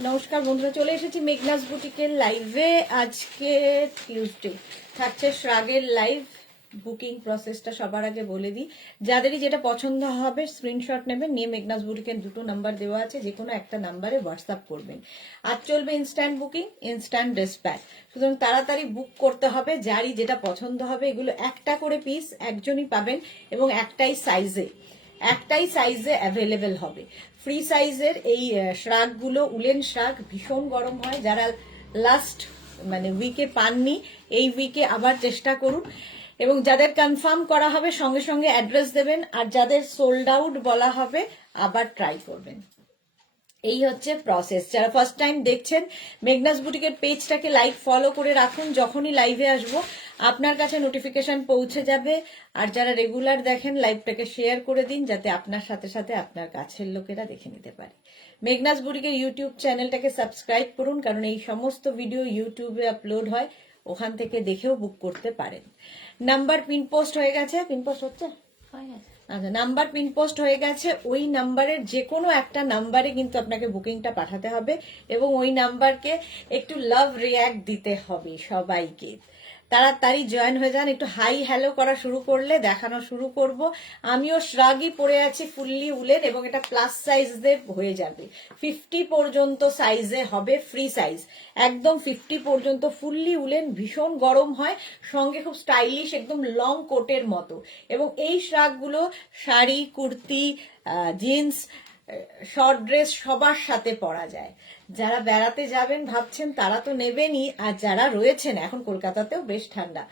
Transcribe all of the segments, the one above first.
নমস্কার বন্ধুরা, চলে এসেছি মেঘনাস বুটিকের লাইভে। আজকে টিউসডে থাকছে শ্রাগের লাইভ। বুকিং প্রসেসটা সবার আগে বলে দিই, যাদেরই যেটা পছন্দ হবে স্ক্রিনশট নেবেন, নিয়ে মেঘনাস বুটিকের দুটো নাম্বার দেওয়া আছে, যে কোনো একটা নাম্বারে হোয়াটসঅ্যাপ করবেন। আর চলবে ইনস্ট্যান্ট বুকিং, ইনস্ট্যান্ট ডিসপ্যাচ। সুতরাং তাড়াতাড়ি বুক করতে হবে, যারই যেটা পছন্দ হবে। এগুলো একটা করে পিস একজনই পাবেন এবং একটাই সাইজে অ্যাভেলেবেল হবে। ফ্রি সাইজের এই শ্রাগগুলো উলেন শ্রাগ, ভীষণ গরম হয়। যারা লাস্ট উইকে পাননি, এই উইকে আবার চেষ্টা করুন। এবং যাদের কনফার্ম করা হবে সঙ্গে সঙ্গে অ্যাড্রেস দেবেন, আর যাদের সোল্ড আউট বলা হবে আবার ট্রাই করবেন। এই হচ্ছে প্রসেস। যারা ফার্স্ট টাইম দেখছেন, মেঘনাস বুটিকের পেজটাকে লাইক ফলো করে রাখুন, যখনই লাইভে আসবো আপনার কাছে নোটিফিকেশন পৌঁছে যাবে। আর যারা রেগুলার দেখেন, লাইভটাকে শেয়ার করে দিন, যাতে আপনার সাথে সাথে আপনার কাছের লোকেরা দেখে নিতে পারে। মেঘনাস বুটিকের ইউটিউব চ্যানেলটাকে সাবস্ক্রাইব করুন, কারণ এই সমস্ত ভিডিও ইউটিউবে আপলোড হয়, ওখান থেকে দেখেও বুক করতে পারেন। নাম্বার পিন পোস্ট হয়ে গেছে, পিন পোস্ট হচ্ছে, আচ্ছা নাম্বার পিন পোস্ট হয়ে গেছে। ওই নাম্বারের যে কোনো একটা নাম্বারে কিন্তু আপনাকে বুকিংটা পাঠাতে হবে, এবং ওই নাম্বারকে একটু লাভ রিয়াক্ট দিতে হবে সবাইকে। তাড়াতাড়ি জয়েন হয়ে যান। একটু হাই হ্যালো করা শুরু করলে দেখানো শুরু করব। আমিও শ্রাগই পরে আছি ফুললি উলেন, এবং এটা প্লাস সাইজদের হয়ে যাবে। 50 পর্যন্ত সাইজে হবে, ফ্রি সাইজ একদম 50 পর্যন্ত। ফুললি উলেন, ভীষণ গরম হয়, সঙ্গে খুব স্টাইলিশ, একদম লং কোটের মতো। এবং এই শ্রাগগুলো sari, kurti, jeans, short dress সবার সাথে পরা যায়। যারা বেড়াতে যাবেন ভাবছেন তারা তো নেবেনই, আর যারা রয়েছেন, এখন কলকাতাতেও বেশ ঠান্ডা,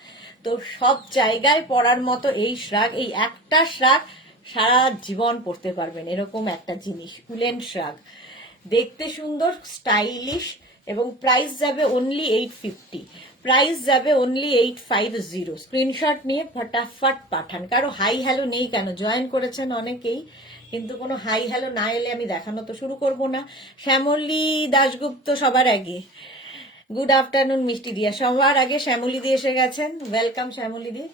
তো সব জায়গায় পরার মতো এই শ্রাগ, এই একটা শ্রাগ সারা জীবন পরতে পারবেন। এরকম একটা জিনিস উলেন শ্রাগ, দেখতে সুন্দর, স্টাইলিশ, এবং প্রাইস যাবে অনলি 850। প্রাইস যাবে অনলি 850। স্ক্রিনশট নিয়ে ফটাফট পাঠান। কারো হাই হ্যালো নেই কেন? জয়েন করেছেন অনেকেই, কিন্তু কোনো হাই হ্যালো না এলে আমি দেখানো তো শুরু করব না। শ্যামলী দাশগুপ্ত সবার আগে, গুড আফটারনুন মিষ্টি দিয়া, সবার আগে শ্যামলী দি এসে গেছেন, ওয়েলকাম শ্যামলী দি।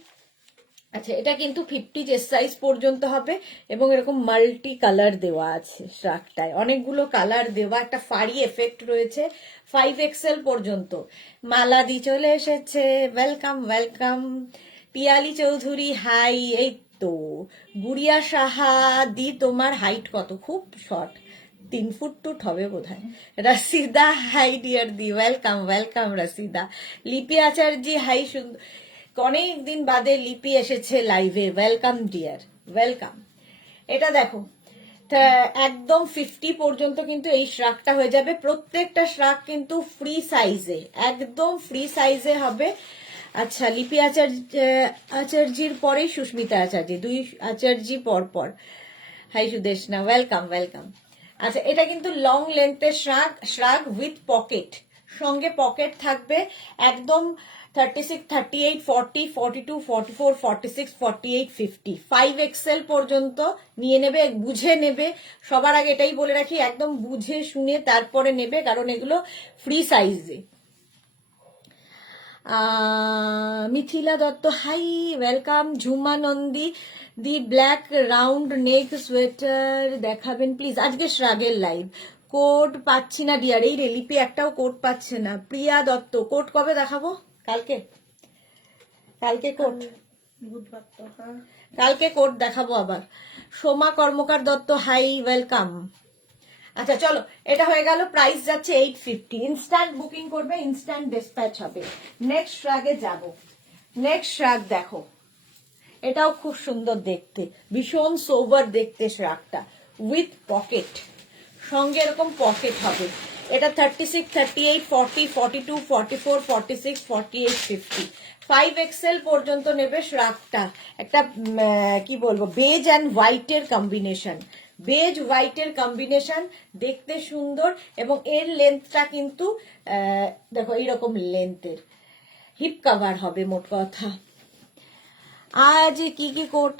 আচ্ছা, এটা কিন্তু 50 চেস্ট সাইজ পর্যন্ত হবে, এবং এরকম মাল্টি কালার দেওয়া আছে শ্রাগটায়, অনেকগুলো কালার দেওয়া, একটা ফাড়ি এফেক্ট রয়েছে। 5XL পর্যন্ত। মালা দি চলে এসেছে, welcome welcome. Piyali Chowdhury hi. এই তো গুড়িয়া সাহা দি, তোমার হাইট কত? খুব শর্ট, 3 ফুট টুট হবে বোধ হয়। রসিদা হাই ডিয়ার দি, ওয়েলকাম ওয়েলকাম রসিদা। লিপি আচার্য হাই, সুন্দর, অনেক দিন বাদে লিপি এসেছে লাইভে, ওয়েলকাম ডিয়ার, ওয়েলকাম। এটা দেখো, একদম 50 পর্যন্ত কিন্তু এই শ্রাগটা হয়ে যাবে। প্রত্যেকটা শ্রাগ কিন্তু ফ্রি সাইজে, একদম ফ্রি সাইজে হবে। আচ্ছা, লিপি আচার্যির পরেই সুস্মিতা আচার্য, দুই আচার্য পর পর। Hi Sudeshna, welcome welcome. আচ্ছা, এটা কিন্তু লং লেন্থের শ্রাগ উইথ পকেট, সঙ্গে পকেট থাকবে। একদম 36, 38, 40, 42, 44, 46, 48, 50, 5XL পর্যন্ত নিয়ে নেবে, বুঝে নেবে। সবার আগে এটাই বলে রাখি, একদম বুঝে শুনে তারপরে নেবে, কারণ এগুলো ফ্রি সাইজে। Mithila Dutta hi, welcome. ঝুমা নন্দী দি, ব্ল্যাক রাউন্ড নেক সোয়েটার দেখাবেন প্লিজ। আজকে শ্রাগের লাইভ, কোট পাচ্ছি না ডিয়ার। এই রেলিপি একটাও কোট পাচ্ছে না। প্রিয়া দত্ত, কোট কবে দেখাবো? কালকে, কালকে কোট, কালকে কোট দেখাবো আবার। সোমা কর্মকার দত্ত হাই, ওয়েলকাম। আচ্ছা চলো, এটা হয়ে গেল। প্রাইস যাচ্ছে 850। ইনস্ট্যান্ট বুকিং করবে, ইনস্ট্যান্ট ডিসপ্যাচ হবে। নেক্সট শ্রাগে যাব। নেক্সট শ্রাগ দেখো, এটাও খুব সুন্দর দেখতে, ভীষণ সোবার দেখতে শ্রাগটা, উইথ পকেট, সঙ্গে এরকম পকেট হবে। এটা 36, 38, 40, 42, 44, 46, 48, 50, 5XL পর্যন্ত নেবে শ্রাগটা। একটা কি বলবো, বেজ অ্যান্ড হোয়াইটের কম্বিনেশন, বেজ হোয়াইটের কম্বিনেশন, দেখতে সুন্দর। এবং এর লেন্থটা কিন্তু দেখো এইরকম লেন্থের, হিপ কাভার হবে মোট কথা। আজ কি কি কোট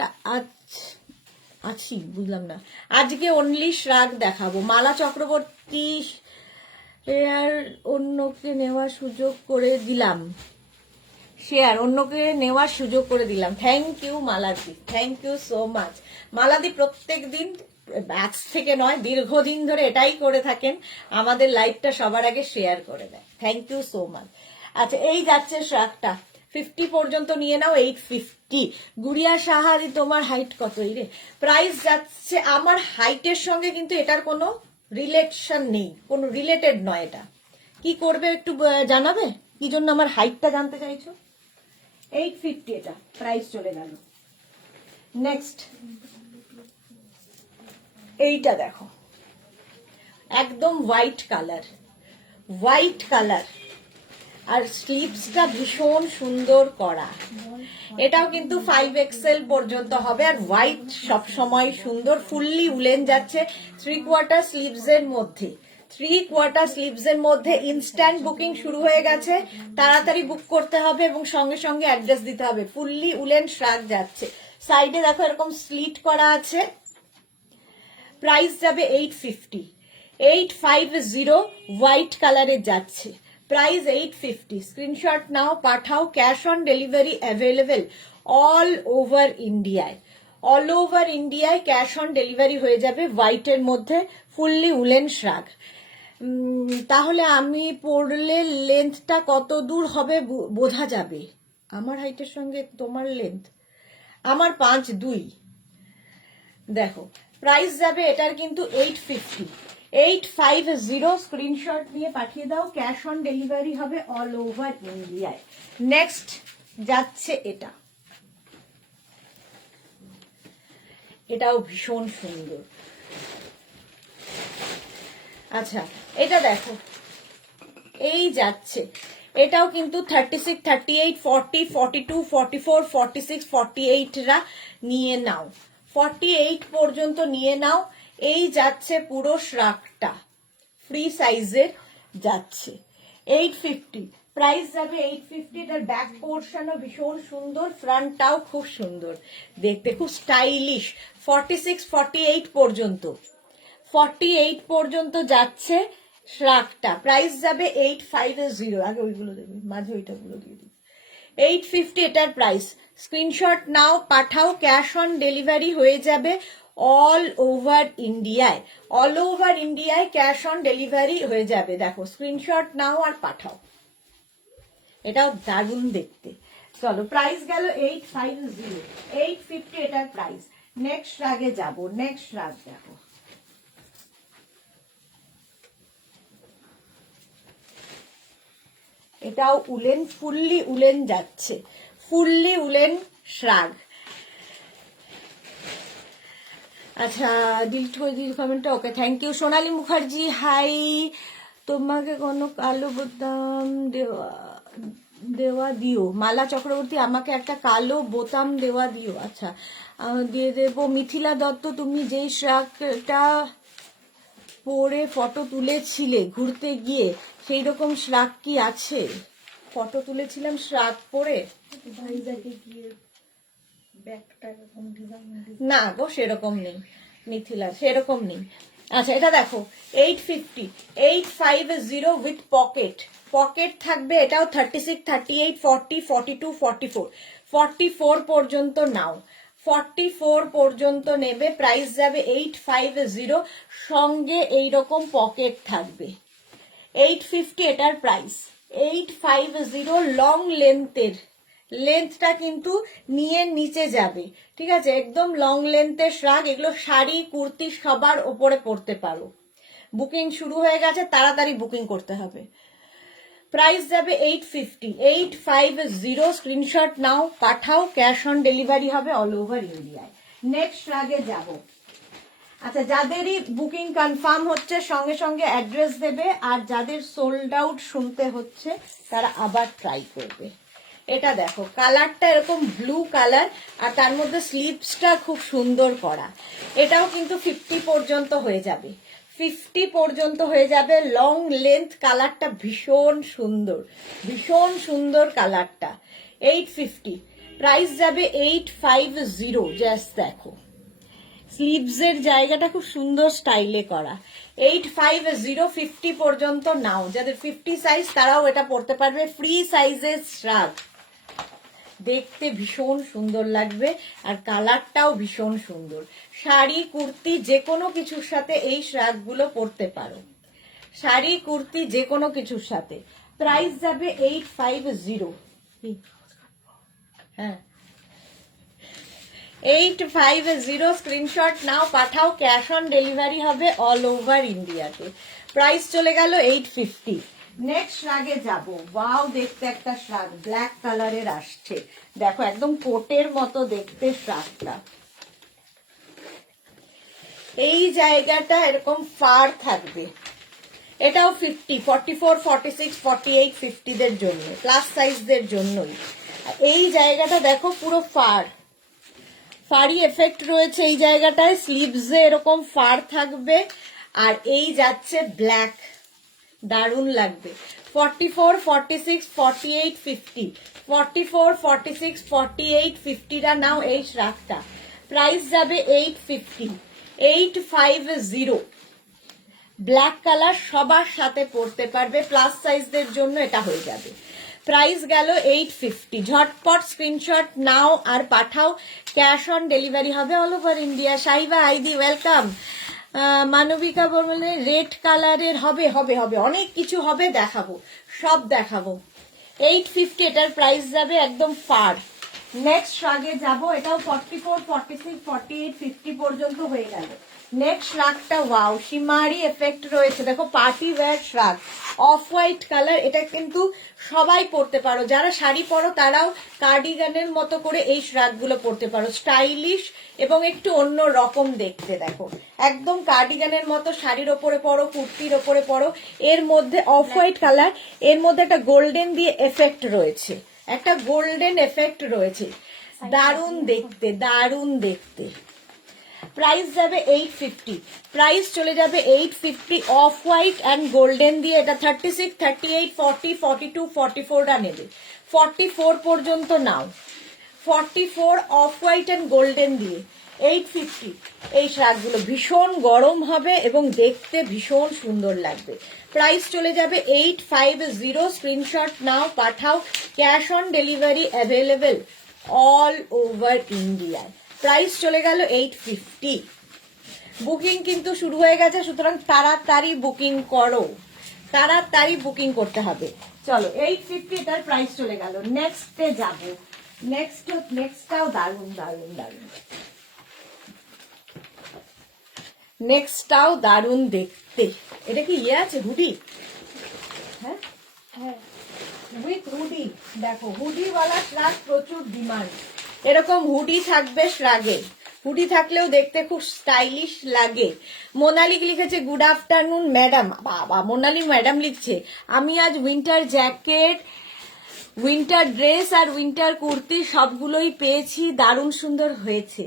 আছি বুঝলাম না। আজকে অনলি শ্রাগ দেখাবো। মালা চক্রবর্তী, শেয়ার অন্যকে নেওয়ার সুযোগ করে দিলাম, শেয়ার অন্যকে নেওয়ার সুযোগ করে দিলাম। থ্যাংক ইউ মালাদি, থ্যাংক ইউ সো মাচ। মালাদি প্রত্যেক দিন আজ থেকে নয়, দীর্ঘদিন ধরে এটাই করে থাকেন, আমাদের লাইভটা সবার আগে শেয়ার করে দেয়। Thank you so much. আচ্ছা, এই যাচ্ছে শ্রাগটা 50 পর্যন্ত নিয়ে নাও, 850। গুড়িয়া সাহারি, তোমার হাইট কত? রে প্রাইস যাচ্ছে, আমার হাইটের সঙ্গে কিন্তু এটার কোনো রিলেশন নেই, কোনো রিলেটেড নয়। এটা কি করবে একটু জানাবে, কি জন্য আমার হাইটটা জানতে চাইছো? 850 এটা প্রাইস চলে গেল। নেক্সট এইটা দেখো, একদম হোয়াইট কালার, হোয়াইট কালার, আর স্লিভসটা ভীষণ সুন্দর করা। এটাও কিন্তু 5XL পর্যন্ত হবে, আর হোয়াইট সব সময় সুন্দর, ফুললি উলেন যাচ্ছে। 3/4 স্লিভস এর মধ্যে, 3/4 স্লিভস এর মধ্যে ইনস্ট্যান্ট বুকিং শুরু হয়ে গেছে, তাড়াতাড়ি বুক করতে হবে এবং সঙ্গে সঙ্গে অ্যাড্রেস দিতে হবে। ফুললি উলেন শ্রাগ যাচ্ছে, সাইডে দেখো এরকম স্লিট করা আছে। প্রাইস যাবে 850, 850 হোয়াইট কালারে যাচ্ছে, প্রাইস 850। স্ক্রিনশট নাও, পাঠাও, cash on delivery available all over ইন্ডিয়ায়, অল ওভার ইন্ডিয়ায় ক্যাশ অন ডেলিভারি হয়ে যাবে হোয়াইটের মধ্যে, ফুললি উলেন শ্রাগ। তাহলে আমি পরলে লেন্থটা কত দূর হবে বোঝা যাবে। আমার হাইটের সঙ্গে তোমার লেন্থ, আমার 5'2", দেখো প্রাইস যাবে এটার কিন্তু 850, 850। স্ক্রিনশট নিয়ে পাঠিয়ে দাও, ক্যাশ অন ডেলিভারি হবে অল ওভার ইন্ডিয়ায়। নেক্সট যাচ্ছে এটা, এটাও ভীষণ সুন্দর। আচ্ছা, এটা দেখো, এই যাচ্ছে, এটাও কিন্তু 36, 38, 40, 42, 44, 46, 48রা নিয়ে নাও, 48 পর্যন্ত নিয়ে নাও। এই যাচ্ছে পুরো শ্রাগটা, ফ্রি সাইজের যাচ্ছে, 850। প্রাইস যাবে 850। এটার ব্যাক পোর্শনও ভীষণ সুন্দর, ফ্রন্টটাও খুব সুন্দর দেখতে, খুব স্টাইলিশ। 46, 48 পর্যন্ত, 48 পর্যন্ত যাচ্ছে শ্রাগটা, প্রাইস যাবে 850। আগে ওইগুলো দেবে, মাঝে ওইটাগুলো দিয়ে দিই। 850 এটার প্রাইস। স্ক্রিনশট নাও, পাঠাও, ক্যাশ অন ডেলিভারি হয়ে যাবে অল ওভার ইন্ডিয়ায়, অল ওভার ইন্ডিয়ায় ক্যাশ অন ডেলিভারি হয়ে যাবে। দেখো স্ক্রিনশট নাও আর পাঠাও, এটাও দারুণ দেখতে। চলো, প্রাইস গেল 850, 850 এটার প্রাইস। নেক্সট রাগে যাব, নেক্সট রাগ দেখো, এটাও উলেন, ফুললি উলেন যাচ্ছে, ফুললি উলেন শ্রাগ। আচ্ছা, ডিলিট করে দিই কমেন্টটা, okay thank you. Sonali Mukherjee, hi, তোমাকে কোনো কালো বোতাম দেওয়া দিও। মালা চক্রবর্তী, আমাকে একটা কালো বোতাম দেওয়া দিও। আচ্ছা, দিয়ে দেবো। মিথিলা দত্ত, তুমি যেই শ্রাগটা পরে ফটো তুলেছিলে ঘুরতে গিয়ে, সেই রকম শ্রাগ কি আছে? ফটো তুলেছিলাম শ্রাগ পরে, না গো সেরকম নেই মিথিলা, সেরকম নেই। আচ্ছা, এটা দেখো 850, 850 উইথ পকেট, পকেট থাকবে। এটাও 36, 38, 40, 42, 44, 44 পর্যন্ত নাও, 44 পর্যন্ত নেবে। প্রাইস যাবে 850, সঙ্গে এইরকম পকেট থাকবে। 850 এটার প্রাইস, 850। লং লেন্থের, লেন্থটা কিন্তু নিয়ে নিচে যাবে, ঠিক আছে, একদম লং লেন্থের শ্রাগ। এগুলো শাড়ি কুর্তি সবার ওপরে পরতে পারো। বুকিং শুরু হয়ে গেছে, তাড়াতাড়ি বুকিং করতে হবে। প্রাইস যাবে 850, 850। স্ক্রিনশট নাও, পাঠাও, ক্যাশ অন ডেলিভারি হবে অল ওভার ইন্ডিয়ায়। নেক্সট শ্রাগে যাব। আচ্ছা, যাদেরই বুকিং কনফার্ম হচ্ছে সঙ্গে সঙ্গে অ্যাড্রেস দেবে, আর যাদের সোল্ড আউট শুনতে হচ্ছে তারা আবার ট্রাই করবে। এটা দেখো, কালারটা এরকম ব্লু কালার, আর তার মধ্যে স্লিভসটা খুব সুন্দর করা। এটাও কিন্তু 50 পর্যন্ত হয়ে যাবে, 50 পর্যন্ত হয়ে যাবে। লং লেন্থ, কালারটা ভীষণ সুন্দর, ভীষণ সুন্দর কালারটা। 850, প্রাইস যাবে 850। জাস্ট দেখো, স্লিভসের জায়গাটা খুব সুন্দর স্টাইলে করা। 850, 50 পর্যন্ত নাও। যাদের 50 সাইজ তারাও এটা পরতে পারবে, ফ্রি সাইজের শ্রাগ। দেখতে ভীষণ সুন্দর লাগবে আর কালারটাও ভীষণ সুন্দর। শাড়ি কুর্তি যে কোনো কিছুর সাথে এই শ্রাগগুলো পরতে পারো, শাড়ি কুর্তি যে কোনো কিছুর সাথে। প্রাইস যাবে 850। হ্যাঁ 850, স্ক্রিনশট নাও, পাঠাও, ক্যাশ অন ডেলিভারি হবে অল ওভার ইন্ডিয়াতে। প্রাইস চলে গেল 850। নেক্সট শ্রাগে যাব। ওয়াও, দেখতে একটা শ্রাগ ব্ল্যাক কালারের আসছে, দেখো একদম কোটের মতো দেখতে শ্রাগটা। এই জায়গাটা এরকম ফার থাকবে, এটাও 50, 44, 46, 48, 50 দের জন্য, প্লাস সাইজদের জন্যই। এই জায়গাটা দেখো পুরো ফারি এফেক্ট রয়েছে এই জায়গাটায়, স্লিভসে এরকম ফার থাকবে আর এই যাচ্ছে ব্ল্যাক, দারুণ লাগবে। 44, 46, 48, 50, 44, 46, 48, 50টা নাও এই শ্রাগটা। প্রাইস যাবে 850, 850। ব্ল্যাক কালার সবার সাথে পরতে পারবে, প্লাস সাইজদের জন্য এটা হয়ে যাবে। প্রাইস গেল 850। ঝটপট স্ক্রিনশট নাও আর পাঠাও, ক্যাশ অন ডেলিভারি হবে অল ওভার ইন্ডিয়া। সাইবা হাইদি ওয়েলকাম। মানবিকা বললে রেড কালারের হবে, হবে হবে অনেক কিছু হবে, দেখাবো, সব দেখাবো। 850 এটার প্রাইস যাবে একদম ফার। নেক্সট শ্রাগে যাব, এটাও 44, 46, 48, 50 পর্যন্ত হয়ে গেল। নেক্সট শ্রাগটা ওয়াও, শিমারি এফেক্ট রয়েছে, দেখো party wire শ্রাগ, off white colour. এটা কিন্তু সবাই পরতে পারো, যারা শাড়ি পরো তারাও কার্ডিগানের মতো করে এই শ্রাগগুলো পরতে পারো, স্টাইলিশ এবং একটু অন্য রকম দেখতে। দেখো একদম কার্ডিগানের মতো, শাড়ির ওপরে পরো, কুর্তির ওপরে পরো। এর মধ্যে অফ হোয়াইট কালার, এর মধ্যে একটা গোল্ডেন দিয়ে এফেক্ট রয়েছে, একটা গোল্ডেন এফেক্ট রয়েছে, দারুণ দেখতে, দারুণ দেখতে। প্রাইস যাবে 850, প্রাইস চলে যাবে 850। অফ হোয়াইট অ্যান্ড গোল্ডেন দিয়ে এটা 36, 38, 40, 42, 44টা নেবে, 44 পর্যন্ত নাও। 44 অফ হোয়াইট অ্যান্ড গোল্ডেন দিয়ে 850। এই শ্রাগগুলো ভীষণ গরম হবে এবং দেখতে ভীষণ সুন্দর লাগবে। প্রাইস চলে যাবে 850। স্ক্রিনশট নাও, পাঠাও, cash on delivery available all over ইন্ডিয়ায়। প্রাইস চলে গেল 850। বুকিং কিন্তু শুরু হয়ে গেছে, সুতরাং তাড়াতাড়ি বুকিং করো, তাড়াতাড়ি বুকিং করতে হবে। চলো 850 এটার প্রাইস চলে গেল। নেক্সটে যাব। নেক্সটটাও দারুণ দারুণ দারুণ, নেক্সটটাও দারুণ দেখতে। এটা কি ইয়ে আছে হুডি? হ্যাঁ হ্যাঁ, উইথ হুডি। দেখো হুডিওয়ালা শ্রাগ প্রচুর ডিমান্ড, এরকম হুডি থাকবে শ্রাগে, হুডি থাকলেও দেখতে খুব স্টাইলিশ লাগে। মোনালি লিখেছে গুড আফটারনুন ম্যাডাম। বাবা, মোনালি ম্যাডাম লিখছে। আমি আজ উইন্টার জ্যাকেট, উইন্টার ড্রেস আর উইন্টার কুর্তি সবগুলোই পেয়েছি, দারুণ সুন্দর হয়েছে,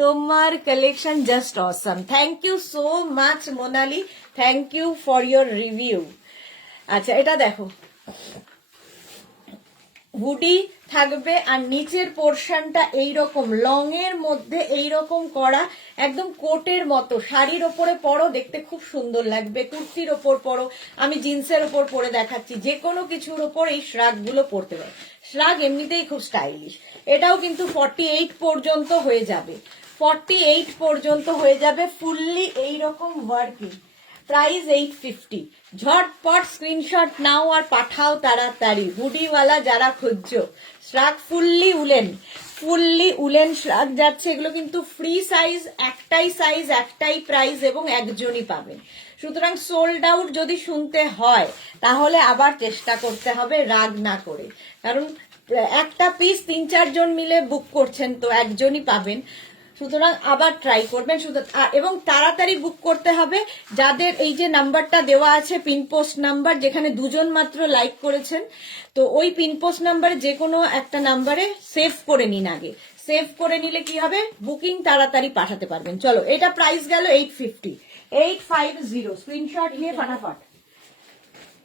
তোমার collection just awesome. Thank you so much Monali, thank you for your review. আচ্ছা এটা দেখো, হুডি থাকবে আর নিচের পোর্শনটা এইরকম লং এর মধ্যে এইরকম করা, একদম কোটের মতো। শাড়ির ওপরে পরো, দেখতে খুব সুন্দর লাগবে, কুর্তির ওপর পরো, আমি জিন্সের ওপর পরে দেখাচ্ছি, যে কোনো কিছুর ওপর এই শ্রাগগুলো পরতে পারো। শ্রাগ এমনিতেই খুব স্টাইলিশ। এটাও কিন্তু 48 পর্যন্ত হয়ে যাবে, 48 পর্যন্ত হয়ে যাবে, ফুললি এইরকম ওয়ার্কিং। প্রাইস 850। ঝটপট স্ক্রিনশট নাও আর পাঠাও তাড়াতাড়ি। হুডিওয়ালা যারা খুঁজছো, shrug fully woolen, fully woollen shrug যাচ্ছে। এগুলো কিন্তু ফ্রি সাইজ, একটাই সাইজ, একটাই প্রাইস এবং একজনই পাবেন। সুতরাং সোল্ড আউট যদি শুনতে হয় তাহলে আবার চেষ্টা করতে হবে, রাগ না করে, কারণ একটা পিস 3-4 জন মিলে বুক করছেন তো একজনই পাবেন। সুতরাং আবার ট্রাই করবেন, এবং তাড়াতাড়ি বুক করতে হবে। যাদের এই যে নাম্বারটা দেওয়া আছে পিনপোস্ট নাম্বার, যেখানে 2 জন মাত্র লাইক করেছেন, তো ওই পিনপোস্ট নাম্বারে যে কোনো একটা নাম্বারে সেভ করে নিন আগে, সেভ করে নিলে কি হবে, বুকিং তাড়াতাড়ি পাঠাতে পারবেন। চলো এটা প্রাইস গেল 850, 850। স্ক্রিনশট নিয়ে ফাটাফাট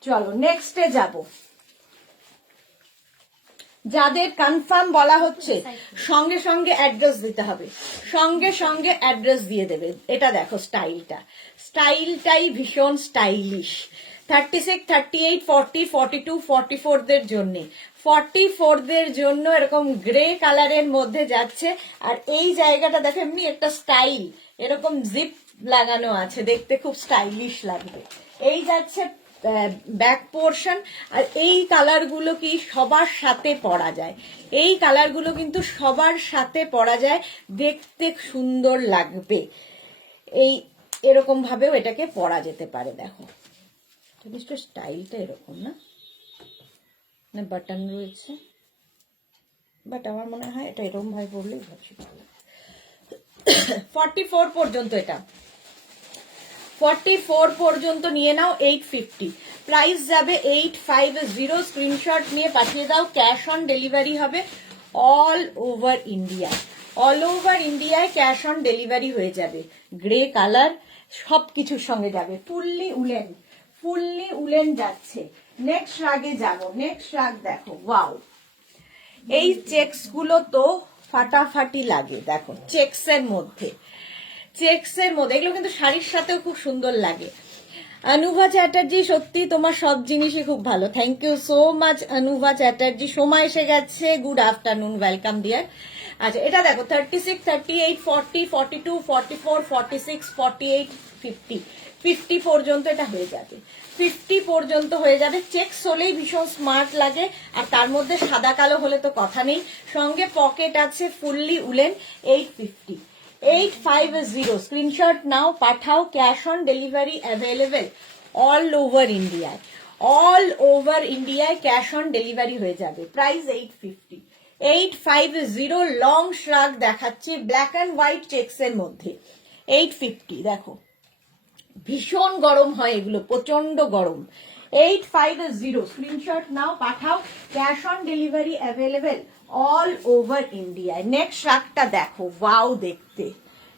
চলো নেক্সটে যাব। যাদের কনফার্ম বলা হচ্ছে সঙ্গে সঙ্গে অ্যাড্রেস দিতে হবে, সঙ্গে সঙ্গে অ্যাড্রেস দিয়ে দেবে। এটা দেখো স্টাইলটা, স্টাইলটাই ভীষণ স্টাইলিশ, 36, 38, 40, 42, 44 দের জন্য, 44 দের জন্য এরকম গ্রে কালারের মধ্যে যাচ্ছে। আর এই জায়গাটা দেখো এমনি একটা স্টাইল, এরকম জিপ লাগানো আছে, দেখতে খুব স্টাইলিশ লাগবে। এই যাচ্ছে ব্যাক পোর্শন। আর এই কালারগুলো কি সবার সাথে পরা যায়, এই কালারগুলো কিন্তু সবার সাথে পরা যায়, দেখতে সুন্দর লাগবে। এই এরকম ভাবেও এটাকে পরা যেতে পারে। দেখো নিশ্চয় স্টাইলটা এরকম না, বাটন রয়েছে, বাট আমার মনে হয় এটা এরকম ভাবে পরলেই ভাবছি ভালো। 44 পর্যন্ত, এটা 44 পর্যন্ত নিয়ে নাও। 850 প্রাইস যাবে 850। স্ক্রিনশট নিয়ে পাঠিয়ে দাও, ক্যাশ অন ডেলিভারি হবে all over India. All over ইন্ডিয়ায় ক্যাশ অন ডেলিভারি হয়ে যাবে। গ্রে কালার সবকিছুর সঙ্গে যাবে, ফুললি উলেন, ফুললি উলেন যাচ্ছে। নেক্সট রাগে যাব, নেক্সট রাগ দেখো, ওয়াও, এই চেকস গুলো তো ফাটাফাটি লাগে। দেখো চেকস এর মধ্যে, চেকস এর মধ্যে এগুলো কিন্তু শাড়ির সাথেও খুব সুন্দর লাগে। অনুভা চ্যাটার্জি, সত্যি তোমার সব জিনিসই খুব ভালো, thank you so much Anubha Chatterjee. সময় এসে গেছে, গুড আফটারনুন, ওয়েলকাম ডিয়ার। আচ্ছা এটা দেখো 36, 38, 40, 42, 44, 46, 48, 50, 50 পর্যন্ত এটা হয়ে যাবে, 50 পর্যন্ত হয়ে যাবে। চেকস হলেই ভীষণ স্মার্ট লাগে, আর তার মধ্যে সাদা কালো হলে তো কথা নেই। সঙ্গে পকেট আছে, ফুললি উলেন। 850, 850 স্ক্রিনশট নাও, পাঠাও, cash on delivery available all over ইন্ডিয়ায়, অল ওভার ইন্ডিয়ায় ক্যাশ অন ডেলিভারি হয়ে যাবে। প্রাইস 850, 850। লং শ্রাগ দেখাচ্ছি ব্ল্যাক অ্যান্ড হোয়াইট চেকস এর মধ্যে, 850। দেখো ভীষণ গরম হয় এগুলো, প্রচন্ড গরম। 850 স্ক্রিনশট নাও, পাঠাও, cash on delivery available all over ইন্ডিয়ায়। নেক্সট রাগটা দেখো, ওয়াও দেখতে,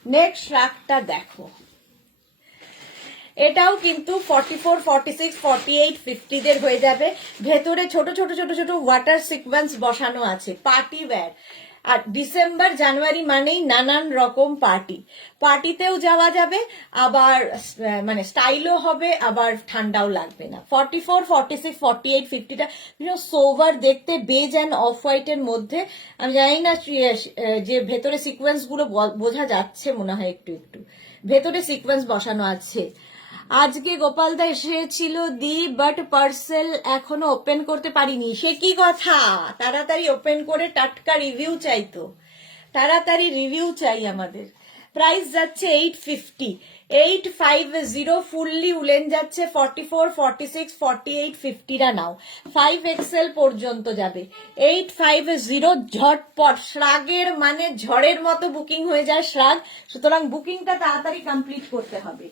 নেক্সট রাগটা দেখো। এটাও কিন্তু 44, 46, 48, 50 দের হয়ে যাবে। ভেতরে ছোট ছোট ছোট ছোট ওয়াটার সিকোয়েন্স বসানো আছে, পার্টি ওয়্যার। আর ডিসেম্বর জানুয়ারি মানেই নানান রকম পার্টি, পার্টিতেও যাওয়া যাবে, আবার মানে স্টাইলও হবে, আবার ঠান্ডাও লাগবে না। 44, 46, 48, 50টা ভীষণ সোভার দেখতে, বেজ অ্যান্ড অফ হোয়াইটের মধ্যে। আমি জানি না যে ভেতরে সিকোয়েন্স গুলো বোঝা যাচ্ছে, মনে হয় একটু একটু ভেতরে সিকোয়েন্স বসানো আছে। আজকে গোপালদা এসেছিল বাট পার্সেল এখনো ওপেন করতে পারিনি। সে কি কথা, তাড়াতাড়ি ওপেন করে টাটকা রিভিউ চাই, তো তাড়াতাড়ি রিভিউ চাই আমাদের। প্রাইস যাচ্ছে 850, 850 ফুললি উলেন যাচ্ছে। 44, 46, 48, 50টা নাও, 5XL পর্যন্ত যাবে। 850 ঝটপট, শ্রাগের মানে ঝড়ের মতো বুকিং হয়ে যায় শ্রাগ, সুতরাং বুকিংটা তাড়াতাড়ি কমপ্লিট করতে হবে,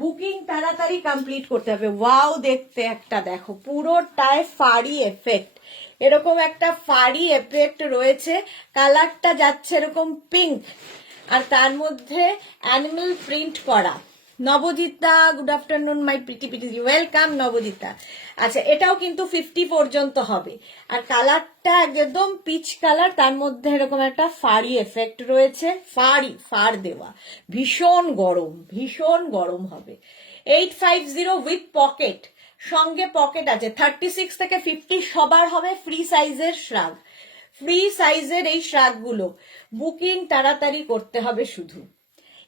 বুকিং তাড়াতাড়ি কমপ্লিট করতে হবে। ওয়াও দেখতে একটা দেখো, পুরোটায় ফাড়ি এফেক্ট, এরকম একটা ফাড়ি এফেক্ট রয়েছে। কালারটা যাচ্ছে এরকম পিঙ্ক, আর তার মধ্যে অ্যানিমাল প্রিন্ট করা। Nabajita, good afternoon my pretty pretty, welcome Nabajita. আচ্ছা এটাও কিন্তু 50 পর্যন্ত হবে। আর কালারটা একদম পিচ কালার, তার মধ্যে এরকম একটা ফাড়ি এফেক্ট রয়েছে, ফাড় দেওয়া, ভীষণ গরম, ভীষণ গরম হবে। 850 উইথ পকেট, সঙ্গে পকেট আছে। 36 থেকে 50 সবার হবে ফ্রি সাইজের শ্রাগ, ফ্রি সাইজের এই শ্রাগগুলো। বুকিং তাড়াতাড়ি করতে হবে, শুধু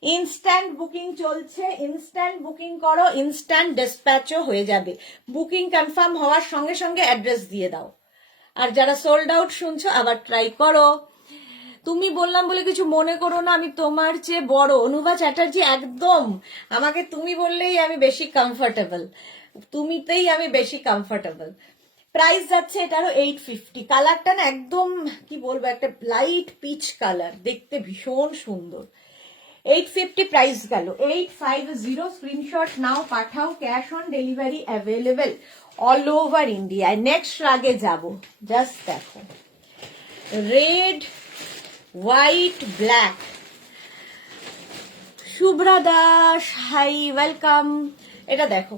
ইনস্ট্যান্ট বুকিং চলছে, ইনস্ট্যান্ট বুকিং করো, ইনস্ট্যান্ট ডিসপ্যাচও হয়ে যাবে। বুকিং কনফার্ম হওয়ার সঙ্গে সঙ্গে অ্যাড্রেস দিয়ে দাও। আর যারা সোল্ড আউট শুনছো আবার ট্রাই করো। তুমি বললাম বলে কিছু মনে করো না, আমি তোমার চেয়ে বড়। অনুভা চ্যাটার্জি, একদম আমাকে তুমি বললেই আমি বেশি কমফোর্টেবল, তুমিতেই আমি বেশি কমফোর্টেবল। প্রাইস যাচ্ছে এটারও 850। কালারটা না একদম কি বলবো, একটা লাইট পিচ কালার, দেখতে ভীষণ সুন্দর। 850 প্রাইস গেল। 850 স্ক্রিনশট নাও, পাঠাও, cash on delivery available all over ইন্ডিয়ায়। নেক্সট রাগে যাব, জাস্ট দেখো, red white black. Shubhra Das, hi, welcome. এটা দেখো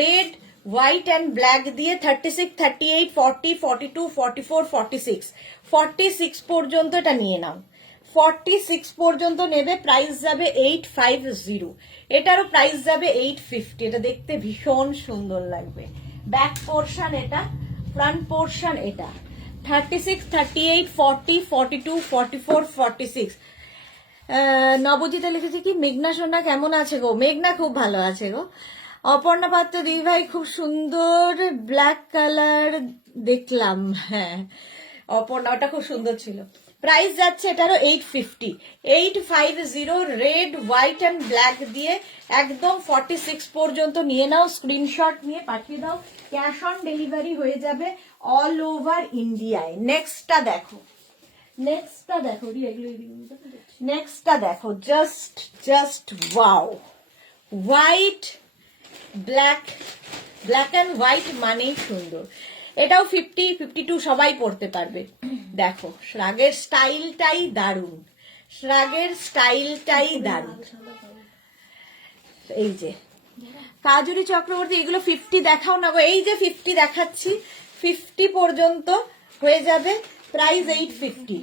রেড হোয়াইট অ্যান্ড ব্ল্যাক দিয়ে 36, 38, 40, 42, 44, 46, 46 পর্যন্ত এটা নিয়ে নাও। 46 পর্যন্ত নেবে, প্রাইস যাবে 850। এটারও প্রাইস যাবে 850। এটা দেখতে ভীষণ সুন্দর লাগবে। ব্যাক পোর্শন এটা, ফ্রন্ট পোর্শন এটা। 36, 38, 40, 42, 44, 46। নবজিতা লিখেছে কি, মেঘনা সোনা কেমন আছে গো? মেঘনা খুব ভালো আছে গো। অপর্ণা পাত্র দিদি ভাই খুব সুন্দর ব্ল্যাক কালার দেখলাম। হ্যাঁ অপর্ণা, ওটা খুব সুন্দর ছিল। প্রাইস যাচ্ছে এটারও 850। 850 রেড, হোয়াইট অ্যান্ড ব্ল্যাক দিয়ে একদম 46 পর্যন্ত নিয়ে নাও, স্ক্রিনশট নিয়ে পাঠিয়ে দাও, ক্যাশ অন ডেলিভারি হয়ে যাবে অল ওভার ইন্ডিয়ায়। নেক্সটটা দেখো, নেক্সটটা দেখো, নেক্সটটা দেখো, just wow, white black, black and white মানেই সুন্দর। এটাও 50, 52 সবাই পড়তে পারবে। দেখো শ্রাগের স্টাইলটাই দারুণ, শ্রাগের স্টাইলটাই দারুণ। এই যে কাজুরি চক্রবর্তী, এগুলো 50 দেখাও না গো। এই যে 50 দেখাচ্ছি, 50 পর্যন্ত হয়ে যাবে, প্রাইস 850।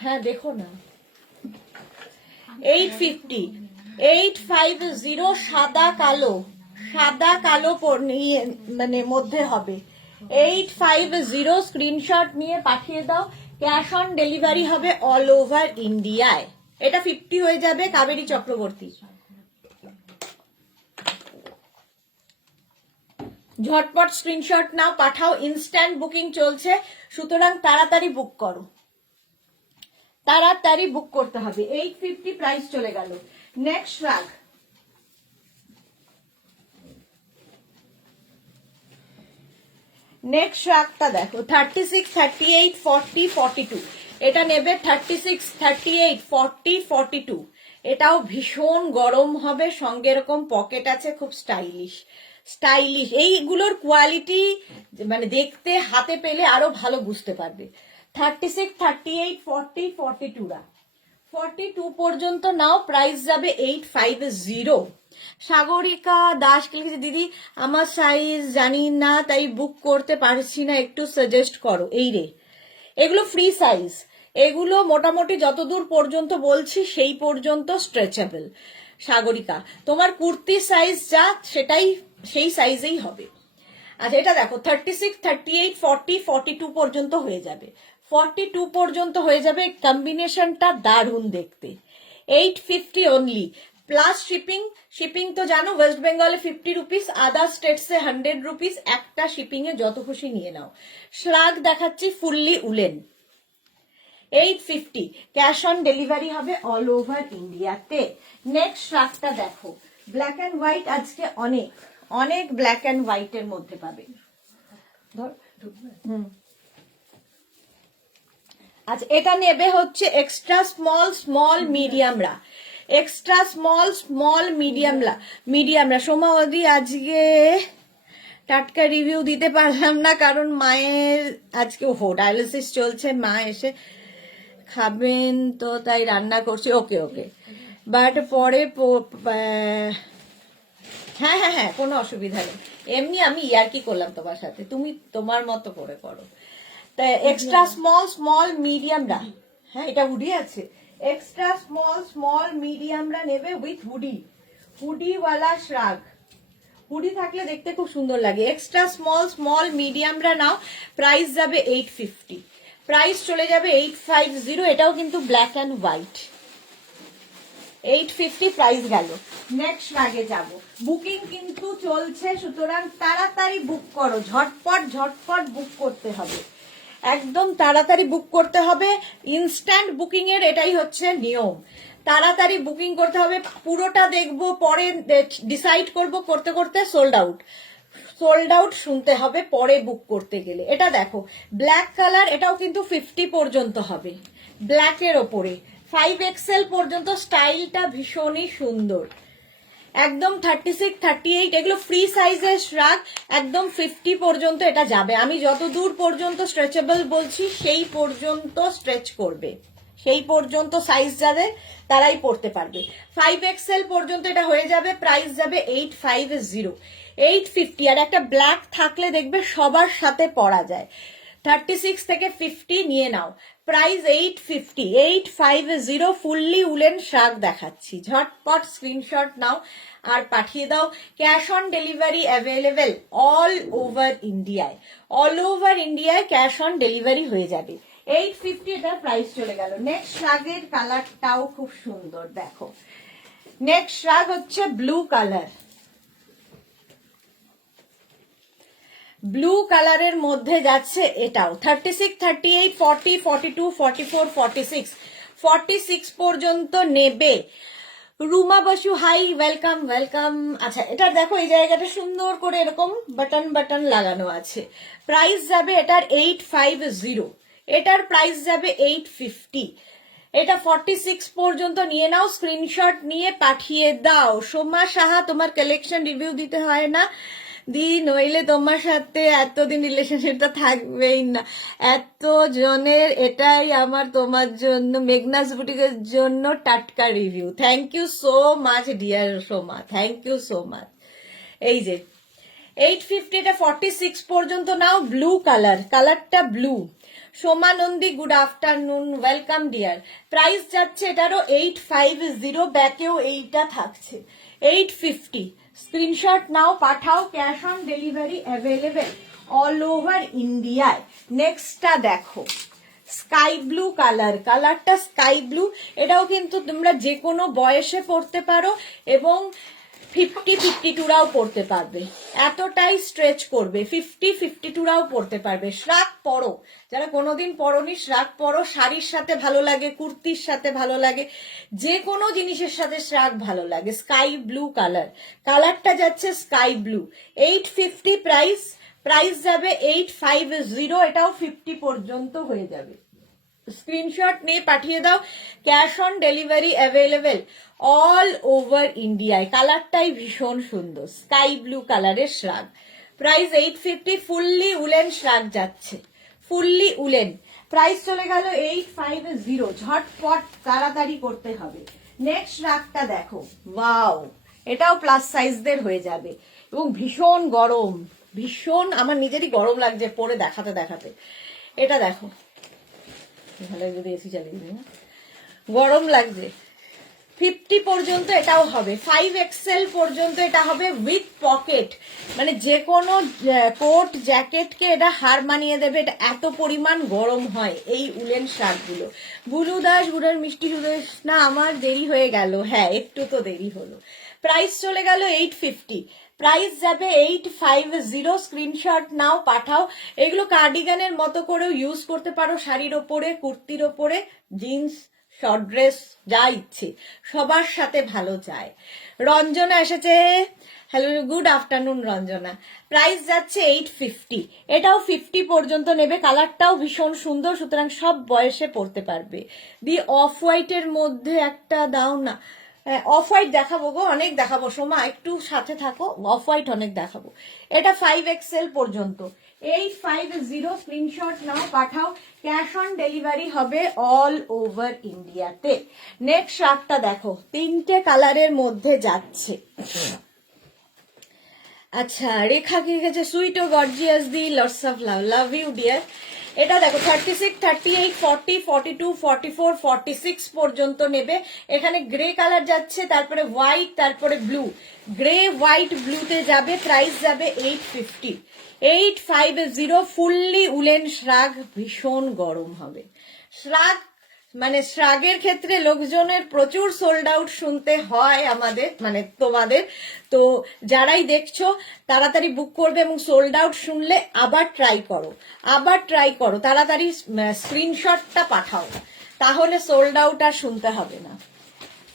হ্যাঁ দেখো না, 850, 850 সাদা কালো, সাদা কালো মানে মধ্যে হবে। 850 স্ক্রিনশট নিয়ে পাঠিয়ে দাও, ক্যাশ অন ডেলিভারি হবে অল ওভার ইন্ডিয়ায়। এটা 50 হয়ে যাবে। কাবেরী চক্রবর্তী, ঝটপট স্ক্রিনশট নাও, পাঠাও, ইনস্ট্যান্ট বুকিং চলছে, সুতরাং তাড়াতাড়ি বুক করো, তাড়াতাড়ি বুক করতে হবে। 850 প্রাইস চলে গেল। নেক্সট শ্রাগ, নেক্সট শ্রাগটা দেখো, 36, 38, 40, 42। এটা নেবে 36, 38, 40, 42। এটাও ভীষণ গরম হবে, সঙ্গে এরকম পকেট আছে, খুব স্টাইলিশ স্টাইলিশ। এইগুলোর কোয়ালিটি মানে দেখতে হাতে পেলে আরো ভালো বুঝতে পারবে। 36, 38, 40, 42 42 পর্যন্ত নাও, প্রাইস যাবে 850। সাগরিকা দাস লিখেছে, দিদি আমার সাইজ জানি না তাই বুক করতে পারছি না, একটু সাজেস্ট করো। এই রে, এগুলো ফ্রি সাইজ, এগুলো মোটামুটি যতদূর পর্যন্ত বলছি সেই পর্যন্ত স্ট্রেচেবল। সাগরিকা, তোমার কুর্তি সাইজ যা সেটাই সেই সাইজেই হবে। আচ্ছা এটা দেখো, 36, 38, 40, 42 পর্যন্ত হয়ে যাবে, 42 পর্যন্ত হয়ে যাবে। কম্বিনেশনটা দারুণ দেখতে। 850 অনলি, প্লাস শিপিং। শিপিং তো জানো, ওয়েস্ট বেঙ্গলে 50 রুপিস, আদার স্টেটসে 100 রুপিস। একটা শিপিং এ যত খুশি নিয়ে নাও। শ্রাগ দেখাচ্ছি fully woollen, 850, cash on delivery হবে অল ওভার ইন্ডিয়াতে। নেক্সট শ্রাগটা দেখো, ব্ল্যাক অ্যান্ড হোয়াইট, আজকে অনেক অনেক ব্ল্যাক অ্যান্ড হোয়াইট এর মধ্যে পাবে। আচ্ছা এটা নেবে হচ্ছে এক্সট্রা স্মল, স্মল মিডিয়ামরা, এক্সট্রা স্মল, স্মল মিডিয়ামরা। সোমাবতী, আজকে টাটকা রিভিউ দিতে পারলাম না, কারণ মায়ের আজকে ডায়ালিসিস চলছে, মা এসে খাবেন তো তাই রান্না করছি। ওকে ওকে, বাট পরে হ্যাঁ হ্যাঁ হ্যাঁ, কোনো অসুবিধা নেই। এমনি আমি ইয়ার্কি করলাম তোমার সাথে, তুমি তোমার মতো করে করো। তাই এক্সট্রা স্মল, স্মল মিডিয়ামরা, হ্যাঁ এটা হুডি আছে, এক্সট্রা স্মল, স্মল মিডিয়ামরা নেবে উইথ হুডি, হুডিওয়ালা শ্রাগ। হুডি থাকলে দেখতে খুব সুন্দর লাগে। এক্সট্রা স্মল, স্মল মিডিয়ামরা নাও, প্রাইস যাবে 850, প্রাইস চলে যাবে 850। এটাও কিন্তু ব্ল্যাক অ্যান্ড হোয়াইট, 850 প্রাইস গেল। নেক্সট আগে যাব, বুকিং কিন্তু চলছে, সুতরাং তাড়াতাড়ি বুক করো, ঝটপট ঝটপট বুক করতে হবে, একদম তাড়াতাড়ি বুক করতে হবে। ইনস্ট্যান্ট বুকিং এর এটাই হচ্ছে নিয়ম, তাড়াতাড়ি বুকিং করতে হবে। পুরোটা দেখবো, পরে ডিসাইড করব, করতে করতে সোল্ড আউট, সোল্ড আউট শুনতে হবে পরে বুক করতে গেলে। এটা দেখো ব্ল্যাক কালার, এটাও কিন্তু 50 পর্যন্ত হবে, ব্ল্যাকের ওপরে 5XL পর্যন্ত। স্টাইলটা ভীষণই সুন্দর, একদম 36, 38 এগুলো ফ্রি সাইজের শ্রাগ, একদম 50 পর্যন্ত এটা যাবে। আমি যত দূর পর্যন্ত স্ট্রেচেবল বলছি সেই পর্যন্ত স্ট্রেচ করবে, সেই পর্যন্ত সাইজ যাদের তারাই পড়তে পারবে। 5XL পর্যন্ত এটা হয়ে যাবে, প্রাইস যাবে 850, 850। আর একটা ব্ল্যাক থাকলে দেখবে সবার সাথে পরা যায়। 36 থেকে 50 নিয়ে নাও, প্রাইস 850, 850 ফুললি উলেন শ্রাগ দেখাচ্ছি। ঝটপট স্ক্রিনশট নাও আর পাঠিয়ে দাও। Cash on delivery available all over ইন্ডিয়ায়, অল ওভার ইন্ডিয়ায় ক্যাশ অন ডেলিভারি হয়ে যাবে। 850 এটার প্রাইস চলে গেল। নেক্সট শ্রাগের কালারটাও খুব সুন্দর, দেখো। নেক্সট শ্রাগ হচ্ছে ব্লু কালার, ব্লু কালারের মধ্যে যাচ্ছে এটাও 36, 38, 40, 42, 44, 46, 46 পর্যন্ত নেবে। Ruma Basu hi, welcome welcome. আচ্ছা, এটা দেখো এই জায়গাটা সুন্দর করে এরকম বাটন বাটন লাগানো আছে। প্রাইস যাবে এটার 850, এটার প্রাইস যাবে 850। এটা 46 পর্যন্ত নিয়ে নাও, স্ক্রিনশট নিয়ে পাঠিয়ে দাও। সোমা সাহা, তোমার কালেকশন রিভিউ দিতে হয় না দি, নইলে তোমার সাথে এতদিন রিলেশনশিপটা থাকবেই না। এত জনের এটাই আমার তোমার জন্য, মেঘনাস বুটিকের জন্য টাটকা review. Thank you so much dear Soma, thank you so much. এই যে 850, এটা 46 পর্যন্ত নাও। ব্লু কালার, কালারটা blue. Soma Nandi, good afternoon, welcome dear. Price যাচ্ছে এটারও 850, ব্যাকেও এইটা থাকছে 850। স্ক্রিনশট নাও, পাঠাও। Cash on delivery available all over ইন্ডিয়ায়। নেক্সটটা দেখো, স্কাই ব্লু কালার, কালারটা স্কাই ব্লু। এটাও কিন্তু তোমরা যে কোনো বয়সে পড়তে পারো এবং 50, 52রাও পড়তে পারবে, এতটাই স্ট্রেচ করবে। 50, 52রাও পড়তে পারবে। শ্রাগ পরো, যারা কোনোদিন পরনি শ্রাগ পরো। শাড়ির সাথে ভালো লাগে, কুর্তির সাথে ভালো লাগে, যে কোনো জিনিসের সাথে শ্রাগ ভালো লাগে। স্কাই ব্লু কালার, কালারটা যাচ্ছে স্কাই ব্লু। 850 প্রাইস, প্রাইস যাবে 850। এটাও 50 পর্যন্ত হয়ে যাবে। স্ক্রিনশট নিয়ে পাঠিয়ে দাও। Cash on delivery available all over ইন্ডিয়ায়। কালারটাই ভীষণ সুন্দর, স্কাই ব্লু কালারের শ্রাগ। প্রাইস 850, ফুললি উলেন শ্রাগ যাচ্ছে, ফুললি উলেন। প্রাইস চলে গেল 850। ঝটপট তাড়াতাড়ি করতে হবে। নেক্সট শ্রাগটা দেখো, ওয়াও, এটাও প্লাস সাইজদের হয়ে যাবে এবং ভীষণ গরম, ভীষণ, আমার নিজেরই গরম লাগছে পরে দেখাতে দেখাতে। এটা দেখো, ভালো যদি এসি চালিয়ে দিই না, গরম লাগছে। 50 পর্যন্ত এটাও হবে, 5XL পর্যন্ত এটা হবে উইথ পকেট। মানে যে কোনো কোট জ্যাকেটকে এটা হার মানিয়ে দেবে। এটা এত পরিমাণ গরম হয় এই উলেন শার্টগুলো। বুলু দাস, বুড়ার মিষ্টি সুদেশ, না আমার দেরি হয়ে গেল, হ্যাঁ একটু তো দেরি হলো। প্রাইস চলে গেল 850, প্রাইস যাবে 850। স্ক্রিনশট নাও, পাঠাও। এগুলো কার্ডিগানের মতো করেও ইউজ করতে পারো, শাড়ির ওপরে, কুর্তির ওপরে, জিন্স, শর্ট ড্রেস, যা ইচ্ছে সবার সাথে ভালো যায়। রঞ্জনা এসেছে, hello, good afternoon Ranjana. Price যাচ্ছে 850, এটাও 50 পর্যন্ত নেবে। কালারটাও ভীষণ সুন্দর, সুতরাং সব বয়সে পড়তে পারবে। দি অফ হোয়াইটের মধ্যে একটা দাও না। অফ হোয়াইট দেখাবো গো, অনেক দেখাবো সোমা, একটু সাথে থাকো। অফ হোয়াইট অনেক দেখাবো। এটা 5XL পর্যন্ত 850। স্ক্রিনশট নাও, পাঠাও। ক্যাশ অন ডেলিভারি হবে অল ওভার ইন্ডিয়াতে। নেক্সট শার্টটা দেখো, 3টে কালারের মধ্যে যাচ্ছে। আচ্ছা, রেখা কি গেছে, সুইট ও গর্জিয়াস দি, lots of love, love you dear. এটা দেখো 36, 38, 40, 42, 44, 46 পর্যন্ত নেবে। এখানে গ্রে কালার যাচ্ছে, তারপরে হোয়াইট, তারপরে ব্লু। গ্রে হোয়াইট ব্লুতে যাবে। প্রাইস যাবে 850, 850। ফুললি উলেন শ্রাগ, ভীষণ গরম হবে। শ্রাগ মানে শ্রাগের ক্ষেত্রে লোকজনের প্রচুর সোল্ড আউট শুনতে হয় আমাদের, মানে তোমাদের। তো যারাই দেখছো তাড়াতাড়ি বুক করবে এবং সোল্ড আউট শুনলে আবার ট্রাই করো, আবার ট্রাই করো, তাড়াতাড়ি স্ক্রিনশটটা পাঠাও, তাহলে সোল্ড আউট আর শুনতে হবে না।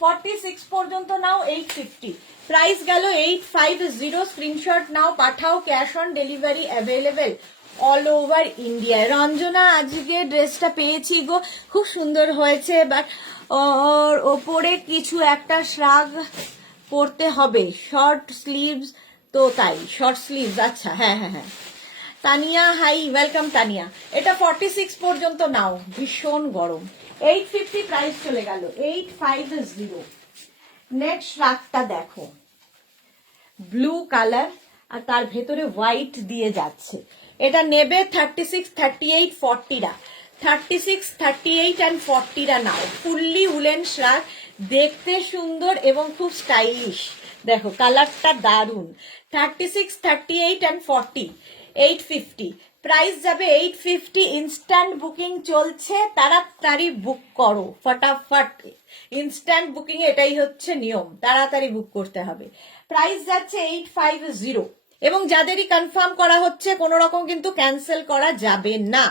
46 পর্যন্ত নাও, 850। প্রাইস গেল 850। স্ক্রিনশট নাও, পাঠাও। Cash on delivery available all over ইন্ডিয়ায়। রঞ্জনা, আজকে ড্রেসটা পেয়েছি গো, খুব সুন্দর হয়েছে, বাট ওর ওপরে কিছু একটা শ্রাগ পরতে হবে, শর্ট স্লিভস। তো তাই, শর্ট স্লিভস, আচ্ছা, হ্যাঁ হ্যাঁ হ্যাঁ। Tania hi, welcome Tania. এটা 46 পর্যন্ত নাও, ভীষণ গরম। 850 প্রাইস চলে গেল, 850। নেক্সট শ্রাগটা দেখো, ব্লু কালার আর তার ভেতরে হোয়াইট দিয়ে যাচ্ছে। এটা নেবে 36, 38, 40রা। 36, 38 and 40 রা নাও। ফুললি উলেন শ্রাগ, দেখতে সুন্দর এবং খুব স্টাইলিশ। দেখো কালারটা দারুন। 36, 38 and 40, 850। প্রাইস যাবে 850। ইনস্ট্যান্ট বুকিং চলছে, তাড়াতাড়ি বুক করো ফটাফট। ইনস্ট্যান্ট বুকিং এটাই হচ্ছে নিয়ম, তাড়াতাড়ি বুক করতে হবে। প্রাইস যাচ্ছে 850। এবং যাদেরই কনফার্ম করা হচ্ছে, কোনো রকম কিন্তু ক্যান্সেল করা যাবে না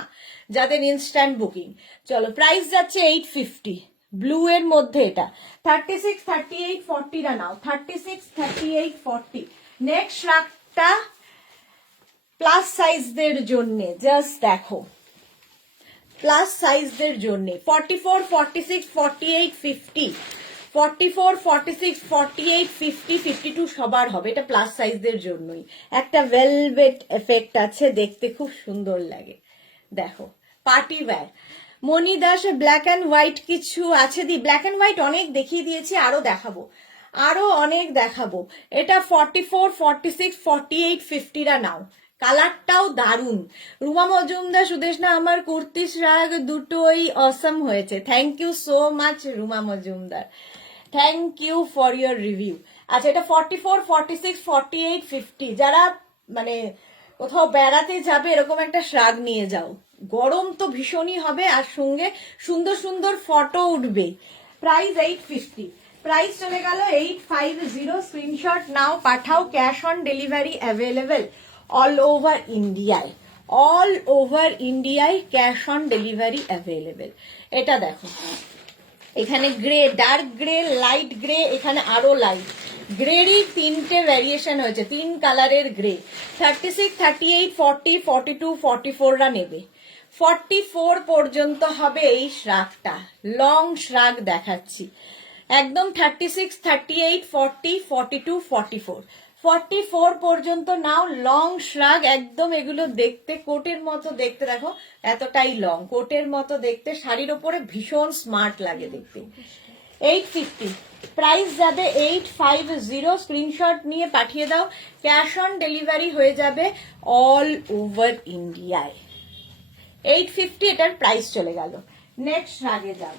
যাদের ইনস্ট্যান্ট বুকিং। চলো প্রাইস যাচ্ছে 850, ব্লু এর মধ্যে এটা। 36, 38, 40 রা নাও। 36, 38, 40। নেক্সট শ্রাগটা প্লাস সাইজদের জন্য, জাস্ট দেখো প্লাস সাইজদের জন্য। 44, 46, 48, 50, 44, 46, 48, 50, 52 সবার হবে। এটা প্লাস সাইজদের জন্যই। একটা ভেলভেট এফেক্ট আছে, দেখতে খুব সুন্দর লাগে। দেখো party wear. Moni Das black and white কিছু আছে দি? ব্ল্যাক অ্যান্ড হোয়াইট অনেক দেখিয়ে দিয়েছি, আরো দেখাবো, আরো অনেক দেখাবো। এটা 44, 46, 48, 50 রা নাও। কালারটাও দারুন। রুমা মজুমদার, সুদেশনা, আমার কুর্তি শ্রাগ দুটোই অসম হয়েছে। Thank you so much Ruma Majumdar, thank you for your review. আচ্ছা এটা 44, 46, 48, 50 যারা মানে কোথাও বেড়াতে যাবে এরকম একটা শ্রাগ নিয়ে যাও। গরম তো ভীষণই হবে, আর সঙ্গে সুন্দর সুন্দর ফটো উঠবে। প্রাইস 850। প্রাইস চলে গেল 850। স্ক্রিনশট নাও, পাঠাও। Cash on delivery available all over ইন্ডিয়ায়। অল ওভার ইন্ডিয়ায় ক্যাশ অন ডেলিভারি অ্যাভেলেবেল। এটা দেখো এখানে grey, dark grey, light grey, এখানে আরো লাইট গ্রেরই তিনটে ভ্যারিয়েশন হয়েছে, 3 কালারের গ্রে। 36, 38, 40, 42, 44 রা নেবে। 44 পর্যন্ত হবে এই শ্রাগটা। লং শ্রাগ দেখাচ্ছি একদম। 36, 38, 40, 42, 44, 44 পর্যন্ত নাও। লং শ্রাগ একদম। এগুলো দেখতে কোটের মতো দেখতে, দেখো এতটাই লং, কোটের মতো দেখতে, শাড়ির ওপরে ভীষণ স্মার্ট লাগে দেখতে। 850। প্রাইস যাবে 850। স্ক্রিনশট নিয়ে পাঠিয়ে দাও। ক্যাশ অন ডেলিভারি হয়ে যাবে অল ওভার ইন্ডিয়ায়। 850 এটার প্রাইস চলে গেল। নেক্সট শ্রাগে যাব।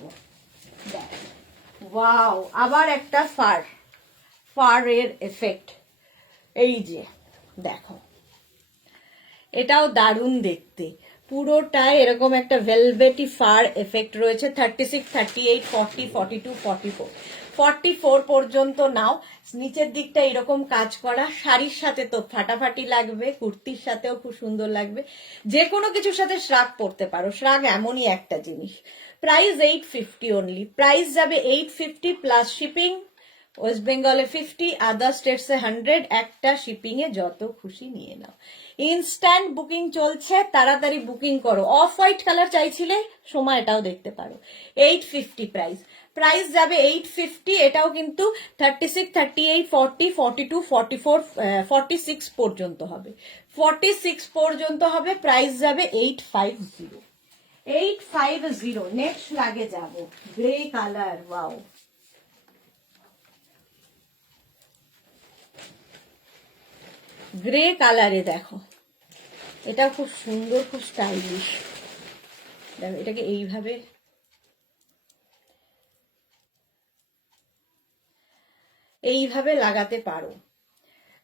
ওয়াও, আবার একটা ফারের এফেক্ট। এই যে দেখো এটাও দারুণ দেখতে, পুরোটাই এরকম একটা ভেলভেটি ফার এফেক্ট রয়েছে। 36, 38, 40, 42, 44, 44 পর্যন্ত নাও। নিচের দিকটা এরকম কাজ করা। শাড়ির সাথে তো ফাটাফাটি লাগবে, কুর্তির সাথেও খুব সুন্দর লাগবে, যে কোনো কিছুর সাথে শ্রাগ পরতে পারো। শ্রাগ এমনই একটা জিনিস। Price 850 only. প্রাইস যাবে 850 প্লাস শিপিং। ওয়েস্ট বেঙ্গলে 50, আদার স্টেটসে 100। একটা শিপিং এ যত খুশি নিয়ে নাও। ইনস্ট্যান্ট বুকিং চলছে, তাড়াতাড়ি বুকিং করো। অফ হোয়াইট কালার চাইছিলে, সময় এটাও দেখতে পারো। 850 প্রাইস। প্রাইস যাবে 850। এটাও কিন্তু 36, 38, 40, 42, 44, 46 পর্যন্ত হবে। 46 পর্যন্ত হবে। প্রাইস যাবে 850। 850। নেক্সট লাগে যাব গ্রে কালার। ওয়াও, গ্রে কালারে দেখো, এটা খুব সুন্দর, খুব স্টাইলিশ। দেখো এটাকে এইভাবে লাগাতে পারো।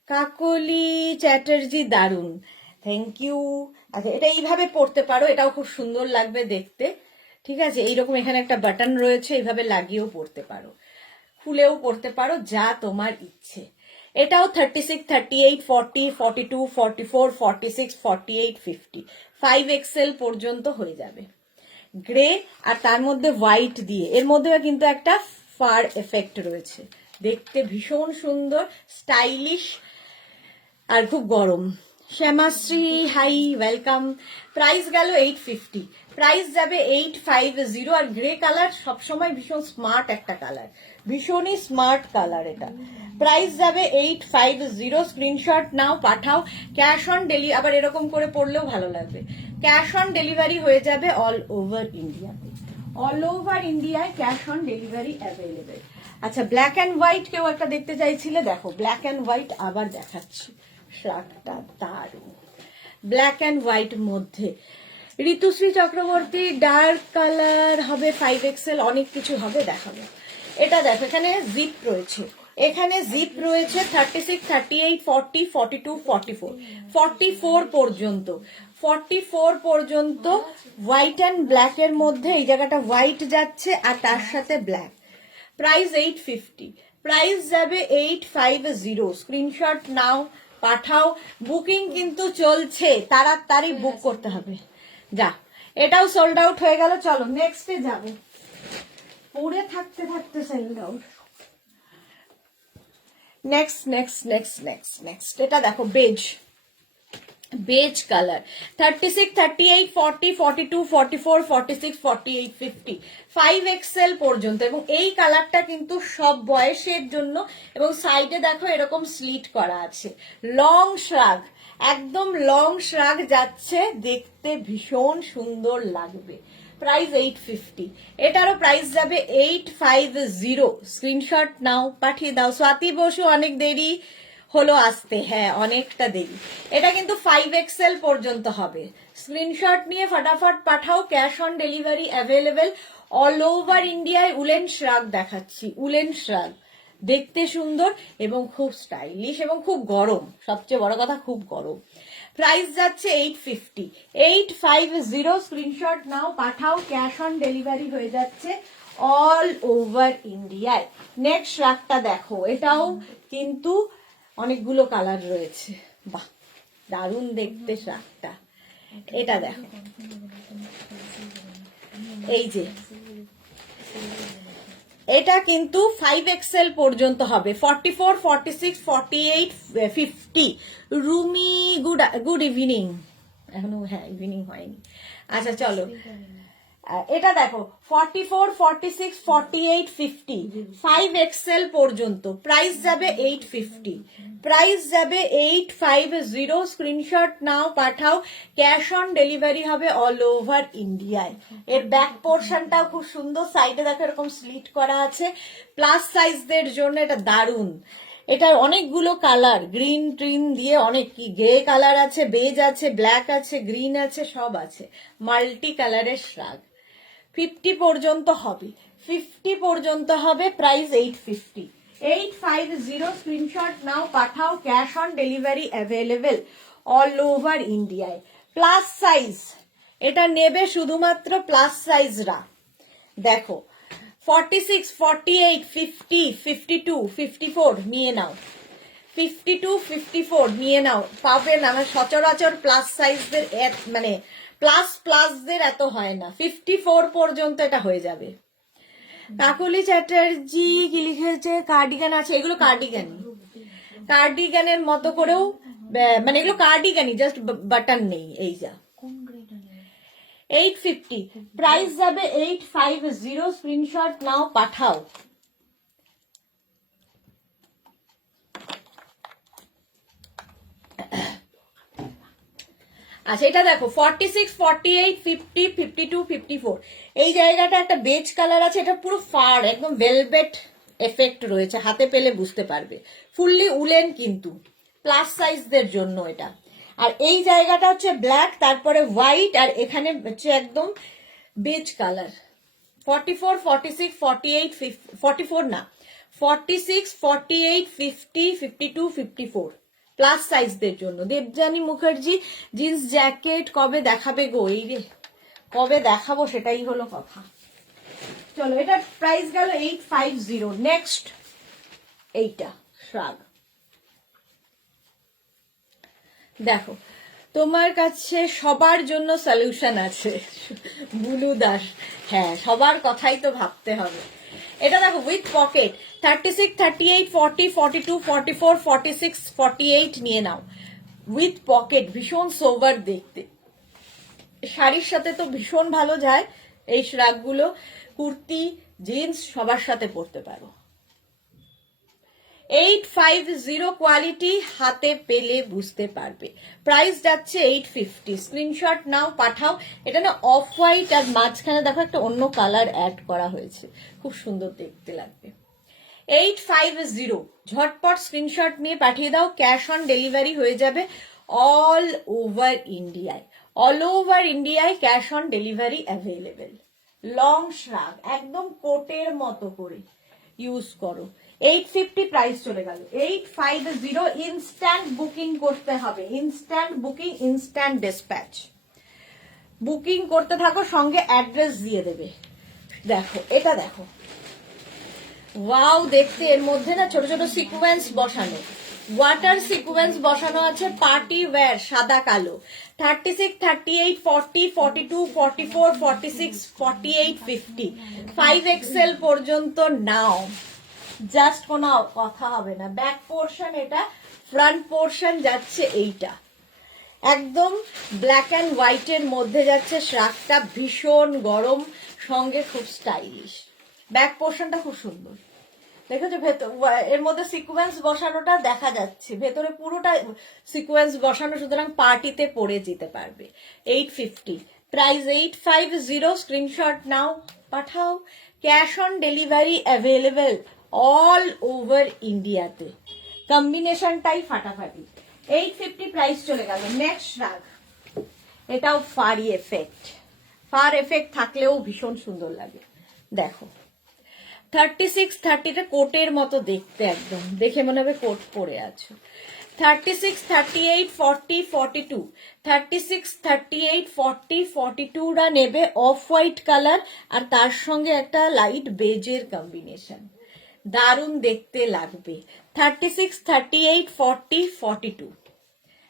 কাকলি চ্যাটার্জি, দারুন, থ্যাংক ইউ। আচ্ছা এটা এইভাবে পরতে পারো, এটাও খুব সুন্দর লাগবে দেখতে। ঠিক আছে, এইরকম এখানে একটা বাটন রয়েছে, এইভাবে লাগিয়েও পরতে পারো, খুলেও পরতে পারো, যা তোমার ইচ্ছে। এটাও 36, 38, 40, 42, 44, 46, 48, 50, 5XL পর্যন্ত হয়ে যাবে। গ্রে আর তার মধ্যে হোয়াইট দিয়ে, এর মধ্যে কিন্তু একটা ফার এফেক্ট রয়েছে, দেখতে ভীষণ সুন্দর, স্টাইলিশ আর খুব গরম। Shyamashree high, welcome. প্রাইস গেল 850। প্রাইস যাবে 850। আর গ্রে কালার সবসময় ভীষণ স্মার্ট একটা কালার, ভীষণই স্মার্ট কালার এটা। প্রাইস যাবে 850। স্ক্রিনশট নাও, পাঠাও। ক্যাশ অন ডেলিভারি, আবার এরকম করে পড়লেও ভালো লাগবে। ক্যাশ অন ডেলিভারি হয়ে যাবে অল ওভার ইন্ডিয়াতে। অল ওভার ইন্ডিয়ায় ক্যাশ অন ডেলিভারি অ্যাভেলেবেল। আচ্ছা ব্ল্যাক অ্যান্ড হোয়াইট কেউ একটা দেখতে চাইছিলে, দেখো ব্ল্যাক অ্যান্ড হোয়াইট আবার দেখাচ্ছি। শ্রাগটা দারুণ, ব্ল্যাক অ্যান্ড হোয়াইট মধ্যে ঋতুশ্রী চক্রবর্তী ডার্ক কালার হবে 5XL, অনেক কিছু হবে, দেখাবো। এটা দেখো, এখানে জিপ রয়েছে, এখানে জিপ রয়েছে 36, 38, 40, 42, 44, 44 পর্যন্ত, 44 পর্যন্ত হোয়াইট অ্যান্ড ব্ল্যাক এর মধ্যে। এই জায়গাটা হোয়াইট যাচ্ছে আর তার সাথে ব্ল্যাক। প্রাইস 850, প্রাইস যাবে 850। স্ক্রিনশট নাও, পাঠাও। বুকিং কিন্তু চলছে, তাড়াতাড়ি বুক করতে হবে। যা, এটাও সোল্ড আউট হয়ে গেল। চলো নেক্সটে যাব, পরে থাকতে থাকতে sold out. Next next next next next এটা দেখো, বেজ, বেজ কালার 36, 38, 40, 42, 44, 46, 48, 50, 5XL পর্যন্ত। এবং এই কালারটা কিন্তু সব বয়সের জন্য। এবং সাইডে দেখো এরকম স্লিট করা আছে, লং শ্রাগ, একদম লং শ্রাগ যাচ্ছে, দেখতে ভীষণ সুন্দর লাগবে। প্রাইস 850, এটারও প্রাইস যাবে 850। স্ক্রিনশট নাও, পাঠিয়ে দাও। স্বাতি বসু, অনেক দেরি হলো আসতে, হ্যাঁ অনেকটা দেরি। এটা কিন্তু 5XL পর্যন্ত হবে। স্ক্রিনশট নিয়ে ফটাফট পাঠাও। Cash on delivery available all over ইন্ডিয়ায়। উলেন শ্রাগ দেখাচ্ছি, উলেন শ্রাগ, দেখতে সুন্দর এবং খুব স্টাইলিশ এবং খুব গরম, সবচেয়ে বড় কথা খুব গরম। প্রাইস যাচ্ছে 850, 850। স্ক্রিনশট নাও, পাঠাও। ক্যাশ অন ডেলিভারি হয়ে যাচ্ছে অল ওভার ইন্ডিয়ায়। নেক্সট শ্রাগটা দেখো, এটাও কিন্তু অনেকগুলো কালার রয়েছে, বাহ দারুণ দেখতে শ্রাগটা। এটা দেখো, এই যে এটা কিন্তু 5XL পর্যন্ত হবে, 44, 46, 48, 50। Rumi, good evening. এখনো হ্যাঁ ইভিনিং হয়নি। আচ্ছা চলো, এটা দেখো 44, 46, 48, 50, 5XL পর্যন্ত। প্রাইস যাবে 850, প্রাইস যাবে 850। স্ক্রিনশট নাও, পাঠাও। ক্যাশ অন ডেলিভারি হবে অল ওভার ইন্ডিয়ায়। এর ব্যাক পোর্শনটাও খুব সুন্দর, সাইডে দেখো এরকম স্লিট করা আছে। প্লাস সাইজদের জন্য এটা দারুণ। এটার অনেকগুলো কালার, গ্রিন ট্রিন দিয়ে অনেক, কি গ্রে কালার আছে, বেজ আছে, ব্ল্যাক আছে, গ্রিন আছে, সব আছে, মাল্টি কালারের শ্রাগ। 50 পর্যন্ত হবে, 50 পর্যন্ত হবে। প্রাইস 850, 850। স্ক্রিনশট নাও, পাঠাও। Cash on delivery available all over ইন্ডিয়ায়। প্লাস সাইজ, এটা নেবে শুধুমাত্র প্লাস সাইজরা। দেখো 46, 48, 50, 52, 54 নিয়ে নাও, 52, 54 নিয়ে নাও। পাবেন আমার সচরাচর প্লাস সাইজদের, মানে প্লাসদের এত হয় না। 54 পর্যন্ত এটা হয়ে যাবে। কাকলি চ্যাটার্জি কি লিখেছে, কার্ডিগান আছে, এগুলো কার্ডিগানই, কার্ডিগানের মতো করেও, মানে এগুলো কার্ডিগানই, জাস্ট বাটন নেই। এই যা 850, প্রাইস যাবে 850। স্ক্রিনশট নাও, পাঠাও। আচ্ছা এটা দেখো 46, 48, 50, 52, 54। এই জায়গাটা একটা বেজ কালার আছে, এটা পুরো ফার, একদম ভেলভেট এফেক্ট রয়েছে, হাতে পেলে বুঝতে পারবে। ফুললি উলেন কিন্তু, প্লাস সাইজদের জন্য এটা। আর এই জায়গাটা হচ্ছে ব্ল্যাক, তারপরে হোয়াইট, আর এখানে হচ্ছে একদম বেজ কালার। 44, 46, 48, 44 না, 46, 48, 50, 52, 54 প্লাস সাইজদের জন্য। দেবজানী মুখার্জি, জিন্স জ্যাকেট কবে দেখাবে গো? এই রে, কবে দেখাবো সেটাই হলো কথা। চলো, এটা প্রাইস গেল 850। নেক্সট এইটা শ্রাগ দেখো, তোমার কাছে সবার জন্য সলিউশন আছে। বুলু দাস, হ্যাঁ সবার কথাই তো ভাবতে হবে। এটা দেখো উইথ পকেট, 36, 38, 40, 42, 44, 46, 48 নিয়ে নাও। উইথ পকেট, ভীষণ সোবার দেখতে, শাড়ির সাথে তো ভীষণ ভালো যায় এই শ্রাগগুলো। কুর্তি, জিন্স সবার সাথে পরতে পারো। 850 কোয়ালিটি, হাতে পেলে বুঝতে পারবে। প্রাইস যাচ্ছে 850। স্ক্রিনশট নাও, পাঠাও। এটা না অফ হোয়াইট, আর মাঝখানে দেখো একটা অন্য কালার অ্যাড করা হয়েছে, খুব সুন্দর দেখতে লাগবে। 850, ঝটপট স্ক্রিনশট নিয়ে পাঠিয়ে দাও। ক্যাশ অন ডেলিভারি হয়ে যাবে অল ওভার ইন্ডিয়ায়, অল ওভার ইন্ডিয়ায় cash on delivery available. Long শ্রাগ একদম কোটের মতো করে ইউজ করো। 850 প্রাইস চলে গেল। 850 ইনস্ট্যান্ট বুকিং করতে হবে, instant booking, instant dispatch. Booking করতে থাকো, সঙ্গে অ্যাড্রেস দিয়ে দেবে। দেখো এটা দেখো, ওয়াও দেখতে। এর মধ্যে না ছোট ছোট সিকোয়েন্স বসানো, ওয়াটার সিকোয়েন্স বসানো আছে, পার্টি ওয়্যার, সাদা কালো। 36, 38, 40, 42, 44, 46, 48, 50, 5XL পর্যন্ত নাও। জাস্ট কোনো কথা হবে না। ব্যাক পোর্শন এটা, ফ্রন্ট পোর্শন যাচ্ছে এইটা, একদম ব্ল্যাক অ্যান্ড হোয়াইটের মধ্যে যাচ্ছে। শ্রাগটা ভীষণ গরম, সঙ্গে খুব স্টাইলিশ। ব্যাক পোর্শনটা খুব সুন্দর দেখেছো, ভেতর এর মধ্যে সিকোয়েন্স বসানোটা দেখা যাচ্ছে, ভেতরে পুরোটা সিকোয়েন্স বসানো, সুতরাং পার্টিতে পরে যেতে পারবে। 850 প্রাইস, 850। স্ক্রিনশট নাও, পাঠাও। Cash on delivery available all over ইন্ডিয়াতে। কম্বিনেশনটাই ফাটাফাটি। 850 প্রাইস চলে গেল। নেক্সট রাগ, এটাও ফারি এফেক্ট। ফার এফেক্ট থাকলেও ভীষণ সুন্দর লাগে। দেখো 36, 30টা কোটের মতো দেখতে, একদম দেখে মনে হবে কোট পরে আছো। 36, 38, 40, 42, 36, 38, 40, 42রা নেবে অফ হোয়াইট কালার, আর তার সঙ্গে একটা লাইট বেজের কম্বিনেশন, দারুণ দেখতে লাগবে। 36, 38, 40, 42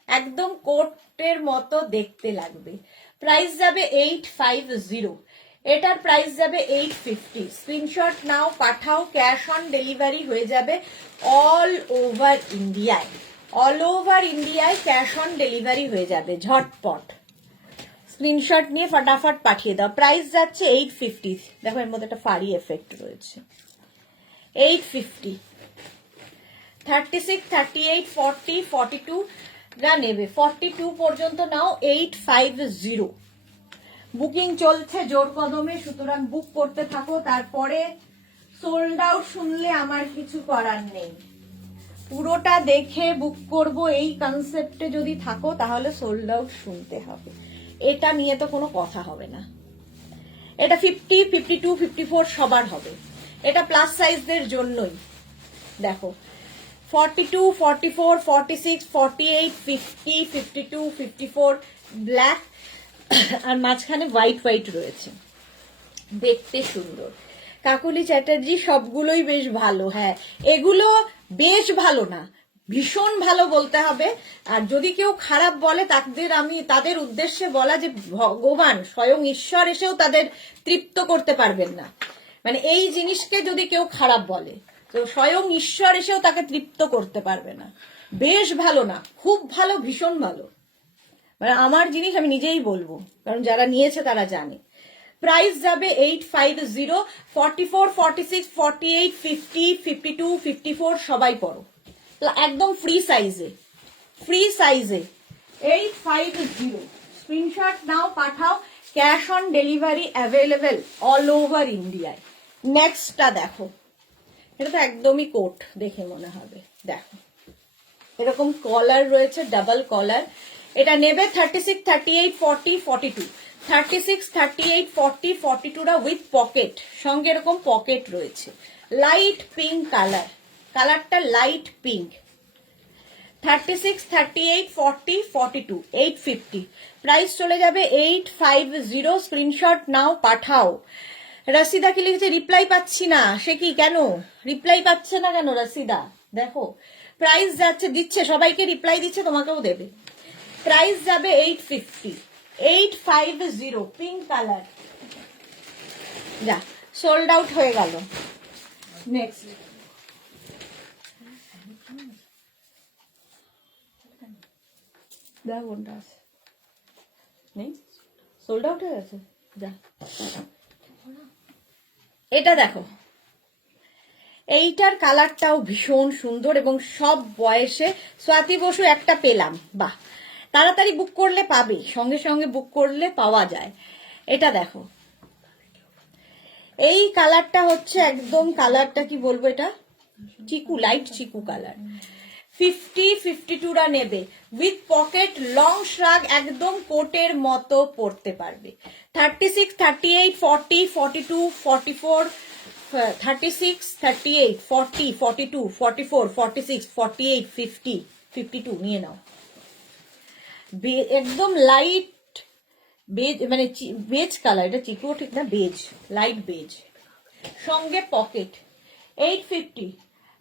একদম কোটের মতো দেখতে লাগবে। প্রাইস যাবে 850। এটার প্রাইস যাবে 850। স্ক্রিনশট নাও, পাঠাও। ক্যাশ অন ডেলিভারি হয়ে যাবে অল ওভার ইন্ডিয়ায়। অল ওভার ইন্ডিয়ায় ক্যাশ অন ডেলিভারি হয়ে যাবে ঝটপট। স্ক্রিনশট নিয়ে ফটাফট পাঠিয়ে দাও। প্রাইস যাচ্ছে 850। দেখো এর মধ্যে একটা ফারি এফেক্ট রয়েছে। 850। 36, 38, 40, 42 যা নেবে, 42 পর্যন্ত নাও। 850 বুকিং চলছে জোর কদমে, সুতরাং বুক করতে থাকো। তারপরে সোল্ড আউট শুনলে আমার কিছু করার নেই, পুরোটা দেখে বুক করব এই কনসেপ্টে যদি থাকো, তাহলে সোল্ড আউট শুনতে হবে। এটা নিয়ে তো কোনো কথা হবে না। এটা 50, 52, 54 সবার হবে। এটা প্লাস সাইজদের জন্যই। দেখো 42, 44, 46, 48, 50, 52, 54 ব্ল্যাক, আর মাঝখানে হোয়াইট হোয়াইট রয়েছে, দেখতে সুন্দর। কাকলি চ্যাটার্জি সবগুলোই বেশ ভালো। হ্যাঁ, এগুলো বেশ ভালো না, ভীষণ ভালো বলতে হবে। আর যদি কেউ খারাপ বলে, তাদের উদ্দেশ্যে বলা যে ভগবান স্বয়ং ঈশ্বর এসেও তাদের তৃপ্ত করতে পারবেন না। মানে এই জিনিসকে যদি কেউ খারাপ বলে, তো স্বয়ং ঈশ্বর এসেও তাকে তৃপ্ত করতে পারবে না। বেশ ভালো না, খুব ভালো, ভীষণ ভালো। মানে আমার জিনিস আমি নিজেই বলবো, কারণ যারা নিয়েছে তারা জানে। প্রাইস যাবে 850। 44, 46, 48, 50, 52, 54 সবাই পড়ো, একদম ফ্রি সাইজে, ফ্রি সাইজে। 850 স্ক্রিনশট নাও, পাঠাও। Cash on delivery available all over ইন্ডিয়ায়। নেক্সটটা দেখো, এটা তো একদমই কোট দেখে মনে হবে। দেখো এরকম কলার রয়েছে, ডাবল কলার। এটা নেবে 36, 38, 40, 42। 36, 38, 40, 42টা উইথ পকেট, সঙ্গে এরকম পকেট রয়েছে। লাইট পিঙ্ক কালার, কালারটা লাইট পিঙ্ক। 36, 38, 40, 42, 850 প্রাইস চলে যাবে 850। স্ক্রিনশট নাও, পাঠাও। রসিদা কি লিখেছে? রিপ্লাই পাচ্ছি না। সে কি, কেন রিপ্লাই পাচ্ছে না কেন রসিদা? দেখো প্রাইস যাচ্ছে, দিচ্ছে, সবাইকে রিপ্লাই দিচ্ছে, তোমাকেও দেবে। প্রাইস যাবে 850। 850 পিঙ্ক কালার। যা, সোল্ড আউট হয়ে গেল। নেক্সট দেখ কোনটা আছে, নেই, সোল্ড আউট হয়ে গেছে। যা, এটা দেখো, এইটার কালারটাও ভীষণ সুন্দর এবং সব বয়সে। স্বাতি বসু একটা পেলাম, বাহ, তাড়াতাড়ি বুক করলে পাবে, সঙ্গে সঙ্গে বুক করলে পাওয়া যায়। এটা দেখো, এই কালারটা হচ্ছে একদম, কালারটা কি বলবো, এটা চিকু, লাইট চিকু কালার। 50-52রা নেবে উইথ পকেট লং শ্রাগ, একদম কোটের মতো পরতে পারবে। 36, 38, 40, 42, 44, 36, 38, 40, 42, 44, 46, 48, 50, 52 নিয়ে নাও। একদম লাইট বেজ, মানে বেজ কালার, এটা চিকুও ঠিক না, বেজ, লাইট বেজ, সঙ্গে পকেট। 850,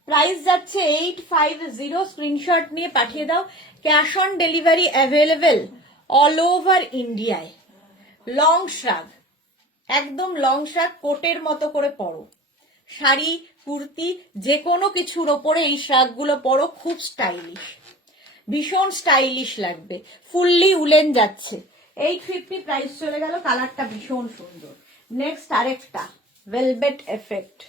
প্রাইস যাচ্ছে 850। স্ক্রিনশট নিয়ে পাঠিয়ে দাও। Cash on delivery available all over ইন্ডিয়ায়। লং শ্রাগ, একদম লং শ্রাগ, কোটের মতো করে পরো। শাড়ি, কুর্তি, যে কোনো কিছুর ওপরে এই শ্রাগগুলো পরো, খুব স্টাইলিশ, ভীষণ স্টাইলিশ লাগবে। ফুললি উলেন যাচ্ছে। 850 প্রাইস চলে গেল। কালারটা ভীষণ সুন্দর। নেক্সট আরেকটা ভেলভেট এফেক্ট,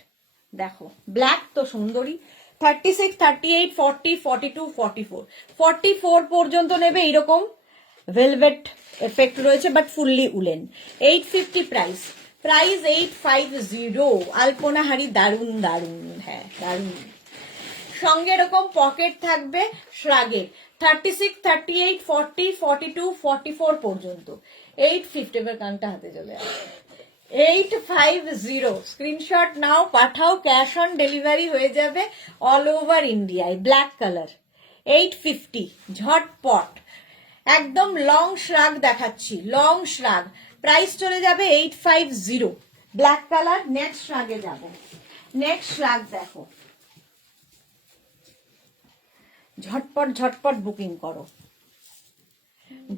দেখো ব্ল্যাক তো সুন্দরী। 36, 38, 40, 42, 44, 44 পর্যন্ত নেবে। এইরকম ভেলভেট এফেক্ট রয়েছে, but fully woollen. 850 price. Price 850। আলপনা হাড়ি দারুন দারুন, হ্যাঁ দারুন। সঙ্গে এরকম পকেট থাকবে শ্রাগের। 36, 38, 40, 42, 44 পর্যন্ত। 850, এবার কানটা হাতে চলে আসে। 850 স্ক্রিনশট নাও, পাঠাও। ক্যাশ অন ডেলিভারি হয়ে যাবে অল ওভার ইন্ডিয়ায়। Black colour. 850 ঝটপট, একদম লং শ্রাগ দেখাচ্ছি, লং শ্রাগ। প্রাইস চলে যাবে 850। Black colour. নেক্সট শ্রাগে যাব। নেক্সট শ্রাগ দেখো, ঝটপট ঝটপট বুকিং করো।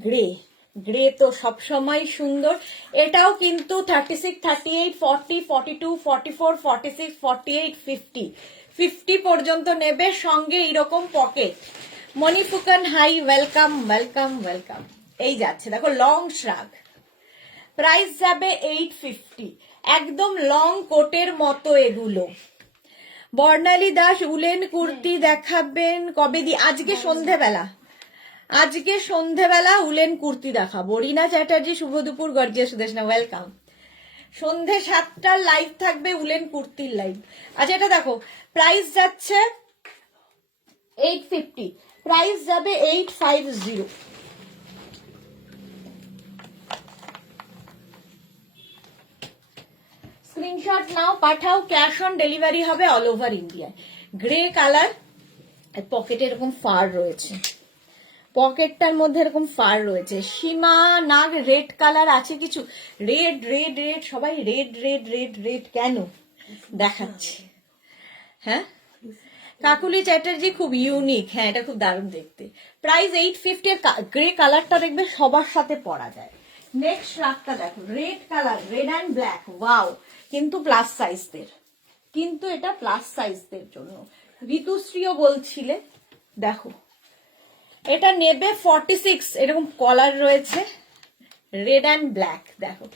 গ্রে, গ্রে তো সবসময় সুন্দর। এটাও কিন্তু 36, 38, 40, 42, 44, 46, 48, 50, 50 পর্যন্ত নেবে। সঙ্গে এরকম pocket. Moni Phukan hi, welcome welcome welcome. এই যাচ্ছে দেখো লং শ্রাগ। প্রাইস যাবে 850। একদম লং কোটের মতো এগুলো। বর্ণালী দাস উলেন কুর্তি দেখাবেন কবে? আজকে সন্ধেবেলা, আজকে সন্ধেবেলা উলেন কুর্তি দেখাবো। রীনা চ্যাটার্জি শুভ দুপুর, গর্জিয়া সুদেশনা ওয়েলকাম। সন্ধে 7টার লাইভ থাকবে উলেন কুর্তির লাইভ। আচ্ছা এটা দেখো, প্রাইস যাচ্ছে 850। প্রাইস যাবে 850। স্ক্রিনশট নাও, পাঠাও। ক্যাশ অন ডেলিভারি হবে অল ওভার ইন্ডিয়ায়। গ্রে কালার, পকেটে এরকম ফার রয়েছে, পকেটটার মধ্যে এরকম ফার রয়েছে। সীমা নাগ রেড কালার আছে কিছু? রেড রেড রেড, সবাই রেড রেড রেড রেড কেন দেখাচ্ছি? হ্যাঁ, কাকুলি চ্যাটার্জি খুব ইউনিক, হ্যাঁ এটা খুব দারুণ দেখতে। প্রাইস 850। গ্রে কালারটা দেখবে সবার সাথে পরা যায়। নেক্সট রাগটা দেখো, red colour, red and black, wow. কিন্তু প্লাস সাইজদের, কিন্তু এটা প্লাস সাইজদের জন্য। ঋতুশ্রীও বলছিলে, দেখো এটা নেবে 46, এরকম কলার রয়েছে, রেড অ্যান্ড ব্ল্যাক। দেখো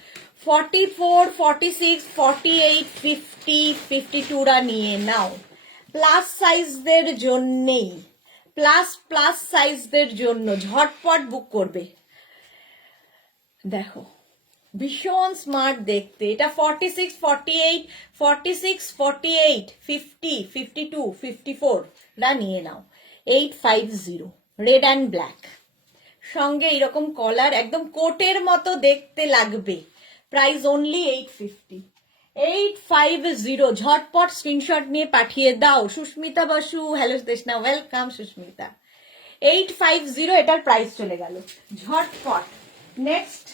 44, 46, 48, 50, 52রা নিয়ে নাও। প্লাস সাইজদের জন্যেই, প্লাস সাইজদের জন্য ঝটপট বুক করবে। দেখো ভীষণ স্মার্ট দেখতে। এটা 46, 48, 46, 48, 50, 52, 54 রা নিয়ে নাও। 850 রেড অ্যান্ড ব্ল্যাক, সঙ্গে এরকম কলার, একদম কোটের মতো দেখতে লাগবে। Price only 850। 850 ঝটপট স্ক্রিনশট নিয়ে পাঠিয়ে দাও। Susmita Basu, hello Deshna welcome Susmita. 850 এটার প্রাইস চলে গেল ঝটপট। নেক্সট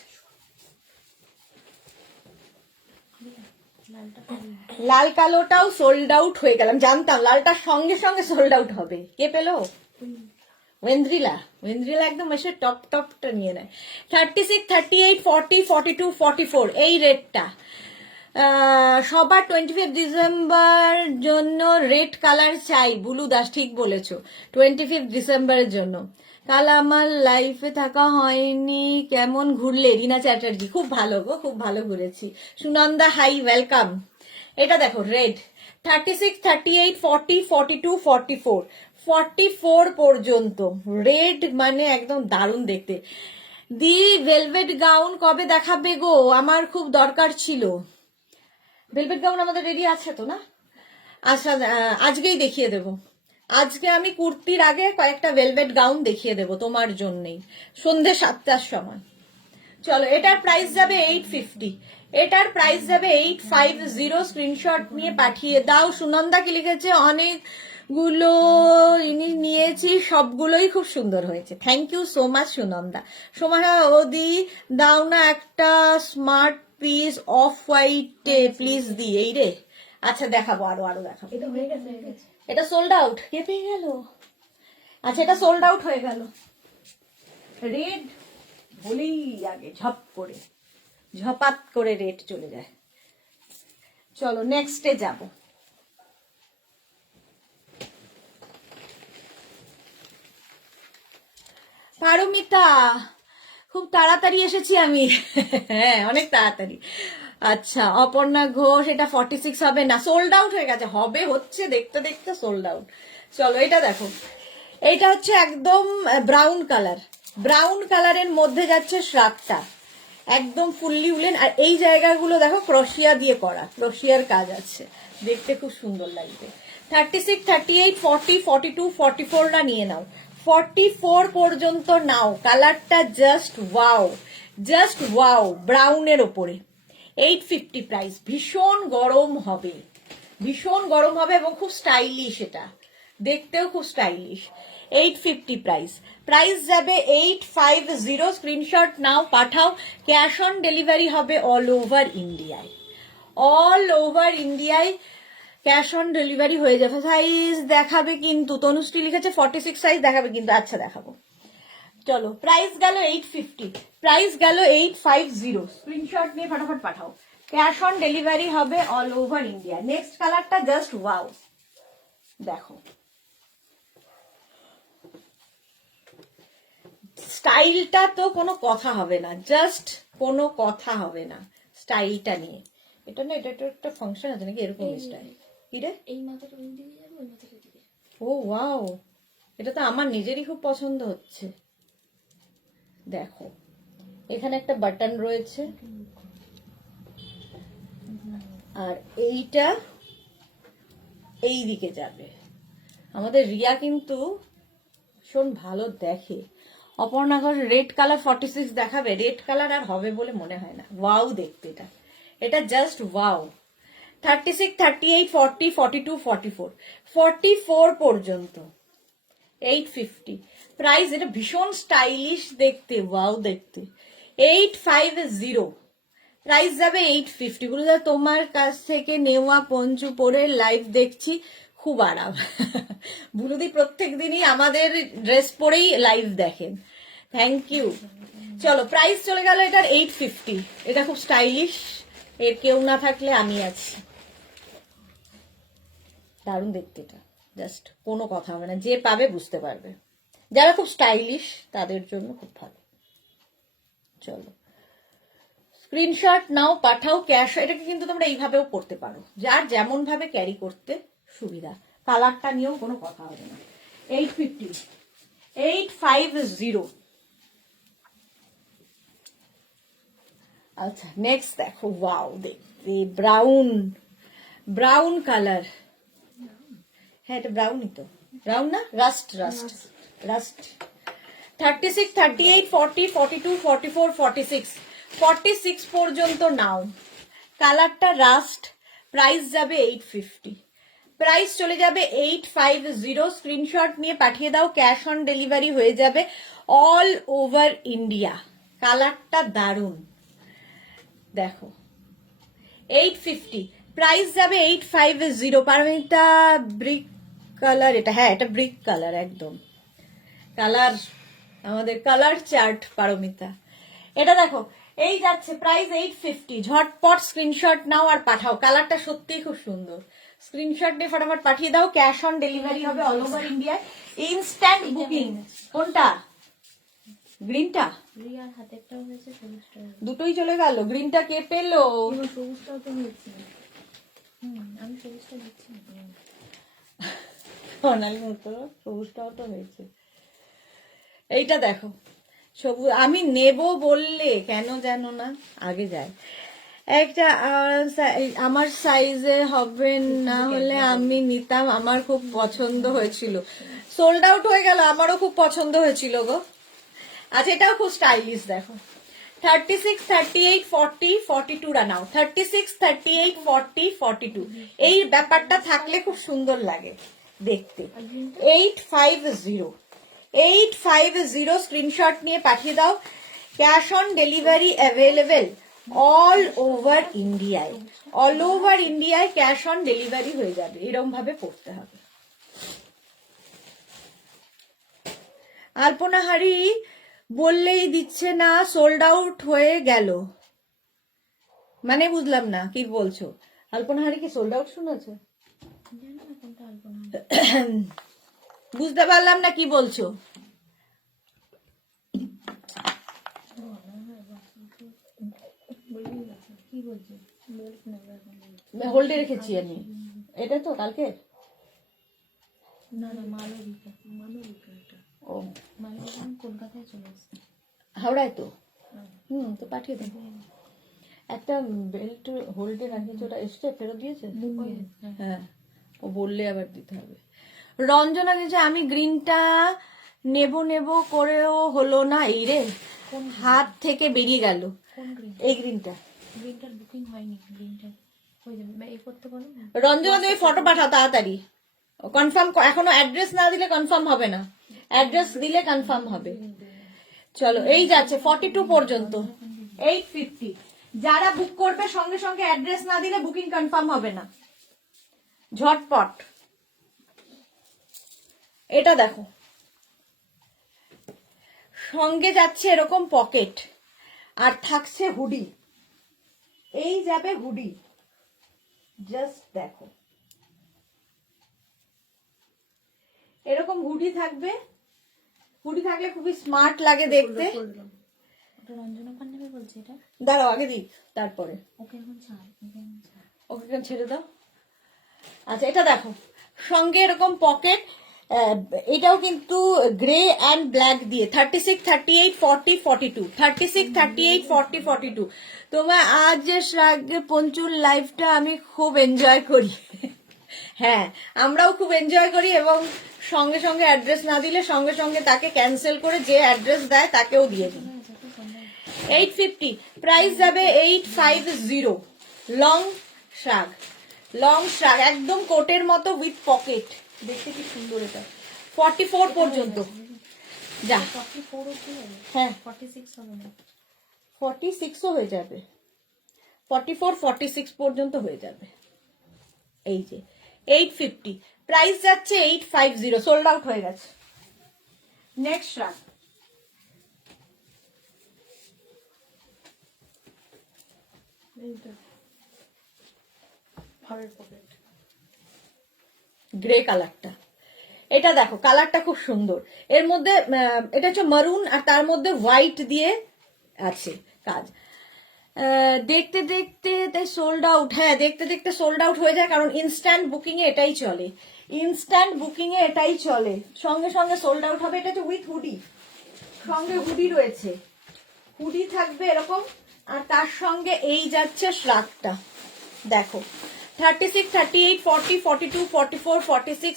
লাল কালোটাও সোল্ড আউট হয়ে গেলাম, জানতাম লালটার সঙ্গে সঙ্গে সোল্ড আউট হবে। কে পেলো? ওয়েন্দ্রিলা, ওয়েন্দ্রিলা একদম এসে টপ টপটা নিয়ে নেয়। 36, 38, 40, 42, 44 এই রেটটা সবার 25 ডিসেম্বর জন্য রেড কালার চাই। বুলু দাস ঠিক বলেছো, 25 ডিসেম্বরের জন্য। কাল আমার লাইফে থাকা হয়নি, কেমন ঘুরলে? রীনা চ্যাটার্জি খুব ভালো গো, খুব ভালো ঘুরেছি। Sunanda hi, welcome. এটা দেখো রেড, 36, 38, 40, 42, 44, 44 পর্যন্ত রেড, মানে একদম দারুণ দেখতে। দি ভেলভেট গাউন কবে দেখাবে গো? আমার খুব দরকার ছিল। ভেলভেট গাউন আমাদের রেডি আছে তো না? আচ্ছা আজকেই দেখিয়ে দেবো, আজকে আমি কুর্তির আগে কয়েকটা ভেলভেট গাউন দেখিয়ে দেবো তোমার জন্যই, সন্ধ্যে 7টার সময়। চলো, এটার প্রাইস যাবে 850, এটার প্রাইস যাবে 850। স্ক্রিনশট নিয়ে পাঠিয়ে দাও। সুনন্দা কি লিখেছে, অনেকগুলো জিনিস নিয়েছি, সবগুলোই খুব সুন্দর হয়েছে। Thank you so much Sunanda. Somaya ওদি, দাও না একটা স্মার্ট পিস অফ হোয়াইটে প্লিজ দি। এই রে, আচ্ছা দেখাবো, আরো আরো দেখাবো। এটা হয়ে গেছে। এটা সোল্ড আউট, কে পেয়ে গেল? আচ্ছা, এটা সোল্ড আউট হয়ে গেল। রেড বলেই আগে ঝপাত করে রেড চলে যায়। চলো নেক্সটে যাব। পারমিতা, খুব তাড়াতাড়ি এসেছি আমি। হ্যাঁ, অনেক তাড়াতাড়ি। আচ্ছা, অপর্ণা ঘোষ, এটা 46 হবে না, সোল্ড আউট হয়ে গেছে। হচ্ছে দেখতে দেখতে সোল্ড আউট। চলো এটা দেখো, এইটা হচ্ছে একদম ব্রাউন কালার, ব্রাউন কালারের মধ্যে যাচ্ছে শ্রাগটা, একদম ফুললি উলেন। আর এই জায়গাগুলো দেখো ক্রোশিয়া দিয়ে করা, ক্রোশিয়ার কাজ আছে, দেখতে খুব সুন্দর লাগবে। 36, 38, 40, 42, 44 না নিয়ে নাও, 44 পর্যন্ত নাও। কালারটা জাস্ট ওয়াও, ব্রাউনের ওপরে। 850 প্রাইস, ভীষণ গরম হবে এবং খুব স্টাইলিশ, এটা দেখতেও খুব স্টাইলিশ। 850 প্রাইস যাবে 850। স্ক্রিনশট নাও, পাঠাও। ক্যাশ অন ডেলিভারি হবে অল ওভার ইন্ডিয়ায় ক্যাশ অন ডেলিভারি হয়ে যাবে। সাইজ দেখাবে কিন্তু, তনুশ্রী লিখেছে 46 সাইজ দেখাবে কিন্তু। আচ্ছা দেখাবো। চলো, প্রাইস গেল 850, প্রাইস গেল 850। স্ক্রিনশট নিয়ে ফটাফট পাঠাও। ক্যাশ অন ডেলিভারি হবে অল ওভার ইন্ডিয়া। নেক্সট কালারটা জাস্ট ওয়াও, দেখো স্টাইলটা তো কোনো কথা হবে না, জাস্ট কোনো কথা হবে না স্টাইলটা নিয়ে। এটা না, এটা একটা ফাংশন আছে নাকি এরকম স্টাইল? কি রে, এই মাথাটা ওই দিকে যাবে, ওই মাথাটা দিকে। ও ওয়াও, এটা তো আমার নিজেরই খুব পছন্দ হচ্ছে। দেখো, এখানে একটা বাটন রয়েছে, আর এইটা এই দিকে যাবে। আমাদের রিয়া কিন্তু ভীষণ ভালো দেখে। অপর্ণা ঘোষ, রেড কালার 46 দেখাবে? রেড কালার আর হবে বলে মনে হয় না। ওয়াও দেখতে, এটা জাস্ট ওয়াও। 36, 38, 40, 42, 44, 44 পর্যন্ত 850 প্রাইস। এটা ভীষণ স্টাইলিশ দেখতে, ওয়াও দেখতে। 850 প্রাইস যাবে 850। গুরুদা, তোমার কাছ থেকে নেওয়া পঞ্চু পরে লাইভ দেখছি, খুব আরাম। বুলুদি প্রত্যেক দিনই আমাদের ড্রেস পরেই লাইভ দেখেন, থ্যাংক ইউ। চলো, প্রাইস চলে গেল এটার 850। এটা খুব স্টাইলিশ, এর কেউ না থাকলে আমি আছি। দারুণ দেখতে, এটা জাস্ট কোনো কথা হবে না, যে পাবে বুঝতে পারবে। যারা খুব স্টাইলিশ তাদের জন্য খুব ভালো। চলো, স্ক্রিনশট নাও, পাঠাও। ক্যাশ, এটাকে কিন্তু তোমরা এইভাবেও করতে পারো, যার যেমন ভাবে ক্যারি করতে সুবিধা। কালারটা নিয়েও কোনো কথা হবে না। 850, 850। আচ্ছা, নেক্সট দেখো, ওয়াও দেখতে, ব্রাউন কালার। হ্যাঁ, এটা ব্রাউনই তো, ব্রাউন না, রাস্ট। 36, 38, 40, 42, 44, 46, 46 পর্যন্ত নাও। কালারটা রাস্ট। প্রাইস যাবে 850, প্রাইস চলে যাবে 850। স্ক্রিনশট নিয়ে পাঠিয়ে দাও, ক্যাশ অন ডেলিভারি হয়ে যাবে অল ওভার ইন্ডিয়া। কালারটা দারুন, দেখো 850, প্রাইস যাবে 850। পারমিতা, ব্রিক কালার এটা? হ্যাঁ, এটা ব্রিক কালার, একদম কালার, আমাদের কালার চার্ট পারমিতা। এটা দেখো, এই যাচ্ছে প্রাইস 850। ঝটপট স্ক্রিনশট নাও আর পাঠাও। কালারটা সত্যিই খুব সুন্দর। স্ক্রিনশট নিয়ে ফটাফট পাঠিয়ে দাও। ক্যাশ অন ডেলিভারি হবে অল ওভার ইন্ডিয়ায়, ইনস্ট্যান্ট বুকিং। কোনটা? গ্রিনটা? রিয়ার হাতেরটাও হয়েছে, সবুজটাও হয়েছে। দুটোই চলে গেল। গ্রিনটা কে পেলো? সবুজটাও তো হয়েছে। আমি সবুজটা দিচ্ছি না। সোনালি মতো সবুজটাও তো হয়েছে। এইটা দেখো, সবুজ আমি নেব বললে কেন যেন না আগে যায়। একটা আমার সাইজে হবে না হলে আমি নিতাম, আমার খুব পছন্দ হয়েছিল। সোল্ড আউট হয়ে গেল, আমারও খুব পছন্দ হয়েছিল গো। আচ্ছা, এটাও খুব স্টাইলিশ, দেখো 36, 38, 40, 42 রান আউট। 36, 38, 40, 42 এই ব্যাপারটা থাকলে খুব সুন্দর লাগে দেখতে। 850 850 স্ক্রিনশট নিয়ে পাঠিয়ে দাও। Cash on delivery available all over ইন্ডিয়ায়। অল ওভার ইন্ডিয়ায় ক্যাশ অন ডেলিভারি হয়ে যাবে। এরকম ভাবে পড়তে হবে। আলপনা হাড়ি বললেই দিচ্ছে না, সোল্ড আউট হয়ে গেল। মানে বুঝলাম না কি বলছো। আলপনা হাড়ি কি সোল্ড আউট শুনেছো? জানি না কোনটা আলপনা। বুঝতে পারলাম না কি বলছো। কি বলছি? হোল্ডে রেখেছি আমি। এটা তো কালকে না না, মালবিকা এটা। ও মালবিকা কলকাতায় চলে আসছে। হাওড়ায় তো। তো পাঠিয়ে দেবো। একটা বেল্ট হোল্ডে রাখিয়েছে, ওটা এসছে, ফেরত দিয়েছে। হ্যাঁ, ও বললে আবার দিতে হবে। রঞ্জনা দিয়েছে আমি গ্রিনটা নেব নেব করেও হলো না। এই রে, হাত থেকে বেরিয়ে গেল। কোন গ্রিন? এই গ্রিনটা। গ্রিনটার বুকিং হয়নি। গ্রিনটার হয়ে যাবে, এই করতে বলো না। রঞ্জনা তুমি ফটো পাঠাও তাড়াতাড়ি। কনফার্ম, এখনো অ্যাড্রেস না দিলে কনফার্ম হবে না, অ্যাড্রেস দিলে কনফার্ম হবে। চলো, এই যাচ্ছে 42 পর্যন্ত। 850 যারা বুক করবে সঙ্গে সঙ্গে অ্যাড্রেস না দিলে বুকিং কনফার্ম হবে না। ঝটপট। এটা দেখো, সঙ্গে যাচ্ছে এরকম পকেট, আর থাকছে হুডি। এই যাবে হুডি, জাস্ট দেখো এরকম হুডি থাকবে। হুডি থাকলে খুবই স্মার্ট লাগে দেখতে। ওটা রঞ্জনা পান্ডে বলছে এটা। দাঁড়াও আগে দিই, তারপরে ওকে এখন ছাড়, ওকে এখন ছাড়। ওকে কেন ছেড়ে দাও। আচ্ছা, এটা দেখো সঙ্গে এরকম পকেট। এটাও কিন্তু গ্রে অ্যান্ড ব্ল্যাক দিয়ে। 36, 38, 40, 42 36, 38, 40, 42 তোমার আজ যে পঞ্চুর লাইফটা আমি খুব এনজয় করি। হ্যাঁ, আমরাও খুব এনজয় করি, এবং সঙ্গে সঙ্গে অ্যাড্রেস না দিলে সঙ্গে সঙ্গে তাকে ক্যান্সেল করে যে অ্যাড্রেস দেয় তাকেও দিয়ে দিই। 850 প্রাইস যাবে 850। লং শ্রাগ, লং শ্রাগ একদম কোটের মতো উইথ পকেট। দেখতে কি সুন্দর এটা। 44 পর্যন্ত যা। 44 অবধি হবে? হ্যাঁ, 46 হবে না? 46ও হয়ে যাবে। 44, 46 পর্যন্ত হয়ে যাবে। এই যে 850 প্রাইস যাচ্ছে 850। সোল্ড আউট হয়ে গেছে। নেক্সট শ্রাগ। গ্রে কালারটা, এটা দেখো কালারটা খুব সুন্দর। এর মধ্যে এটা হচ্ছে মারুন, আর তার মধ্যে হোয়াইট দিয়ে আছে কাজ। দেখতে দেখতে তাই সোল্ড আউট। হ্যাঁ, দেখতে দেখতে সোল্ড আউট হয়ে যায়, কারণ ইনস্ট্যান্ট বুকিং এ এটাই চলে। ইনস্ট্যান্ট বুকিং এ এটাই চলে, সঙ্গে সঙ্গে সোল্ড আউট হবে। এটা হচ্ছে উইথ হুডি, সঙ্গে হুডি রয়েছে। হুডি থাকবে এরকম, আর তার সঙ্গে এই যাচ্ছে শ্রাগটা দেখো। 36, 38, 40, 42, 44, 46,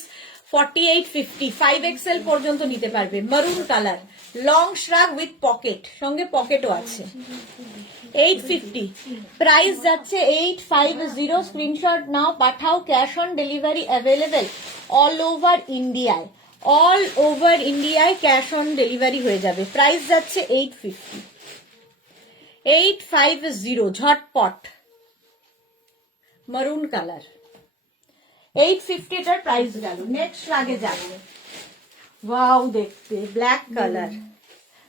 48, 50 5XL পর্যন্ত নিতে পারবে। মারুন কালার, লং শ্রাগ উইথ পকেট, সঙ্গে পকেটও আছে। 850 প্রাইস যাচ্ছে 850। স্ক্রিনশট নাও, পাঠাও। Cash on delivery available all over ইন্ডিয়ায়। অল ওভার ইন্ডিয়ায় ক্যাশ অন ডেলিভারি হয়ে যাবে। প্রাইস যাচ্ছে 850। 850 ঝটপট মারুন কালার। 850 এটার প্রাইস গেল। নেক্সট লাগে যাবে। ওয়াও, দেখতে ব্ল্যাক কালার।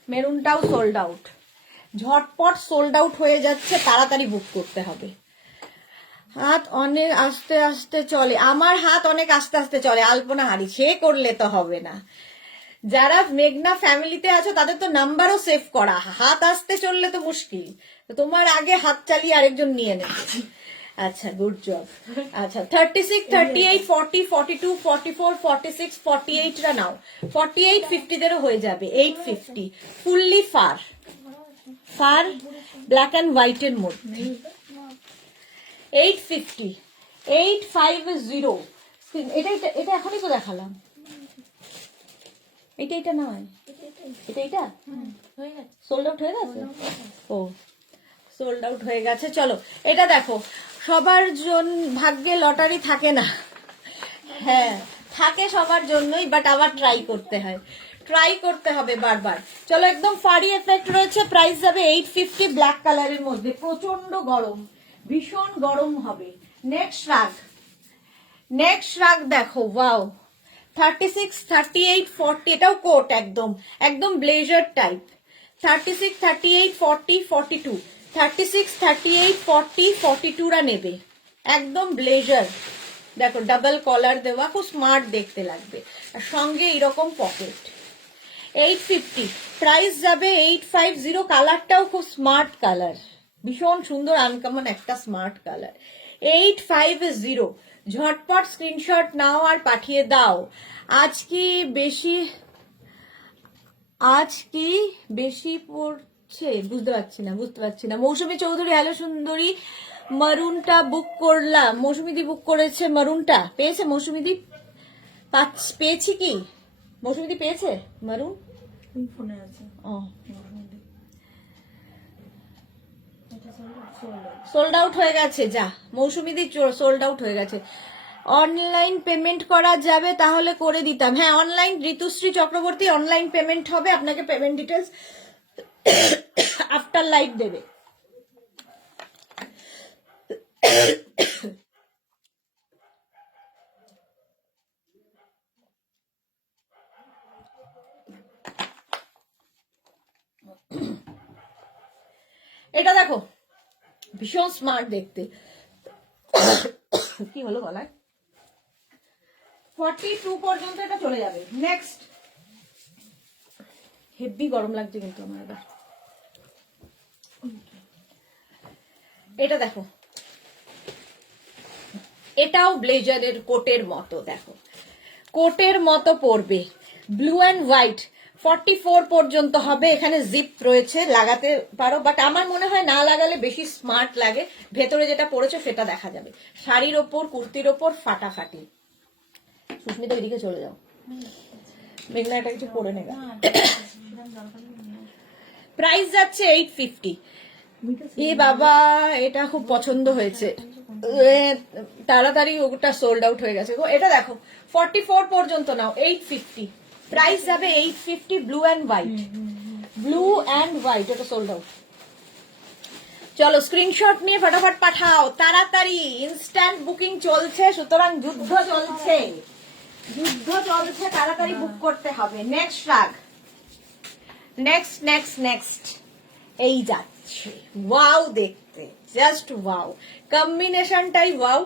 মেরুনটাও সোল্ড আউট। ঝটপট সোল্ড আউট হয়ে যাচ্ছে, তাড়াতাড়ি বুক করতে হবে। হাত অনেক আস্তে আস্তে চলে। আমার হাত অনেক আস্তে আস্তে চলে আলপনা হাড়ি, সে করলে তো হবে না। যারা মেঘনা ফ্যামিলিতে আছো তাদের তো নাম্বারও সেভ করা। হাত আসতে চললে তো মুশকিল। তোমার আগে হাত চালিয়ে আরেকজন নিয়ে নেবে। আচ্ছা, গুড জব। আচ্ছা, 36, 38, 40, 42, 44, 46, 48 রা নাও। 48, 50 দেরও হয়ে যাবে। 850 fully fur, fur black and white এর মধ্যে। 850, 850। এটা এটা এটা এখনই তো দেখালাম। এটা নয়, এটা হয়ে গেছে। সোল্ড আউট হয়ে গেছে। ও সোল্ড আউট হয়ে গেছে। চলো এটা দেখো, সবার জন্য ভাগ্যে লটারি থাকে না, হ্যাঁ থাকে সবার জন্যই, বাট আবার ট্রাই করতে হয়, ট্রাই করতে হবে বারবার। চলো একদম ফারি এফেক্ট রয়েছে, প্রাইস যাবে 850, ব্ল্যাক কালারের মধ্যে, প্রচন্ড গরম, ভীষণ গরম হবে। নেক্সট রাগ দেখো, ওয়াও 36, 38, 40, এটাও কোট, একদম একদম ব্লেজার টাইপ। 36, 38, 40, 42, 36, 38, 40, 42 রা নেবে, একদম ব্লেজার। দেখো ডাবল কলার দেওয়া, খুব স্মার্ট দেখতে লাগবে, আর সঙ্গে এরকম পকেট। 850, প্রাইস যাবে 850। কালারটাও খুব স্মার্ট কালার, ভীষণ সুন্দর আনকমন একটা স্মার্ট কালার। 850, ঝটপট স্ক্রিনশট নাও আর পাঠিয়ে দাও। আজ কি বেশি পড়ছে, বুঝতে পারছি না। মৌসুমী চৌধুরী, হ্যালো সুন্দরী, মারুনটা বুক করলাম, মৌসুমীদি বুক করেছে, মারুনটা পেয়েছে মৌসুমীদি, পেয়েছি কি মৌসুমীদি পেয়েছে মারুন? ফোনে আছে। ও এটা সোল্ড সোল্ড আউট হয়ে গেছে, যা মৌসুমীদি সোল্ড আউট হয়ে গেছে। অনলাইন পেমেন্ট করা যাবে তাহলে করে দিতাম, হ্যাঁ online, Ritushree Chakraborty online payment হবে, আপনাকে পেমেন্ট ডিটেলস আফটার লাইভ দেবে। এটা দেখো ভীষণ স্মার্ট দেখতে, কি হলো গলায়, 42 পর্যন্ত এটা চলে যাবে। নেক্সট, হেভি গরম লাগছে কিন্তু আমার এবার। এটা দেখো, এটাও ব্লেজারের কোটের মতো, দেখো কোটের মতো পরবে, ব্লু অ্যান্ড হোয়াইট, 44 পর্যন্ত হবে। এখানে জিপ রয়েছে, লাগাতে পারো, বাট আমার মনে হয় না লাগালে বেশি স্মার্ট লাগে, ভেতরে যেটা পড়েছে সেটা দেখা যাবে। শাড়ির ওপর, কুর্তির ওপর ফাটাফাটি। সুস্মিতা এদিকে চলে যাও, মেঘনা এটা কিছু পরে নেবে। প্রাইস যাচ্ছে 850। এ বাবা, এটা খুব পছন্দ হয়েছে, তাড়াতাড়ি ওটা সোল্ড আউট হয়ে গেছে গো। এটা দেখো 44 পর্যন্ত নাও, 850, প্রাইস যাবে 850। ব্লু অ্যান্ড হোয়াইট, এটা সোল্ড আউট। চলো স্ক্রিনশট নিয়ে ফটাফট পাঠাও তাড়াতাড়ি, ইনস্ট্যান্ট বুকিং চলছে, সুতরাং যুদ্ধ চলছে, তাড়াতাড়ি বুক করতে হবে। নেক্সট রাগ, নেক্সট এই যাচ্ছে, ওয়াও দেখতে, জাস্ট ওয়াও, কম্বিনেশনটাই ওয়াও।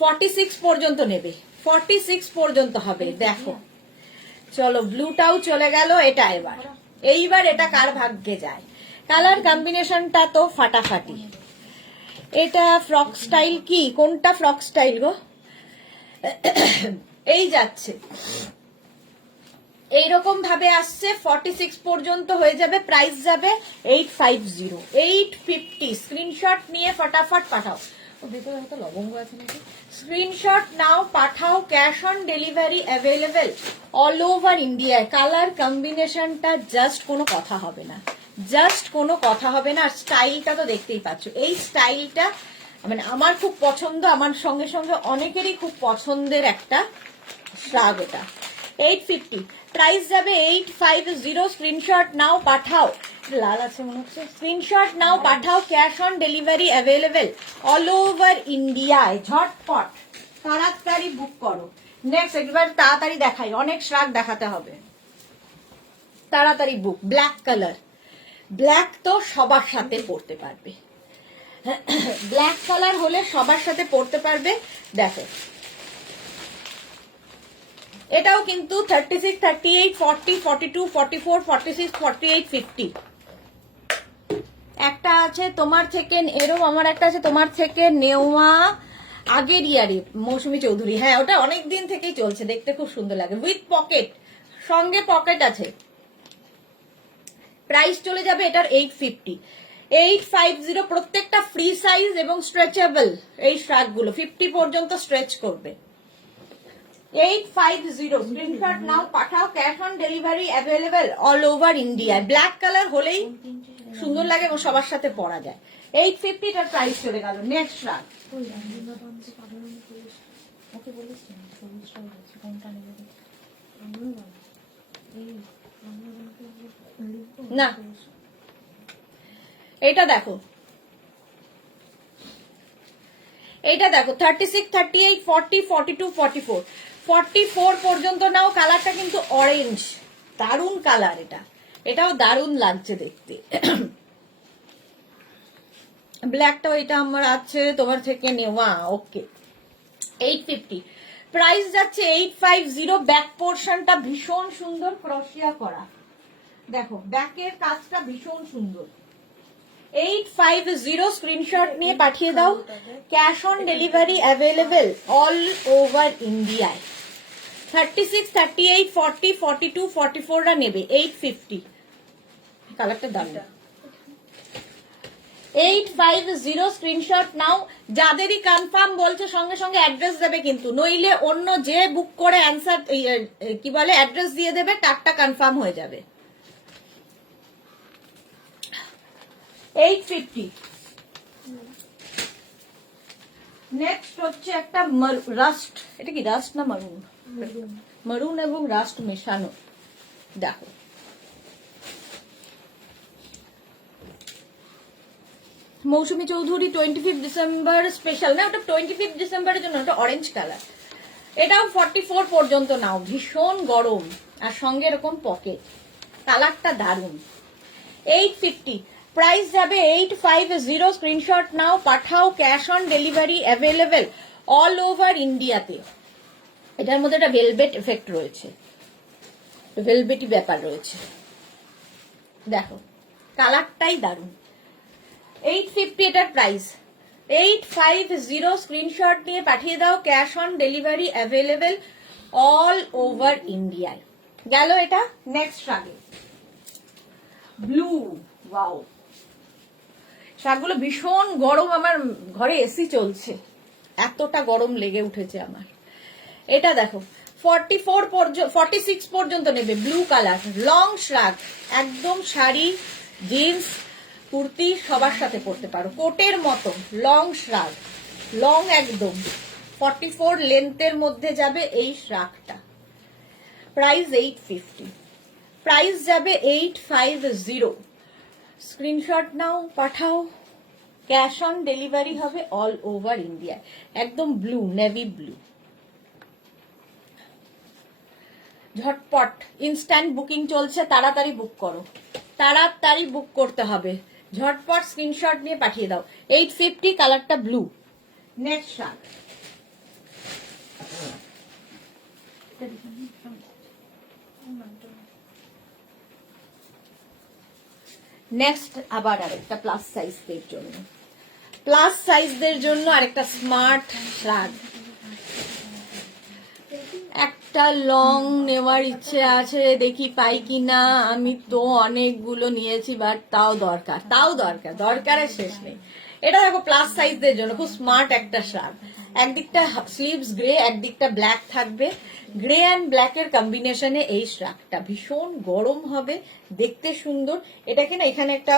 46 পর্যন্ত নেবে, 46 পর্যন্ত হবে, দেখো। চলো ব্লুটাও চলে গেল, এটা এইবার এটা কার ভাগ্যে যায়। কালার কম্বিনেশনটা তো ফাটাফাটি। এটা ফ্রক স্টাইল, কি কোনটা ফ্রক স্টাইল গো, এই যাচ্ছে এইরকম ভাবে আসছে, 46 পর্যন্ত হয়ে যাবে, প্রাইস যাবে 850, 850। স্ক্রিনশট নিয়ে ফটাফট পাঠাও, ভিতরে হয়তো লবঙ্গ আছে নাকি, স্ক্রিনশট নাও পাঠাও, cash on delivery available all over ইন্ডিয়ায়। কালার কম্বিনেশনটা জাস্ট কোনো কথা হবে না, আর স্টাইলটা তো দেখতেই পাচ্ছ, এই স্টাইলটা মানে আমার খুব পছন্দ, আমার সঙ্গে সঙ্গে অনেকেরই খুব পছন্দের একটা শ্রাগ এটা। 850, প্রাইস যাবে 850। স্ক্রিনশট নাও পাঠাও, লাল আছে মনে হচ্ছে, স্ক্রিনশট নাও পাঠাও, cash on delivery available all over ইন্ডিয়ায়, ঝটপট তাড়াতাড়ি বুক করো। নেক্সট, একবার তাড়াতাড়ি দেখাই, অনেক শ্রাগ দেখাতে হবে, তাড়াতাড়ি বুক। ব্ল্যাক কালার, ব্ল্যাক তো সবার সাথে পরতে পারবে, ব্ল্যাক কালার হলে সবার সাথে পরতে পারবে। দেখো এটাও কিন্তু 36, 38, 40, 42, 44, 46, 48, 50। একটা আছে তোমার থেকে এরম, আমার একটা আছে তোমার থেকে নেওয়া আগের ইয়ারে, মৌসুমী চৌধুরী, হ্যাঁ ওটা অনেক দিন থেকেই চলছে, দেখতে খুব সুন্দর লাগে, উইথ পকেট, সঙ্গে পকেট আছে। প্রাইস চলে যাবে এটার 850, 850 প্রত্যেকটা ফ্রি সাইজ এবং স্ট্রেচেবল। এই শ্রাগগুলো 50 পর্যন্ত স্ট্রেচ করবে। 850 স্ক্রিনশট নাও, পাঠাও, cash on delivery available all over India. Black colour হলেই সুন্দর লাগে এবং সবার সাথে পরা যায়। 850 টার প্রাইস চলে গেল। নেক্সট শ্রাগ, ওই রামদীপা পাঞ্চে পাঠানো বলিস, ওকে বলেছেন সবুজটা বলেছে কোনটা নেবে দেখে। আমিও বলি এই আমি ওনাকে লিখবো না এটা দেখো, এইটা দেখো 36, 38, 40, 42, 44, 44 পর্যন্ত নাও। কালারটা কিন্তু অরেঞ্জ, দারুন কালার। এটাও দারুন লাগছে দেখতে। ব্ল্যাকটাও এটা আমার আছে তোমার থেকে নেওয়া। ওকে, 850 প্রাইস যাচ্ছে। 850 ব্যাক পোর্শনটা ভীষণ সুন্দর ক্রোশিয়া করা, দেখো ব্যাকের কাজটা ভীষণ সুন্দর। 850 স্ক্রিনশট নিয়ে পাঠিয়ে দাও, cash on delivery available all over ইন্ডিয়ায়। 36, 38, 40, 42, 44 রা নেবে 850। কালারটা দারুণ। 850 স্ক্রিনশট নাও। যাদেরই কনফার্ম বলছে সঙ্গে সঙ্গে অ্যাড্রেস দেবে কিন্তু, নইলে অন্য যে বুক করে অ্যান্সার কি বলে অ্যাড্রেস দিয়ে দেবে, তারটা কনফার্ম হয়ে যাবে। 850। নেক্সট হচ্ছে একটা রাস্ট, এটা কি রাস্ট না মারুন? মারুন এবং রাস্ট মেশানো। দেখো মৌসুমী চৌধুরী 25 ডিসেম্বর স্পেশাল না, ওটা 25 ডিসেম্বরের জন্য, ওটা অরেঞ্জ কালার। এটাও 44 পর্যন্ত নাও, ভীষণ গরম আর সঙ্গে এরকম পকেট, কালারটা দারুন। 850 প্রাইস যাবে। 850 স্ক্রিনশট নাও, পাঠাও, cash on delivery available all over ইন্ডিয়াতে। এটার মধ্যে একটা ভেলভেট এফেক্ট রয়েছে, ভেলভেটি ব্যাপার রয়েছে। দেখো কালারটাই দারুন। 850 এটার প্রাইস। 850 স্ক্রিনশট নিয়ে পাঠিয়ে দাও, cash on delivery available all over ইন্ডিয়ায়। গেল এটা। নেক্সট শ্রাগে ব্লু, ওয়াও শাকগুলো ভীষণ গরম, আমার ঘরে এসি চলছে, এতটা গরম লেগে উঠেছে আমার। এটা দেখো 46 পর্যন্ত নেবে, ব্লু কালার, লং শ্রাগ, একদম শাড়ি, জিন্স, কুর্তি সবার সাথে পরতে পারো, কোটের মতো লং শ্রাগ, লং একদম 44 লেন্থের মধ্যে যাবে এই শ্রাগটা। প্রাইস 850। প্রাইস যাবে 850। স্ক্রিনশট নাও, পাঠাও, ক্যাশ অন ডেলিভারি হবে অল ওভার ইন্ডিয়া। একদম ব্লু, নেভি ব্লু। ঝটপট ইনস্ট্যান্ট বুকিং চলছে, তাড়াতাড়ি বুক করো, তাড়াতাড়ি বুক করতে হবে। ঝটপট স্ক্রিনশট নিয়ে পাঠিয়ে দাও। 850 কালারটা ব্লু। নেক্সট শার্ট, নেক্সট আবার আরেকটা প্লাস সাইজদের জন্য, প্লাস সাইজদের জন্য আরেকটা স্মার্ট শ্রাগ। একটা লং নেওয়ার ইচ্ছে আছে, দেখি পাই কিনা। আমি তো অনেকগুলো নিয়েছি, বাট তাও দরকারের শেষ নেই। এটা দেখো প্লাস সাইজদের জন্য খুব স্মার্ট একটা শ্রাগ। একদিকটা স্লিভস গ্রে, একদিকটা ব্ল্যাক থাকবে, গ্রে অ্যান্ড ব্ল্যাক এর কম্বিনেশনে এই শ্রাগটা ভীষণ গরম হবে, দেখতে সুন্দর। এটাকে না এখানে একটা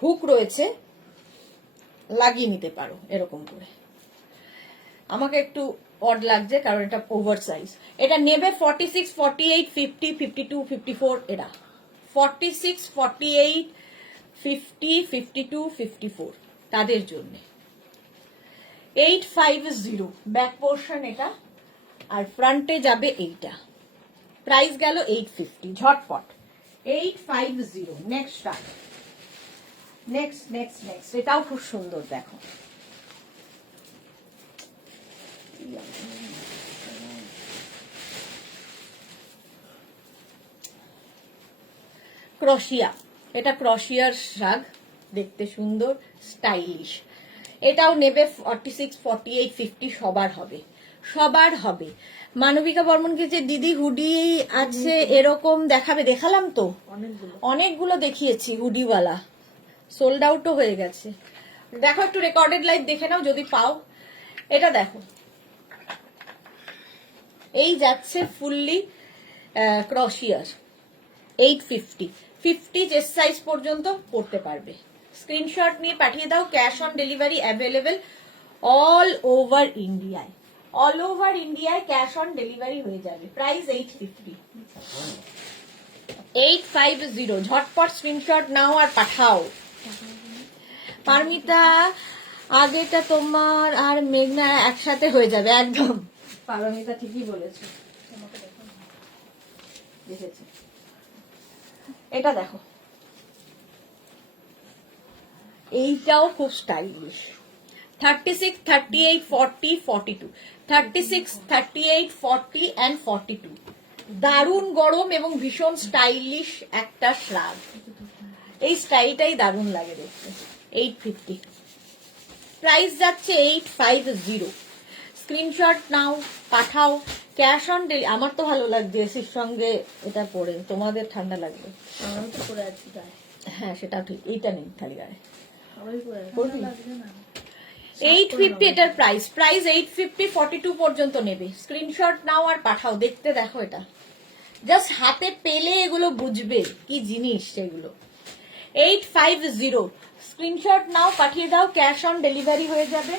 হুক রয়েছে, লাগিয়ে নিতে পারো এরকম করে। আমাকে একটু অড লাগছে কারণ এটা ওভার সাইজ। এটা নেবে 46, 48, 50, 52, 54। এরা 46, 48, 50, 52, 54 তাদের জন্য। 850 ব্যাক পোর্শন এটা, আর ফ্রন্টে যাবে এইটা। প্রাইস গেল 850। ঝটপট 850। নেক্সট নেক্সট এটাও খুব সুন্দর, দেখো ক্রোশিয়া। এটা ক্রোশিয়ার শ্রাগ, দেখতে সুন্দর, স্টাইলিশ। এটাও নেবে 46, 48, 50 সবার হবে। মানবিকা বর্মনকে যে দিদি হুডি আছে এরকম দেখাবে, দেখালাম তো অনেকগুলো দেখিয়েছি হুডিওয়ালা। সোল্ড আউটও হয়ে গেছে। দেখো একটু রেকর্ডেড লাইভ দেখে নাও যদি পাও। এটা দেখো, এই যাচ্ছে ফুললি ক্রশিয়ার, 850, 50 চেস্ট সাইজ পর্যন্ত পড়তে পারবে। স্ক্রিনশট নিয়ে পাঠিয়ে দাও। Cash on delivery available all over ইন্ডিয়ায়। অল ওভার ইন্ডিয়ায় ক্যাশ অন ডেলিভারি হয়ে যাবে। প্রাইস 850, 850। ঝটপট স্ক্রিনশট নাও আর পাঠাও। পারমিতা, আগেটা তোমার আর মেঘনা একসাথে হয়ে যাবে একদম। পারমিতা ঠিকই বলেছে। দেখেছি, এটা দেখো, এইটাও খুব স্টাইলিশ। 36, 38, 40, 42, 36, 38, 40 and 42। দারুণ গরম এবং ভীষণ স্টাইলিশ একটা শ্রাগ। এই স্টাইলটাই দারুণ লাগে দেখতে। 850, প্রাইস যাচ্ছে 850। স্ক্রিনশট নাও, পাঠাও। Cash on delivery. আমার তো ভালো লাগছে এসির সঙ্গে এটা পরে, তোমাদের ঠান্ডা লাগবে। আমি তো পরে আছি গায়ে। হ্যাঁ সেটাও ঠিক, এইটা নেই খালি গায়ে। সবাই পরে আছে। পরবি? লাগবে না। 850 এটার প্রাইস। প্রাইস 850, 42 পর্যন্ত নেবে। স্ক্রিনশট নাও আর পাঠাও। দেখতে দেখো, এটা জাস্ট হাতে পেলে এগুলো বুঝবে কি জিনিস সেগুলো। 850, স্ক্রিনশট নাও, পাঠিয়ে দাও। ক্যাশ অন ডেলিভারি হয়ে যাবে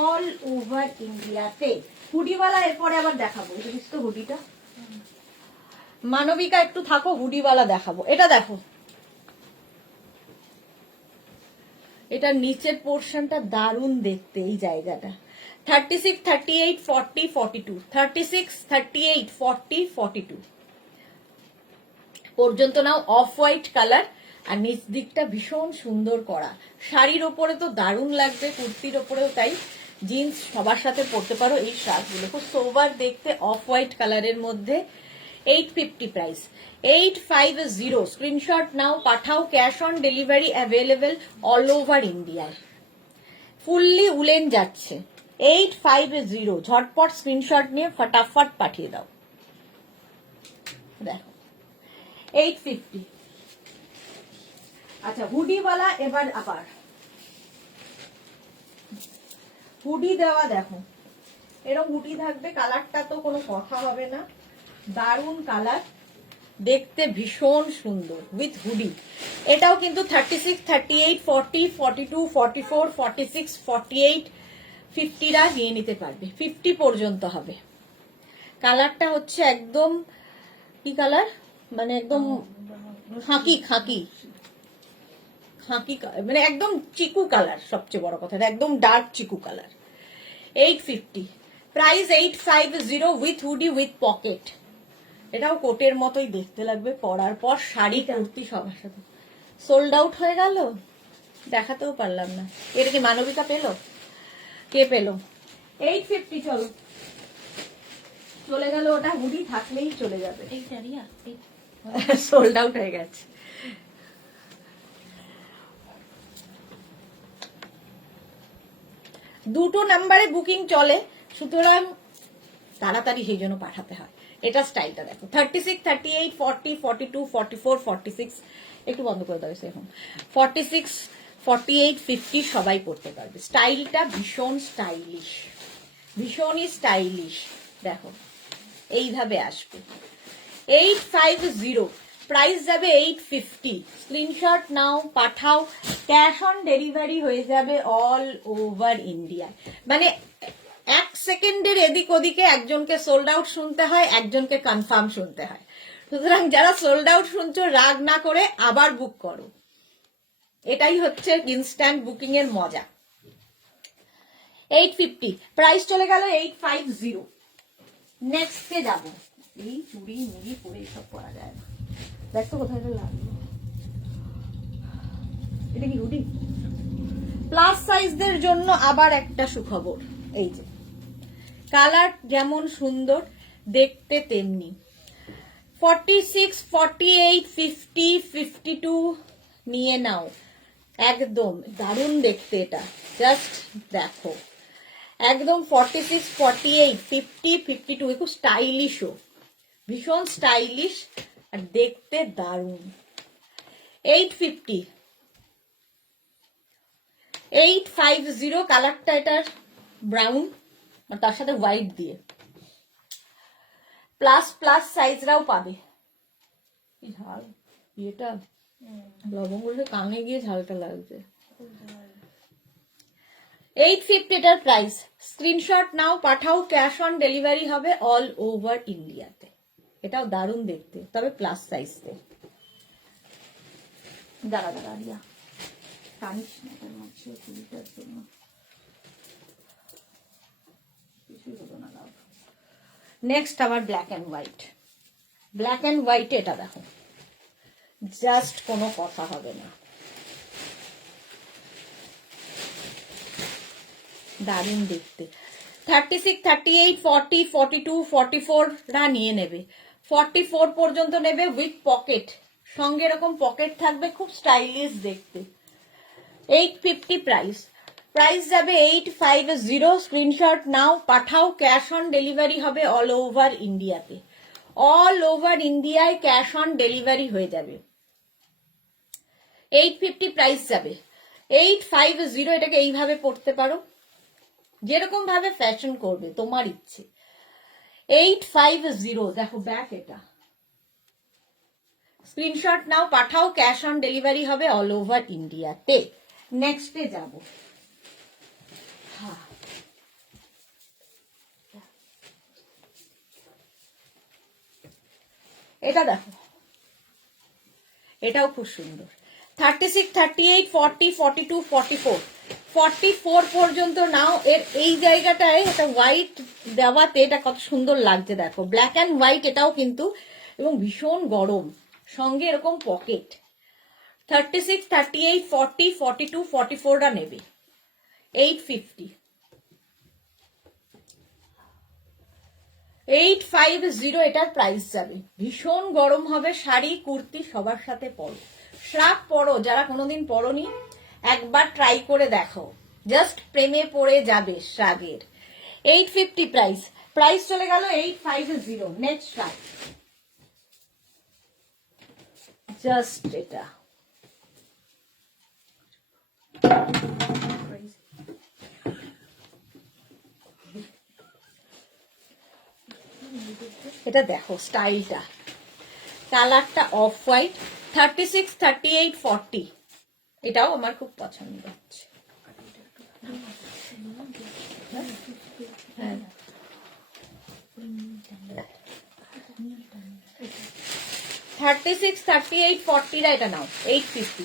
অল ওভার ইন্ডিয়াতে। হুডিওয়ালা এরপরে আবার দেখাবো। দেখিস তো হুডিটা, মানবিকা একটু থাকো, হুডিওয়ালা দেখাবো। এটা দেখো, এটা নিচের পোর্শনটা দারুণ দেখতে। এই জায়গাটা 36, 38, 40, 42, 36, 38, 40, 42 পর্যন্ত নাও। অফ হোয়াইট কালার আর নিচ দিকটা ভীষণ সুন্দর করা। শাড়ির ওপরে তো দারুণ লাগবে, কুর্তির ওপরেও তাই। জিন্স সবার সাথে পরতে পারো এই শার্টগুলো, খুব সোবার দেখতে। অফ হোয়াইট কালারের মধ্যে 850 প্রাইস। 850, স্ক্রিনশট নাও, পাঠাও। Cash on delivery available all over ইন্ডিয়ায়। ফুললি উলেন যাচ্ছে। 850, ঝটপট স্ক্রিনশট নিয়ে ফটাফট পাঠিয়ে দাও। দেখো 850। আচ্ছা, হুডিওয়ালা এবার আবার হুডি দেওয়া দেখো, এরকম হুডি থাকবে। কালারটা তো কোনো কথা হবে না, দারুণ কালার, দেখতে ভীষণ সুন্দর উইথ হুডি। এটাও কিন্তু 36, 38, 40, 42, 44, 46, 48, 50রা নিয়ে নিতে পারবে। 50 পর্যন্ত হবে। কালারটা হচ্ছে একদম কি কালার, মানে একদম খাকি খাকি খাকি, মানে একদম চিকু কালার। সবচেয়ে বড় কথা, একদম dark Chiku colour. 850, price 850 with hoodie with pocket. এটাও কোটের মতোই দেখতে লাগবে পরার পর। শাড়ি কুর্তি সবার সাথে। সোল্ড আউট হয়ে গেল, দেখাতেও পারলাম না। এটা কি মানবিকা পেলো? কে পেলো? 850, চলো চলে গেল ওটা। হুডি থাকলেই চলে যাবে। এই জারিয়া এই সোল্ড আউট হয়ে গেছে। দুটো নাম্বারে বুকিং চলে, সুতরাং তাড়াতাড়ি সেই জন্য পাঠাতে হয়। এটা স্টাইলটা দেখো, 36, 38, 40, 42, 44, 46, একটু বন্ধ করে দাও এখন। 46, 48, 50 সবাই পড়তে পারবে। স্টাইলটা ভীষণ স্টাইলিশ, ভীষণই স্টাইলিশ। দেখো এইভাবে আসবে। 850, প্রাইস যাবে 850। স্ক্রিনশট নাও, পাঠাও। ক্যাশ অন ডেলিভারি হয়ে যাবে অল ওভার ইন্ডিয়া। মানে 1 সেকেন্ডের এদিক ওদিকে একজনকে সোল্ড আউট শুনতে হয়, একজনকে কনফার্ম শুনতে হয়। সুতরাং যারা সোল্ড আউট শুনছো, রাগ না করে আবার বুক করো। এটাই হচ্ছে ইনস্ট্যান্ট বুকিং এর মজা। 850, প্রাইস চলে গেল 850। নেক্সটে যাব। এই চুড়ি মুড়ি পরে সব পরা যায় না। দেখতো কোথায় লাগলো। এটা কি হুডি? প্লাস সাইজদের জন্য আবার একটা সুখবর। এই যে কালার যেমন সুন্দর দেখতে তেমনি। 46, 48, 50, 52 নিয়ে নাও। একদম দারুণ দেখতে এটা, জাস্ট দেখো। একদম 46, 48, 50, 52 একটু স্টাইলিশও, ভীষণ স্টাইলিশ আর দেখতে দারুণ। 850, 850 কালারটা এটার ব্রাউন আর তার সাথে হোয়াইট দিয়ে প্লাস প্লাস সাইজরাও পাবে। কি ঝাল এটা, লবঙ্গটা কানে গিয়ে ঝালটা লাগছে। 850 এটার প্রাইস। স্ক্রিনশট নাও, পাঠাও, ক্যাশ অন ডেলিভারি হবে অল ওভার ইন্ডিয়াতে। এটাও দারুণ দেখতে, তবে প্লাস সাইজতে। দাঁড়া দাঁড়া রিয়া, টানিস না তার মধ্যে চুলটার জন্য কিছুই হলো না। নেক্সট আবার black and white. Black and হোয়াইটে এটা দেখো, জাস্ট কোনো কথা হবে না, দারুণ দেখতে। 36, 38, 40, 42, 44 রা নিয়ে নেবে, 44 পর্যন্ত নেবে উইথ পকেট, সঙ্গে এরকম পকেট থাকবে, খুব স্টাইলিশ দেখতে। 850 প্রাইস। প্রাইস যাবে 850। স্ক্রিনশট নাও, পাঠাও, ক্যাশ অন ডেলিভারি হবে অল ওভার ইন্ডিয়াতে। অল ওভার ইন্ডিয়ায় ক্যাশ অন ডেলিভারি হয়ে যাবে। 850 প্রাইস যাবে। 850 এটাকে এইভাবে পড়তে পারো, যেরকম ভাবে ফ্যাশন করবে তোমার ইচ্ছে। 850 দেখো ব্যাক এটা। স্ক্রিনশট নাও, পাঠাও, ক্যাশ অন ডেলিভারি হবে অল ওভার ইন্ডিয়াতে। নেক্সটে যাব। এটা দেখো, এটাও খুব সুন্দর। 36, 38, 40, 42, 44, 44 পর্যন্ত নাও। এর এই জায়গাটায় একটা হোয়াইট দেওয়াতে এটা কত সুন্দর লাগছে দেখো, ব্ল্যাক অ্যান্ড হোয়াইট এটাও কিন্তু, এবং ভীষণ গরম, সঙ্গে এরকম পকেট। 36, 38, 40, 42, 44টা নেবে। 850। 850 এটার প্রাইস যাবে। ভীষণ গরম হবে, শাড়ি কুর্তি সবার সাথে পরো, শ্রাগ পরো, যারা কোনোদিন পরোনি একবার ট্রাই করে দেখো, জাস্ট প্রেমে পড়ে যাবে শ্রাগের। 850 প্রাইস। প্রাইস চলে গেল 850। নেক্সট শ্রাগ, জাস্ট এটা। এটা দেখো স্টাইলটা, কালারটা অফ হোয়াইট। 36, 38, 40 এটাও আমার খুব পছন্দ হচ্ছে। হ্যাঁ 36, 38, 40 এটা নাও। 850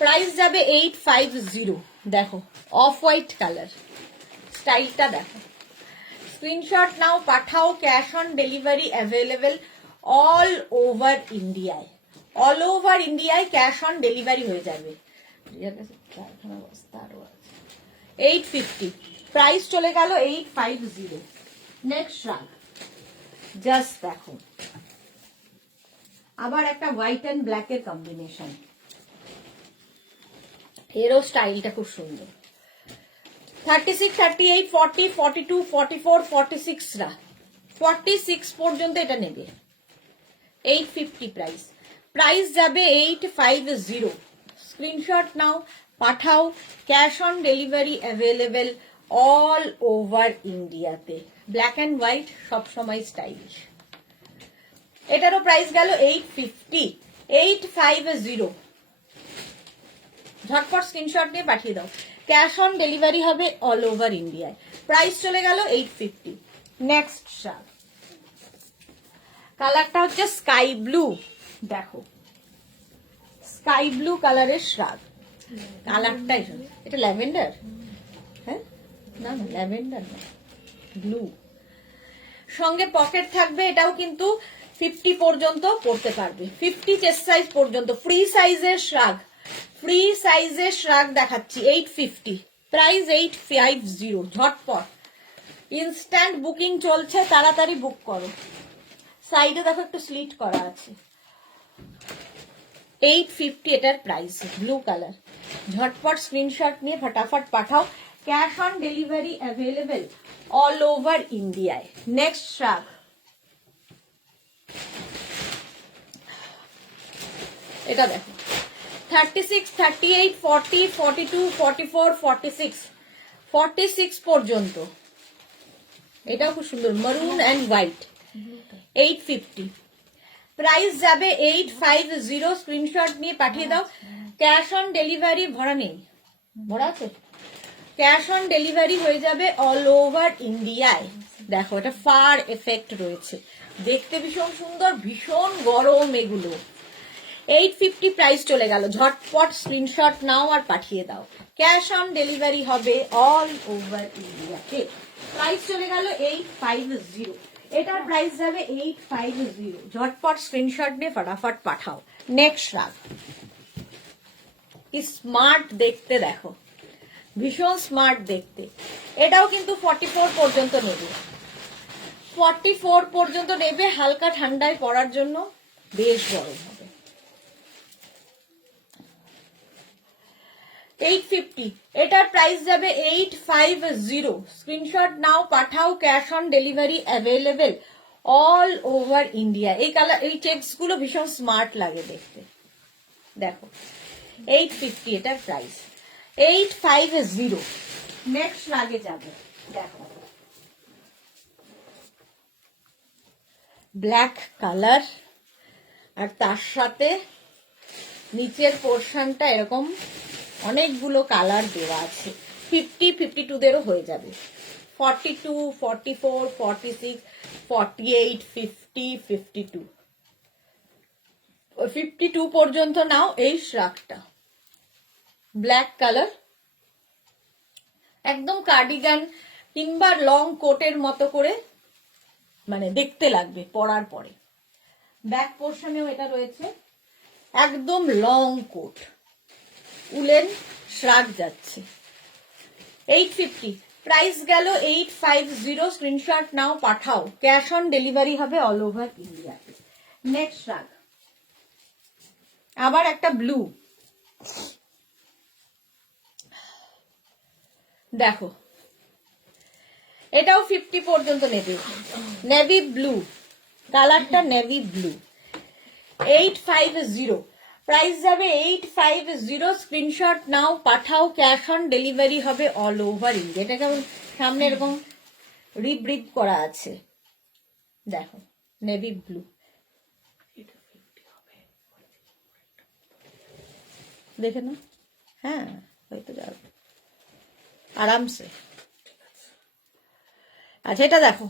প্রাইস যাবে। 850 দেখো, অফ হোয়াইট কালার, স্টাইলটা দেখো। স্ক্রিনশট নাও, পাঠাও, cash on delivery available all over ইন্ডিয়ায়। অল ওভার ইন্ডিয়ায় ক্যাশ অন ডেলিভারি হয়ে যাবে। 850 প্রাইস চলে গেল 850। নেক্সট শ্রাগ, জাস্ট দেখো, আবার একটা হোয়াইট অ্যান্ড ব্ল্যাক এর কম্বিনেশন, এরও স্টাইলটা খুব সুন্দর। 36, 38, 40, 42, 44, 46 রা 46 পর্যন্ত এটা নেবে। 850 প্রাইস। প্রাইস যাবে 850। স্ক্রিনশট নাও, পাঠাও, cash on delivery available all over ইন্ডিয়াতে। ব্ল্যাক অ্যান্ড হোয়াইট সবসময় স্টাইলিশ। এটারও প্রাইস গেল 850। 850 ঝটপট স্ক্রিনশট নিয়ে পাঠিয়ে দাও। ক্যাশ অন ডেলিভারি হবে অল ওভার ইন্ডিয়ায়। প্রাইস চলে গেল 850। নেক্সট শার্ট, কালারটা হচ্ছে স্কাই ব্লু। দেখো স্কাই ব্লু কালারের শ্রাগ, কালারটাই এটা ল্যাভেন্ডার। হ্যাঁ না না ল্যাভেন্ডার না, ব্লু, সঙ্গে পকেট থাকবে। এটাও কিন্তু 50 পর্যন্ত পড়তে পারবে, 50 চেস্ট সাইজ পর্যন্ত। ফ্রি সাইজের শ্রাগ, ফ্রি সাইজের শ্রাগ দেখাচ্ছি। 850 প্রাইস। 850 ঝটপট ইনস্ট্যান্ট বুকিং চলছে, তাড়াতাড়ি বুক করো। সাইডে দেখো একটু স্লিট করা আছে। 850 এটার প্রাইস, ব্লু কালার। ঝটপট স্ক্রিনশট নিয়ে ফটাফট পাঠাও। Cash on delivery available all over ইন্ডিয়ায়। নেক্সট শ্রাগ, এটা দেখো, 36, 38, 40, 42, 44, 46, 46 পর্যন্ত। এটাও খুব সুন্দর, মারুন অ্যান্ড হোয়াইট। 850, প্রাইস যাবে 850। স্ক্রিনশট নিয়ে পাঠিয়ে দাও। ক্যাশ অন ডেলিভারি ভরা নেই, ভরা আছে? ক্যাশ অন ডেলিভারি হয়ে যাবে অল ওভার ইন্ডিয়ায়। দেখো এটা ফার এফেক্ট রয়েছে, দেখতে ভীষণ সুন্দর, ভীষণ গরম এগুলো। 850 প্রাইস চলে গেল। ঝটপট স্ক্রিনশট নাও আর পাঠিয়ে দাও। ক্যাশ অন ডেলিভারি হবে অল ওভার ইন্ডিয়াতে। প্রাইস চলে গেল 850। এটার প্রাইস যাবে 850। ঝটপট স্ক্রিনশট নিয়ে ফটাফট পাঠাও। নেক্সট রাগ, কি স্মার্ট দেখতে, দেখো ভীষণ স্মার্ট দেখতে। এটাও কিন্তু 44 পর্যন্ত নেবে, 44 পর্যন্ত নেবে। হালকা ঠান্ডায় পরার জন্য বেশ গরম হবে। 850, এটার প্রাইস যাবে 850। স্ক্রিনশট নাও পাঠাও। Cash on delivery available all over India. এই কালার, এই চেকস গুলো ভীষণ স্মার্ট লাগে দেখতে। দেখো 850 এটার প্রাইস, 850। নেক্সট লাগে যাবে, দেখো ব্ল্যাক কালার, আর তার সাথে নিচের পোর্শনটা এরকম অনেকগুলো কালার দেওয়া আছে। 50, 52 দেরও হয়ে যাবে। 42, 44, 46, 48, 50, 52, 52 পর্যন্ত নাও। এই শ্রাগটা ব্ল্যাক কালার, একদম কার্ডিগান কিংবা লং কোটের মতো করে মানে দেখতে লাগবে পরার পরে। ব্যাক পোর্শনেও এটা রয়েছে, একদম লং কোট, উলেন শ্রাগ যাচ্ছে। 850, প্রাইস গেল 850। স্ক্রিনশট নাও পাঠাও। ক্যাশ অন ডেলিভারি হবে all over India. Next shrug, আবার একটা ব্লু, দেখো এটাও 50 পর্যন্ত নেবে। নেভি ব্লু কালারটা, নেভি ব্লু। 850, প্রাইস যাবে 850। স্ক্রিনশট নাও পাঠাও। ক্যাশ অন ডেলিভারি হবে অল ওভার ইন্ডিয়া। এটা কেমন সামনে এরকম রিব্রিক করা আছে, দেখো নেভি ব্লু। দেখে না, হ্যাঁ হয়তো যাবে আরামসে। আচ্ছা এটা দেখো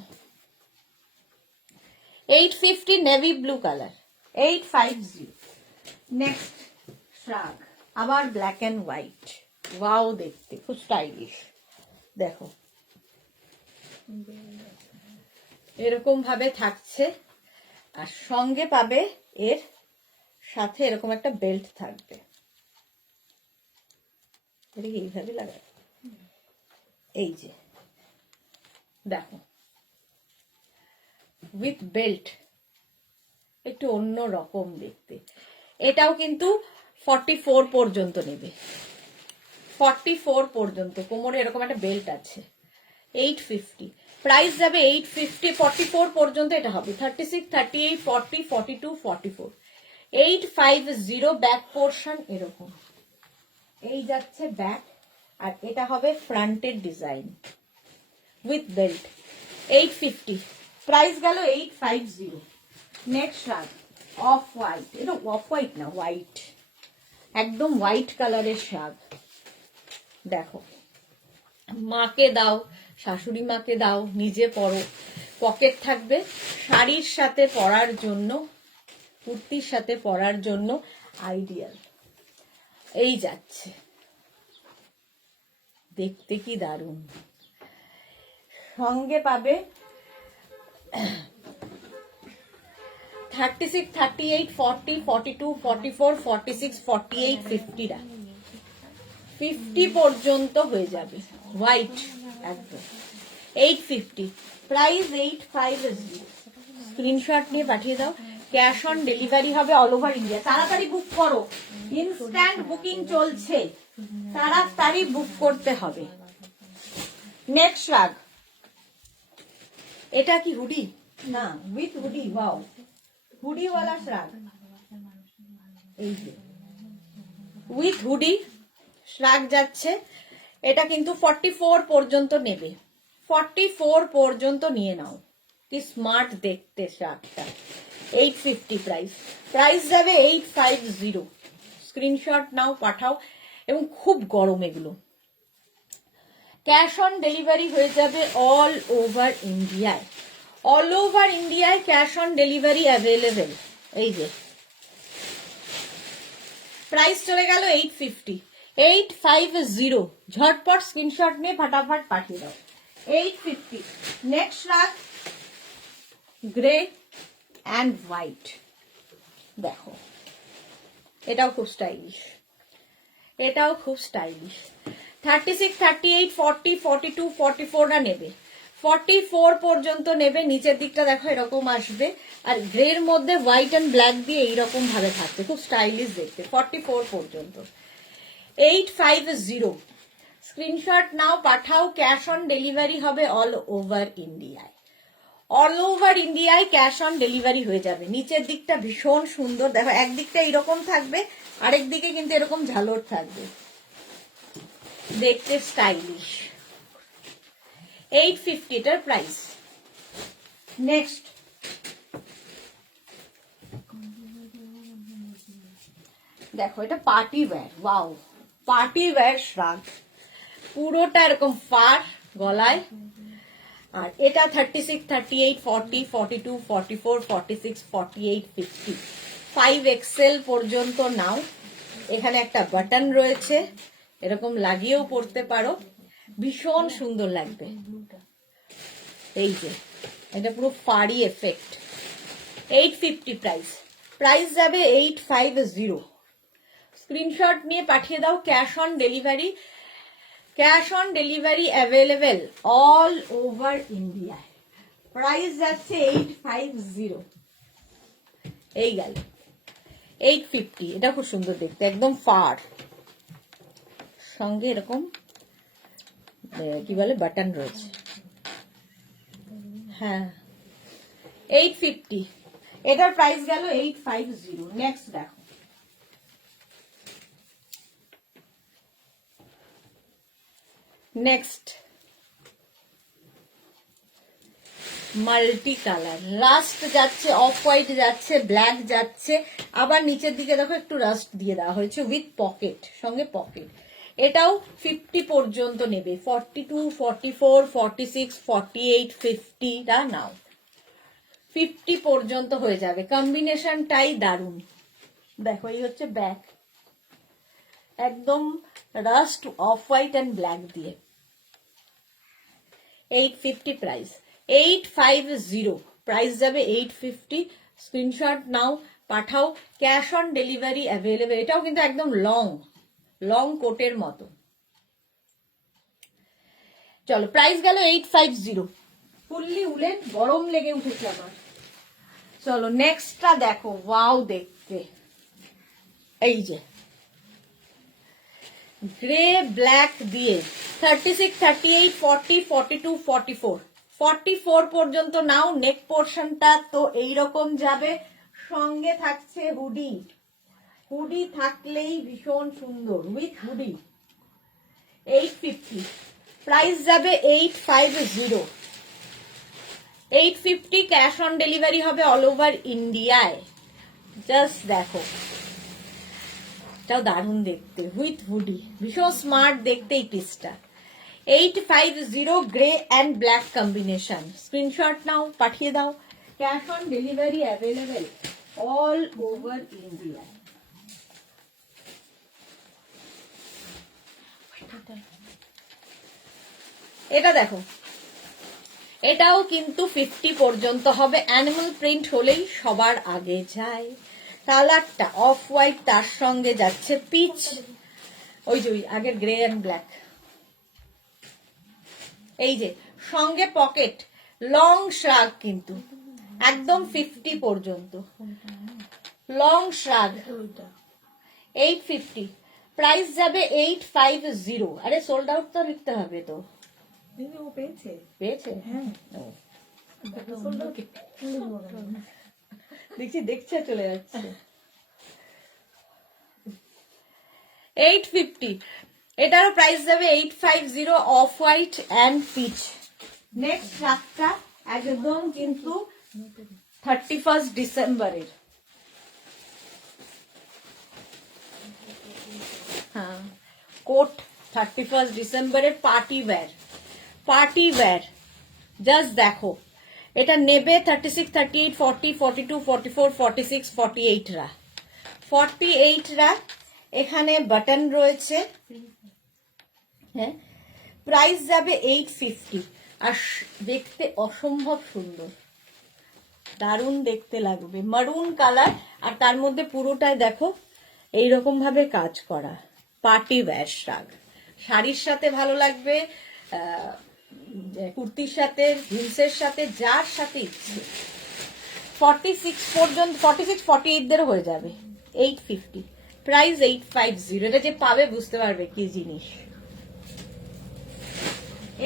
850, navy blue colour, 850। Next shrug, আবার ব্ল্যাক এন্ড হোয়াইট। ওয়াও দেখতে খুব স্টাইলিশ। দেখো এরকম ভাবে থাকছে, আর সঙ্গে পাবে এর সাথে এরকম একটা বেল্ট থাকবে। এটা কি এইভাবে লাগায়, এই যে দেখো উইথ বেল্ট, একটু অন্য রকম দেখতে। এটাও কিন্তু 44 পর্যন্ত নেবে, 44 পর্যন্ত। কোমরে এরকম একটা বেল্ট আছে। 850, প্রাইস যাবে 850। 44 পর্যন্ত এটা হবে। 36, 38, 40, 42, 44, 850। ব্যাক পোর্শন এরকম, এই যাচ্ছে ব্যাক, আর এটা হবে ফ্রন্টের ডিজাইন উইথ বেল্ট। 850, প্রাইস গেল 850। নেক্সট শার্ট অফ হোয়াইট, এটা অফ হোয়াইট না হোয়াইট, একদম হোয়াইট কালারের শার্ট। দেখো মাকে দাও, শাশুড়ি মাকে দাও, নিজে পরো, পকেট থাকবে। শাড়ির সাথে পরার জন্য, কুর্তির সাথে পরার জন্য আইডিয়াল। এই যাচ্ছে, দেখতে কি দারুণ। সঙ্গে পাবে 36, 38, 40, 42, 44, 46, 48, 50 টা 50 পর্যন্ত হয়ে যাবে। হোয়াইট একদম। 850, প্রাইস 850। স্ক্রিনশট নিয়ে পাঠিয়ে দাও। ক্যাশ অন ডেলিভারি হবে অল ওভার ইন্ডিয়া। তাড়াতাড়ি বুক করো, ইনস্ট্যান্ট বুকিং চলছে, তাড়াতাড়ি বুক করতে হবে। নেক্সট রাগ, এটা কি হুডি না, উইথ হুডি। ওয়াও, হুডিওয়ালা শ্রাগ। এই যে উইথ হুডি শ্রাগ যাচ্ছে। এটা কিন্তু 44 পর্যন্ত নেবে, 44 পর্যন্ত নিয়ে নাও। কি স্মার্ট দেখতে শ্রাগটা। 850 প্রাইস, প্রাইস যাবে 850। স্ক্রিনশট নাও, পাঠাও। এবং খুব গরম এগুলো। ক্যাশ অন ডেলিভারি হয়ে যাবে অল ওভার ইন্ডিয়ায়, অল ওভার ইন্ডিয়ায় ক্যাশ অন ডেলিভারি অ্যাভেলেবেল। এই যে প্রাইস চলে গেল 850, 850। ঝটপট স্ক্রিনশট নিয়ে ফাটাফাট পাঠিয়ে দাও। 850। নেক্সট রাগ গ্রে অ্যান্ড হোয়াইট। দেখো এটাও খুব স্টাইলিশ, এটাও খুব স্টাইলিশ। 36, 38, 40, 42, 44 না নেবে, 44 পর্যন্ত নেবে। নিচের দিকটা দেখো এরকম আসবে, আর গ্রের মধ্যে হোয়াইট অ্যান্ড ব্ল্যাক দিয়ে এইরকম ভাবে থাকবে, খুব স্টাইলিশ দেখতে। 44 পর্যন্ত 850। স্ক্রিনশট নাও, পাঠাও। ক্যাশ অন ডেলিভারি হবে অল ওভার ইন্ডিয়ায়, অল ওভার ইন্ডিয়ায় ক্যাশ অন ডেলিভারি হয়ে যাবে। নিচের দিকটা ভীষণ সুন্দর দেখো, একদিকটা এরকম থাকবে, আরেক দিকে কিন্তু এরকম ঝালর থাকবে, দেখতে স্টাইলিশ। 850 এটার প্রাইস। নেক্সট দেখো, এটা party wear. Wow, party wear শ্রাগ, পুরোটা এরকম ফার গলায়। আর এটা 36, 38, 40, 42, 44, 46, 48, 50, 5XL পর্যন্ত নাও। এখানে একটা বাটন রয়েছে, এরকম লাগিয়েও পড়তে পারো, ভীষণ সুন্দর লাগবে। এই যে এটা পুরো ফাড়ি এফেক্ট। 850 প্রাইস, প্রাইস যাবে 850। স্ক্রিনশট নিয়ে পাঠিয়ে দাও। Cash on delivery, cash on delivery available all over India. Price যাচ্ছে 850। এই গেল 850। এটা খুব সুন্দর দেখতে, একদম ফার, সঙ্গে এরকম কি বলে বাটন রয়েছে। হ্যাঁ 850, এটার প্রাইস গেল 850। নেক্সট দেখো, নেক্সট মাল্টি কালার, রাস্ট যাচ্ছে, অফ হোয়াইট যাচ্ছে, ব্ল্যাক যাচ্ছে, আবার নিচের দিকে দেখো একটু রাস্ট দিয়ে দেওয়া হয়েছে উইথ পকেট, সঙ্গে পকেট। এটাও 50 পর্যন্ত নেবে, 42, 44, 46, 48, 50 টা নাও। 50 পর্যন্ত হয়ে যাবে। কম্বিনেশনটাই দারুণ। দেখো এই হচ্ছে ব্যাক, একদম rust off white and black দিয়ে। 850 প্রাইস, 850 প্রাইস যাবে 850। স্ক্রিনশট নাও, পাঠাও। Cash on delivery available. এটাও কিন্তু একদম লং, লং কোটের মতো। চলো প্রাইস গেল 850। ফুললি উলেন, গরম লেগে উঠেছে আমার। চলো নেক্সটটা দেখো, ওয়াও দেখতে। এই যে গ্রে ব্ল্যাক দিয়ে 36, 38, 40, 42, 44, 44 পর্যন্ত নাও। নেক পোর্শনটা তো এইরকম যাবে, সঙ্গে থাকছে হুডি, হুডি থাকলেই ভীষণ সুন্দর, উইথ হুডি। 850 প্রাইস যাবে 850। 850 ক্যাশ অন ডেলিভারি হবে অল ওভার ইন্ডিয়ায়। জাস্ট দেখো, এটাও দারুণ দেখতে, উইথ হুডি, ভীষণ স্মার্ট দেখতে এই পিসটা। 850 grey and black combination. Screenshot নাও, পাঠিয়ে দাও। Cash on delivery available all over India. এটা দেখো, এটাও কিন্তু 50 পর্যন্ত হবে। অ্যানিমাল প্রিন্ট হলেই সবার আগে যায়। কালারটা অফ হোয়াইট, তার সঙ্গে যাচ্ছে পিচ, ওই যে ওই আগের গ্রে অ্যান্ড ব্ল্যাক। এই যে সঙ্গে পকেট, লং শ্রাগ কিন্তু একদম 50 পর্যন্ত লং শ্রাগ। 850 প্রাইস যাবে 850। আরে সোল্ড আউট তো লিখতে হবে তো। ও পেয়েছে, পেয়েছে? হ্যাঁ। ও, হ্যাঁ দেখছি দেখছে চলে যাচ্ছে। 850, এটারও প্রাইস যাবে 850, off white and peach. Next রাতটা একদম কিন্তু 31 ডিসেম্বরের। হ্যাঁ, কোট 31 ডিসেম্বরের party wear, party wear. Just দেখো, এটা নেবে 36, 38, 40, 42, 44, 46, 48 রা, 48 রা। এখানে বাটন রয়েছে। হ্যাঁ, প্রাইস যাবে 850, আর দেখতে অসম্ভব সুন্দর, দারুণ দেখতে লাগবে, মারুন কালার। আর তার মধ্যে পুরোটাই দেখো এইরকম ভাবে কাজ করা, পার্টি ওয়্যার শ্রাগ। শাড়ির সাথে ভালো লাগবে, কুর্তির সাথে, জিন্সের সাথে, যার সাথে ইচ্ছে। 46 পর্যন্ত, 46, 48 দের হয়ে যাবে। 850, প্রাইস 850। এটা যে পাবে বুঝতে পারবে কি জিনিস।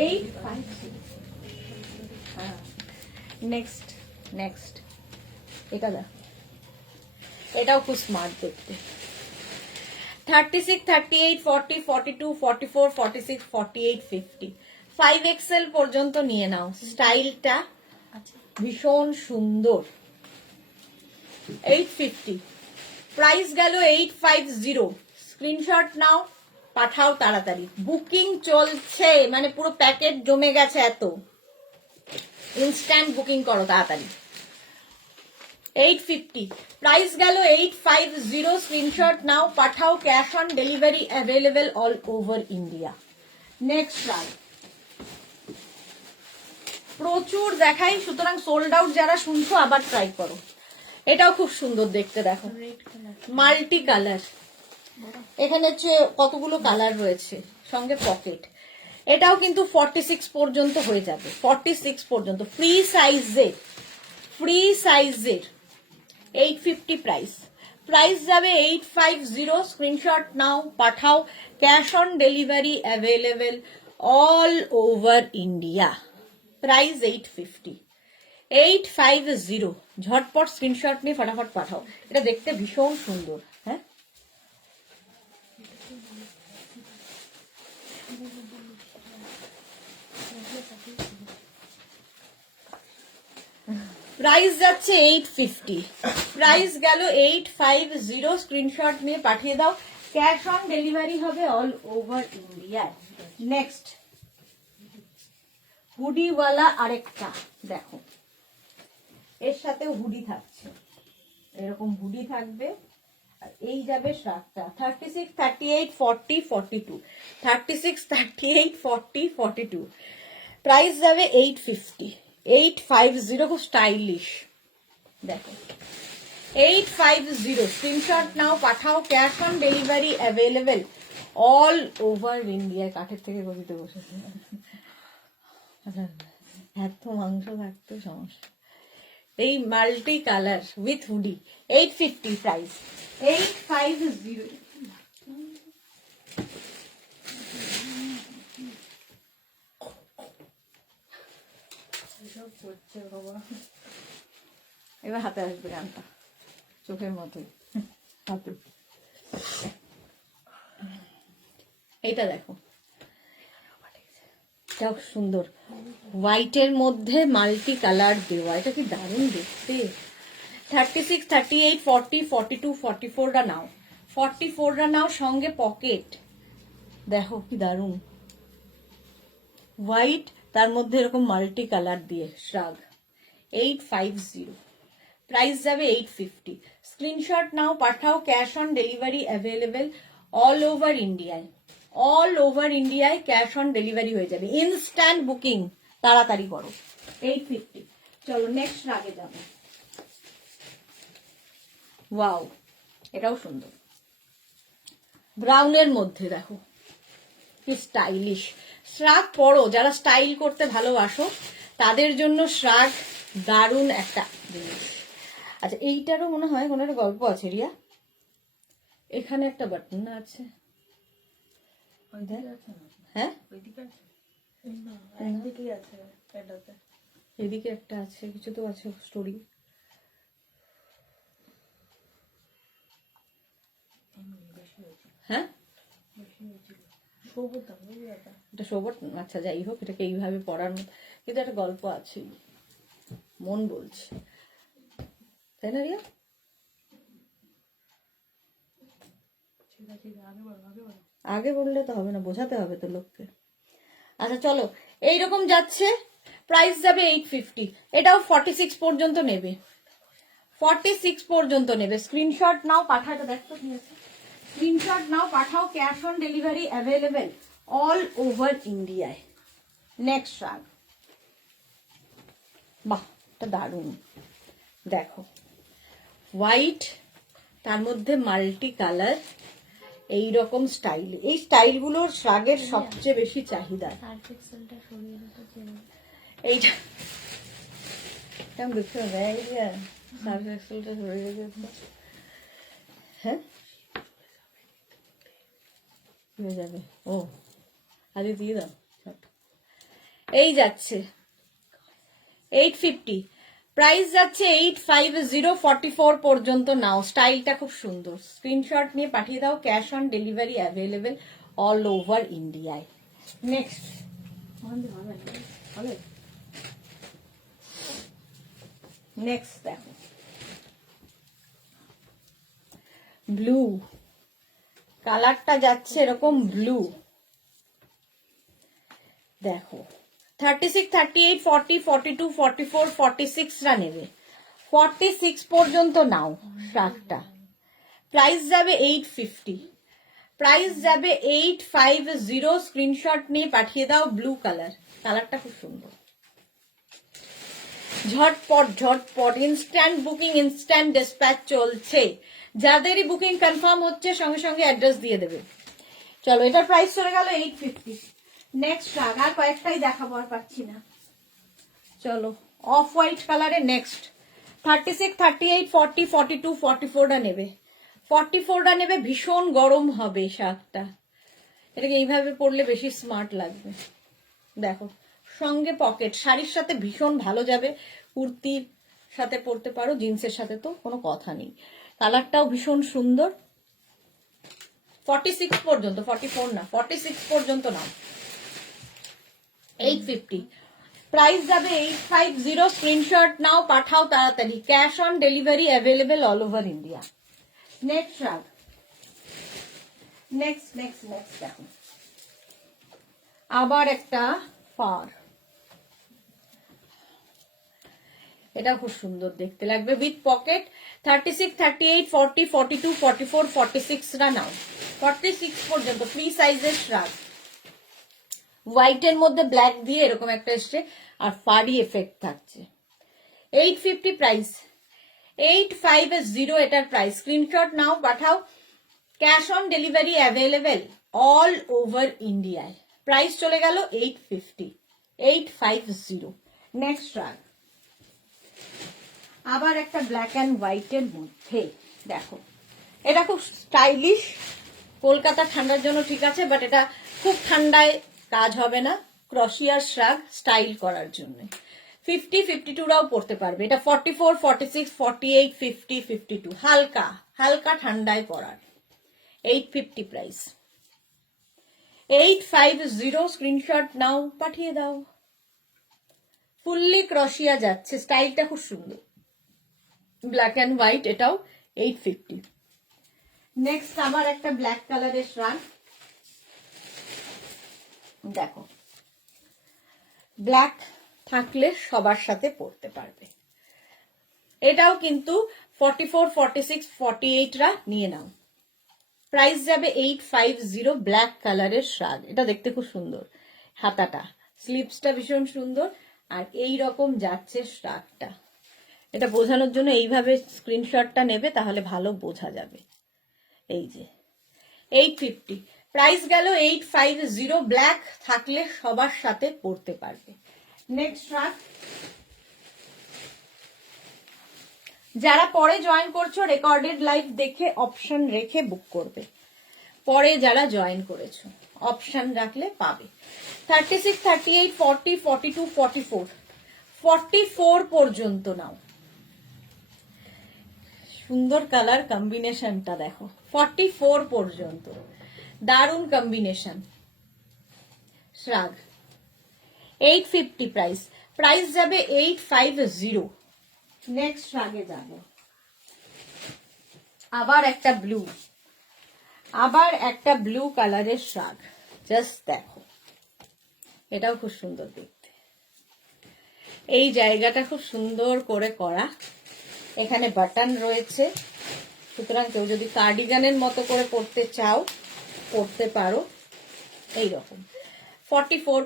850। নেক্সট, নেক্সট এটা দেখ, এটাও খুব স্মার্ট দেখতে। 36, 38, 40, 42, 44, 46, 48, 50, 5XL পর্যন্ত নিয়ে নাও। স্টাইলটা ভীষণ সুন্দর। 850, প্রাইস গেল 850। স্ক্রিনশট নাও, পাঠাও তাড়াতাড়ি, বুকিং চলছে, মানে পুরো প্যাকেট জমে গেছে, এত ইনস্ট্যান্ট বুকিং করো তাড়াতাড়ি। 850, প্রাইস গেল 850। স্ক্রিনশট নাও, পাঠাও, cash on delivery available all over India. Next run প্রচুর দেখাই, সুতরাং সোল্ড আউট যারা শুনছো আবার ট্রাই করো। এটাও খুব সুন্দর দেখতে, দেখো মাল্টি কালার। এখানে হচ্ছে কতগুলো কালার রয়েছে, সঙ্গে পকেট। এটাও কিন্তু 46 পর্যন্ত হয়ে যাবে, 46 পর্যন্ত, ফ্রি সাইজের, ফ্রি সাইজের। 850 প্রাইস, প্রাইস যাবে 850। স্ক্রিনশট নাও, পাঠাও, cash on delivery available all over India. Price 850, 850। ঝটপট স্ক্রিনশট নিয়ে ফটাফট পাঠাও। এটা দেখতে ভীষণ সুন্দর। হ্যাঁ, প্রাইস যাচ্ছে 850, প্রাইস গেল 850। স্ক্রিনশট নিয়ে পাঠিয়ে দাও, ক্যাশ অন ডেলিভারি হবে অল ওভার ইন্ডিয়ায়। নেক্সট হুডিওয়ালা আরেকটা দেখো, এর সাথে হুডি থাকছে, এরকম হুডি থাকবে। আর এই যাবে শ্রাগটা 36, 38, 40, 42, 36, 38, 40, 42। প্রাইস যাবে 850, 850। খুব স্টাইলিশ দেখো, 850। স্ক্রিনশট নাও, পাঠাও, cash on delivery available all over India. কাঠের থেকে গদিতে বসেছে, এত মাংস থাকতো সমস্যা। এই multi colour with hoodie, 850 price, 850। এবার হাতে আসবে গানটা, চোখের মতোই হাতে। এইটা দেখো, এটাও সুন্দর, হোয়াইটের মধ্যে মাল্টি কালার দেওয়া, এটা কি দারুণ দেখতে। 36, 38, 40, 42, 44 রা নাও, 44 রা নাও, সঙ্গে পকেট। দেখো কি দারুণ, হোয়াইট তার মধ্যে এরকম মাল্টি কালার দিয়ে শ্রাগ। 850, প্রাইস যাবে 850। স্ক্রিনশট নাও, পাঠাও, cash on delivery available all over ইন্ডিয়ায়, অল ওভার ইন্ডিয়ায় ক্যাশ অন ডেলিভারি হয়ে যাবে, ইনস্ট্যান্ট বুকিং, তাড়াতাড়ি করো। 850। চলো নেক্সট রাগে যাবো। ওয়াও, এটাও সুন্দর, ব্রাউনের মধ্যে দেখো কি স্টাইলিশ। শ্রাগ পরো, যারা স্টাইল করতে ভালোবাসো তাদের জন্য শ্রাগ দারুণ একটা জিনিস। আচ্ছা, এইটারও মনে হয় কোনো একটা গল্প আছে রিয়া, এখানে একটা বাটন আছে। হ্যাঁ, এদিকে একটা আছে, কিছু তো আছে স্টোরি। হ্যাঁ, সবুজ দাম বুঝলি দাদা। এটা শোবট, আচ্ছা যাই হোক, এটাকে এইভাবে পড়ার মতো কিন্তু একটা গল্প আছে, মন বলছে, তাই না রিয়া? ঠিক আছে ঠিক আছে, আগে বলো আগে বলো। আগে বললে তো হবে না, বোঝাতে হবে তো লোককে। আচ্ছা চলো, এইরকম যাচ্ছে, প্রাইস যাবে 850। এটাও 46 পর্যন্ত নেবে, 46 পর্যন্ত নেবে। স্ক্রিনশট নাও, পাঠাটা দেখো কি আছে, স্ক্রিনশট নাও, পাঠাও। Cash on delivery available all over ইন্ডিয়ায়। নেক্সট রাগ, বাহ এটা দারুণ, দেখো হোয়াইট, তার মধ্যে মাল্টি কালার, এইরকম স্টাইল। এই স্টাইলগুলোর শ্রাগের সবচেয়ে বেশি চাহিদা। সার্ফ এক্সেলটা সরিয়ে দিতে চেয়ে এইটা কেমন দেখতে হবে, সার্ফ এক্সেলটা ধরে রেখেছে। হ্যাঁ কি হয়ে যাবে, ও আগে দিয়ে দাও। এই যাচ্ছে 850, প্রাইস যাচ্ছে 850, 44 পর্যন্ত নাও। স্টাইলটা খুব সুন্দর, স্ক্রিনশট নিয়ে পাঠিয়ে দাও। Cash on delivery available all over ইন্ডিয়ায়। নেক্সট হবে, নেক্সট দেখো ব্লু কালারটা যাচ্ছে এরকম ব্লু, দেখো 36, 38, 40, 42, 44, 46 রা নেবে, 46 পর্যন্ত নাও শার্টটা। প্রাইস যাবে 850, প্রাইস যাবে 850। স্ক্রিনশট নিয়ে পাঠিয়ে দাও। ব্লু কালার, কালারটা খুব সুন্দর। ঝটপট ঝটপট, ইনস্ট্যান্ট বুকিং, ইনস্ট্যান্ট ডিসপ্যাচ চলছে। যাদেরই বুকিং কনফার্ম হচ্ছে সঙ্গে সঙ্গে অ্যাড্রেস দিয়ে দেবে। চলো, এটার প্রাইস চলে গেল 850। নেক্সট রাগ, আর কয়েকটাই দেখাবো, আর পাচ্ছি না। চলো অফ হোয়াইট কালারে নেক্সট 36, 38, 40, 42, 44টা নেবে, 44টা নেবে। ভীষণ গরম হবে শার্টটা, এটাকে এইভাবে পরলে বেশি স্মার্ট লাগবে। দেখো সঙ্গে পকেট, শাড়ির সাথে ভীষণ ভালো যাবে, কুর্তির সাথে পরতে পারো, জিন্সের সাথে তো কোনো কথা নেই। কালারটাও ভীষণ সুন্দর। 46 পর্যন্ত, 44 না, 46 পর্যন্ত নাও। 850, প্রাইস যাবে 850। স্ক্রিনশট নাও, পাঠাও তাড়াতাড়ি। Cash on delivery available all over India. Next রাগ, নেক্সট নেক্সট নেক্সট দেখো আবার একটা ফার, এটা খুব সুন্দর দেখতে লাগবে, উইথ পকেট। 36, 38, 40, 42, 44, 46 রা নাও, 46 পর্যন্ত ফ্রি সাইজের শ্রাগ। হোয়াইটের মধ্যে ব্ল্যাক দিয়ে এরকম একটা এসছে, আর ফারি এফেক্ট থাকছে। 850 প্রাইস, 850 এটার প্রাইস। স্ক্রিনশট নাও, পাঠাও। Cash on delivery available all over ইন্ডিয়ায়। প্রাইস চলে গেল 850, 850। নেক্সট রাগ, আবার একটা ব্ল্যাক অ্যান্ড হোয়াইটের মধ্যে, দেখো এটা খুব স্টাইলিশ। কলকাতা ঠান্ডার জন্য ঠিক আছে, বাট এটা খুব ঠান্ডায় কাজ হবে না। ক্রশিয়ার শ্রাগ স্টাইল করার জন্য 50, 52 রাও পড়তে পারবে। এটা 44, 46, 48, 50, 52 হালকা হালকা ঠান্ডায় পরার। 850 প্রাইস, 850। স্ক্রিনশট নাও, পাঠিয়ে দাও। ফুললি ক্রশিয়া যাচ্ছে, স্টাইলটা খুব সুন্দর, ব্ল্যাক অ্যান্ড হোয়াইট, এটাও 850। নেক্সট আবার একটা ব্ল্যাক কালারের শ্রাগ, দেখো ব্ল্যাক থাকলে সবার সাথে পরতে পারবে। এটাও কিন্তু 44, 46, 48 রা নিয়ে নাও। প্রাইস যাবে 850। ব্ল্যাক কালারের শ্রাগ, এটা দেখতে খুব সুন্দর, হাতাটা স্লিভসটা ভীষণ সুন্দর, আর এই রকম যাচ্ছে শ্রাগটা। এটা বোঝানোর জন্য এইভাবে স্ক্রিনশটটা নেবে, তাহলে ভালো বোঝা যাবে। এই যে 850, প্রাইস গেল 850। ব্ল্যাক থাকলে সবার সাথে পরতে পারবে। নেক্সট রাগ, যারা পরে জয়েন করছো রেকর্ডেড লাইভ দেখে অপশন রেখে বুক করবে। পরে যারা জয়েন করেছো অপশন রাখলে পাবে। 36, 38, 40, 42, 44, 44 পর্যন্ত নাও। সুন্দর কালার কম্বিনেশনটা দেখো, 44 পর্যন্ত, দারুণ কম্বিনেশন। শ্রাগ 850 প্রাইস, প্রাইস যাবে 850। নেক্সট শ্রাগে যাব, আবার একটা ব্লু কালারের শ্রাগ, জাস্ট দেখো, এটাও খুব সুন্দর দেখতে। এই জায়গাটা খুব সুন্দর করে করা, এখানে বাটন রয়েছে, সুতরাং কেউ যদি কার্ডিগানের মতো করে পরতে চাও পরতে পারো। এইরকম 44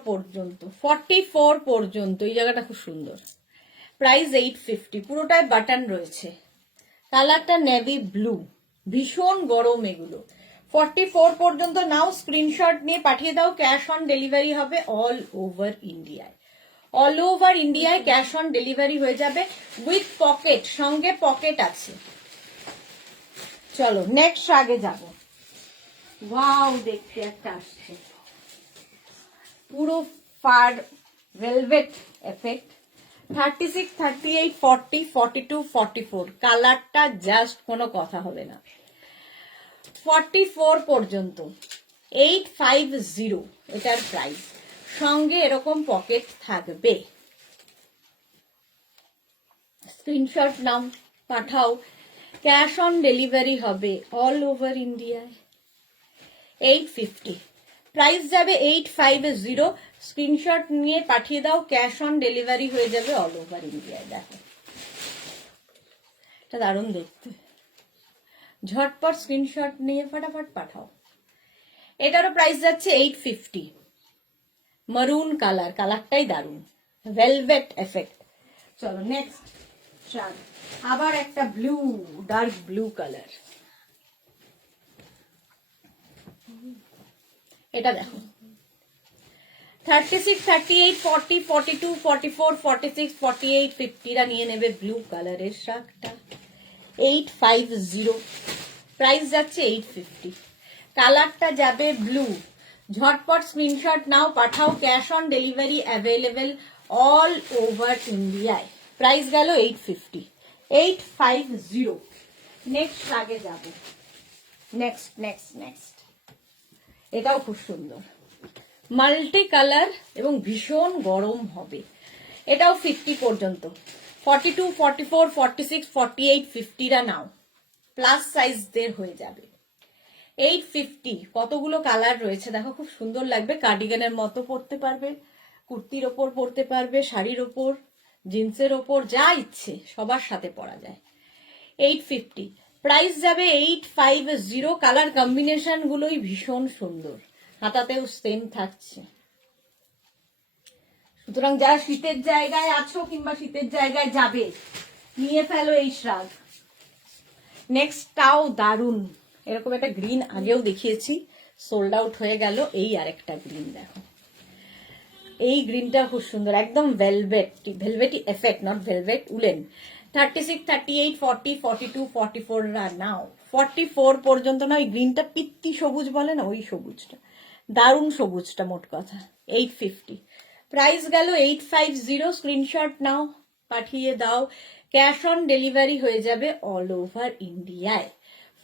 পর্যন্ত এই জায়গাটা খুব সুন্দর। প্রাইস 850, পুরোটায় বাটন রয়েছে। কালারটা নেভি ব্লু, ভীষণ গরম এগুলো। 44 পর্যন্ত নাও, স্ক্রিনশট নিয়ে পাঠিয়ে দাও, ক্যাশ অন ডেলিভারি হবে অল ওভার ইন্ডিয়ায়। অল ওভার ইন্ডিয়ায় ক্যাশ অন ডেলিভারি হয়ে যাবে উইথ পকেট, সঙ্গে পকেট আছে। চলো নেক্সট আগে যাব। ওয়াও, দেখতে একটা আসছে, পুরো ফার ভেলভেট এফেক্ট। 36, 38, 40, 42, 44, কালারটা জাস্ট কোনো কথা হবে না। 44 পর্যন্ত 850 এটার প্রাইস, সঙ্গে এরকম পকেট থাকবে। স্ক্রিনশট নাও, পাঠাও, ক্যাশ অন ডেলিভারি হবে অল ওভার ইন্ডিয়ায়। 850 প্রাইস যাবে 850, স্ক্রিনশট নিয়ে পাঠিয়ে দাও, ক্যাশ অন ডেলিভারি হয়ে যাবে অল ওভার ইন্ডিয়ায়। দেখো এটা দারুণ দেখতে, ঝটপট স্ক্রিনশট নিয়ে ফটাফট পাঠাও। এটারও প্রাইস যাচ্ছে 850, মারুন কালার, কালারটাই দারুণ, ভেলভেট এফেক্ট। চলো নেক্সট শ্রাগ, আবার একটা ব্লু, ডার্ক ব্লু কালার। এটা দেখো 36, 38, 40, 42, 44, 46, 48, 50 রা নিয়ে নেবে ব্লু কালারের শ্রাগটা। 850 প্রাইস যাচ্ছে 850, কালারটা যাবে ব্লু। ঝটপট স্ক্রিনশট নাও, পাঠাও, cash on delivery available all over ইন্ডিয়ায়। প্রাইস গেল 850, 850। নেক্সট আগে যাব, নেক্সট এটাও খুব সুন্দর, মাল্টি কালার এবং ভীষণ গরম হবে। এটাও 50 পর্যন্ত, 42, 44, 46, 48, 50 রা নাও, প্লাস সাইজদের হয়ে যাবে। 850, কতগুলো কালার রয়েছে দেখো, খুব সুন্দর লাগবে, কার্ডিগানের মতো পরতে পারবে, কুর্তির ওপর পরতে পারবে, শাড়ির ওপর, জিন্সের ওপর, যা ইচ্ছে সবার সাথে পরা যায়। 850 প্রাইস যাবে 850, কালার কম্বিনেশন গুলোই ভীষণ সুন্দর, হাতাতেও সেম থাকছে। সুতরাং যারা শীতের জায়গায় আছো কিংবা শীতের জায়গায় যাবে, নিয়ে ফেলো এই শ্রাগ। নেক্সটটাও দারুন, এরকম একটা গ্রিন আগেও দেখিয়েছি, সোল্ড আউট হয়ে গেল। এই আরেকটা গ্রিন দেখো, এই গ্রিনটা খুব সুন্দর, একদম velvety effect, not velvet, woollen. 36, 38, 40, 42, 44 রা নাও, 44 পর্যন্ত না। ওই গ্রিনটা পিত্তি সবুজ বলে না, ওই সবুজটা, দারুণ সবুজটা, মোট কথা। 850 প্রাইস গেল 850, স্ক্রিনশট নাও, পাঠিয়ে দাও, ক্যাশ অন ডেলিভারি হয়ে যাবে অল ওভার ইন্ডিয়ায়।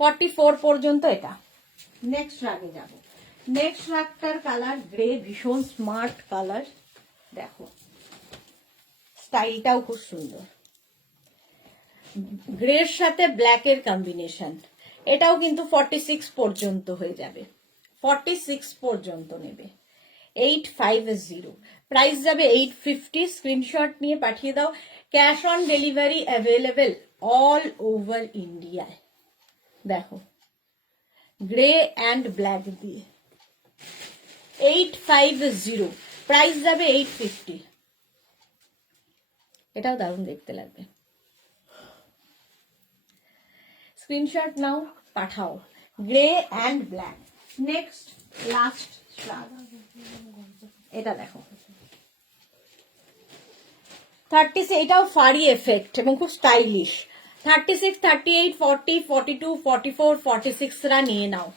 44 পর্যন্ত এটা। নেক্সট রাগে যাব, নেক্সট রাগটার কালার গ্রে, ভীষণ স্মার্ট কালার, দেখো স্টাইলটাও খুব সুন্দর, গ্রের সাথে ব্ল্যাকের কম্বিনেশন। এটাও কিন্তু 46 পর্যন্ত হয়ে যাবে, 46 পর্যন্ত নেবে। 850 প্রাইস যাবে 850, স্ক্রিনশট নিয়ে পাঠিয়ে দাও, cash on delivery available all over ইন্ডিয়ায়। দেখো গ্রে অ্যান্ড ব্ল্যাক দিয়ে 850, প্রাইস যাবে 850। এটাও দারুণ দেখতে লাগবে, স্ক্রিনশট নাও, পাঠাও, grey and black. Next last শ্রাগ, এটা দেখো 36, এটাও ফারি এফেক্ট এবং খুব স্টাইলিশ। 36, 38, 40, 42, 44, 46 রা নিয়ে নাও।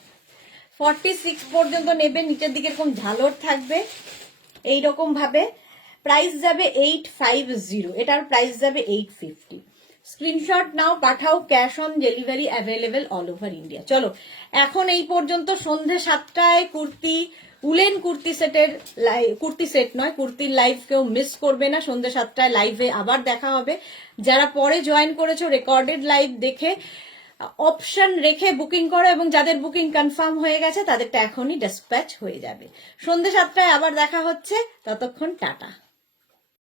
46 পর্যন্ত নেবে, নিচের দিকে এরকম ঝালর থাকবে এইরকম ভাবে। প্রাইস যাবে 850, এটার প্রাইস যাবে 850। স্ক্রিনশট নাও, পাঠাও, cash on delivery available all over India. চলো এখন এই পর্যন্ত। সন্ধে 7টায় কুর্তি, উলেন কুর্তি সেটের কুর্তি সেট নয়, কুর্তির লাইভ কেউ মিস করবে না। সন্ধ্যে 7টায় লাইভে আবার দেখা হবে। যারা পরে জয়েন করেছো রেকর্ডেড লাইভ দেখে অপশন রেখে বুকিং করো, এবং যাদের বুকিং কনফার্ম হয়ে গেছে তাদেরটা এখনই ডিসপ্যাচ হয়ে যাবে। সন্ধ্যে 7টায় আবার দেখা হচ্ছে, ততক্ষণ টাটা।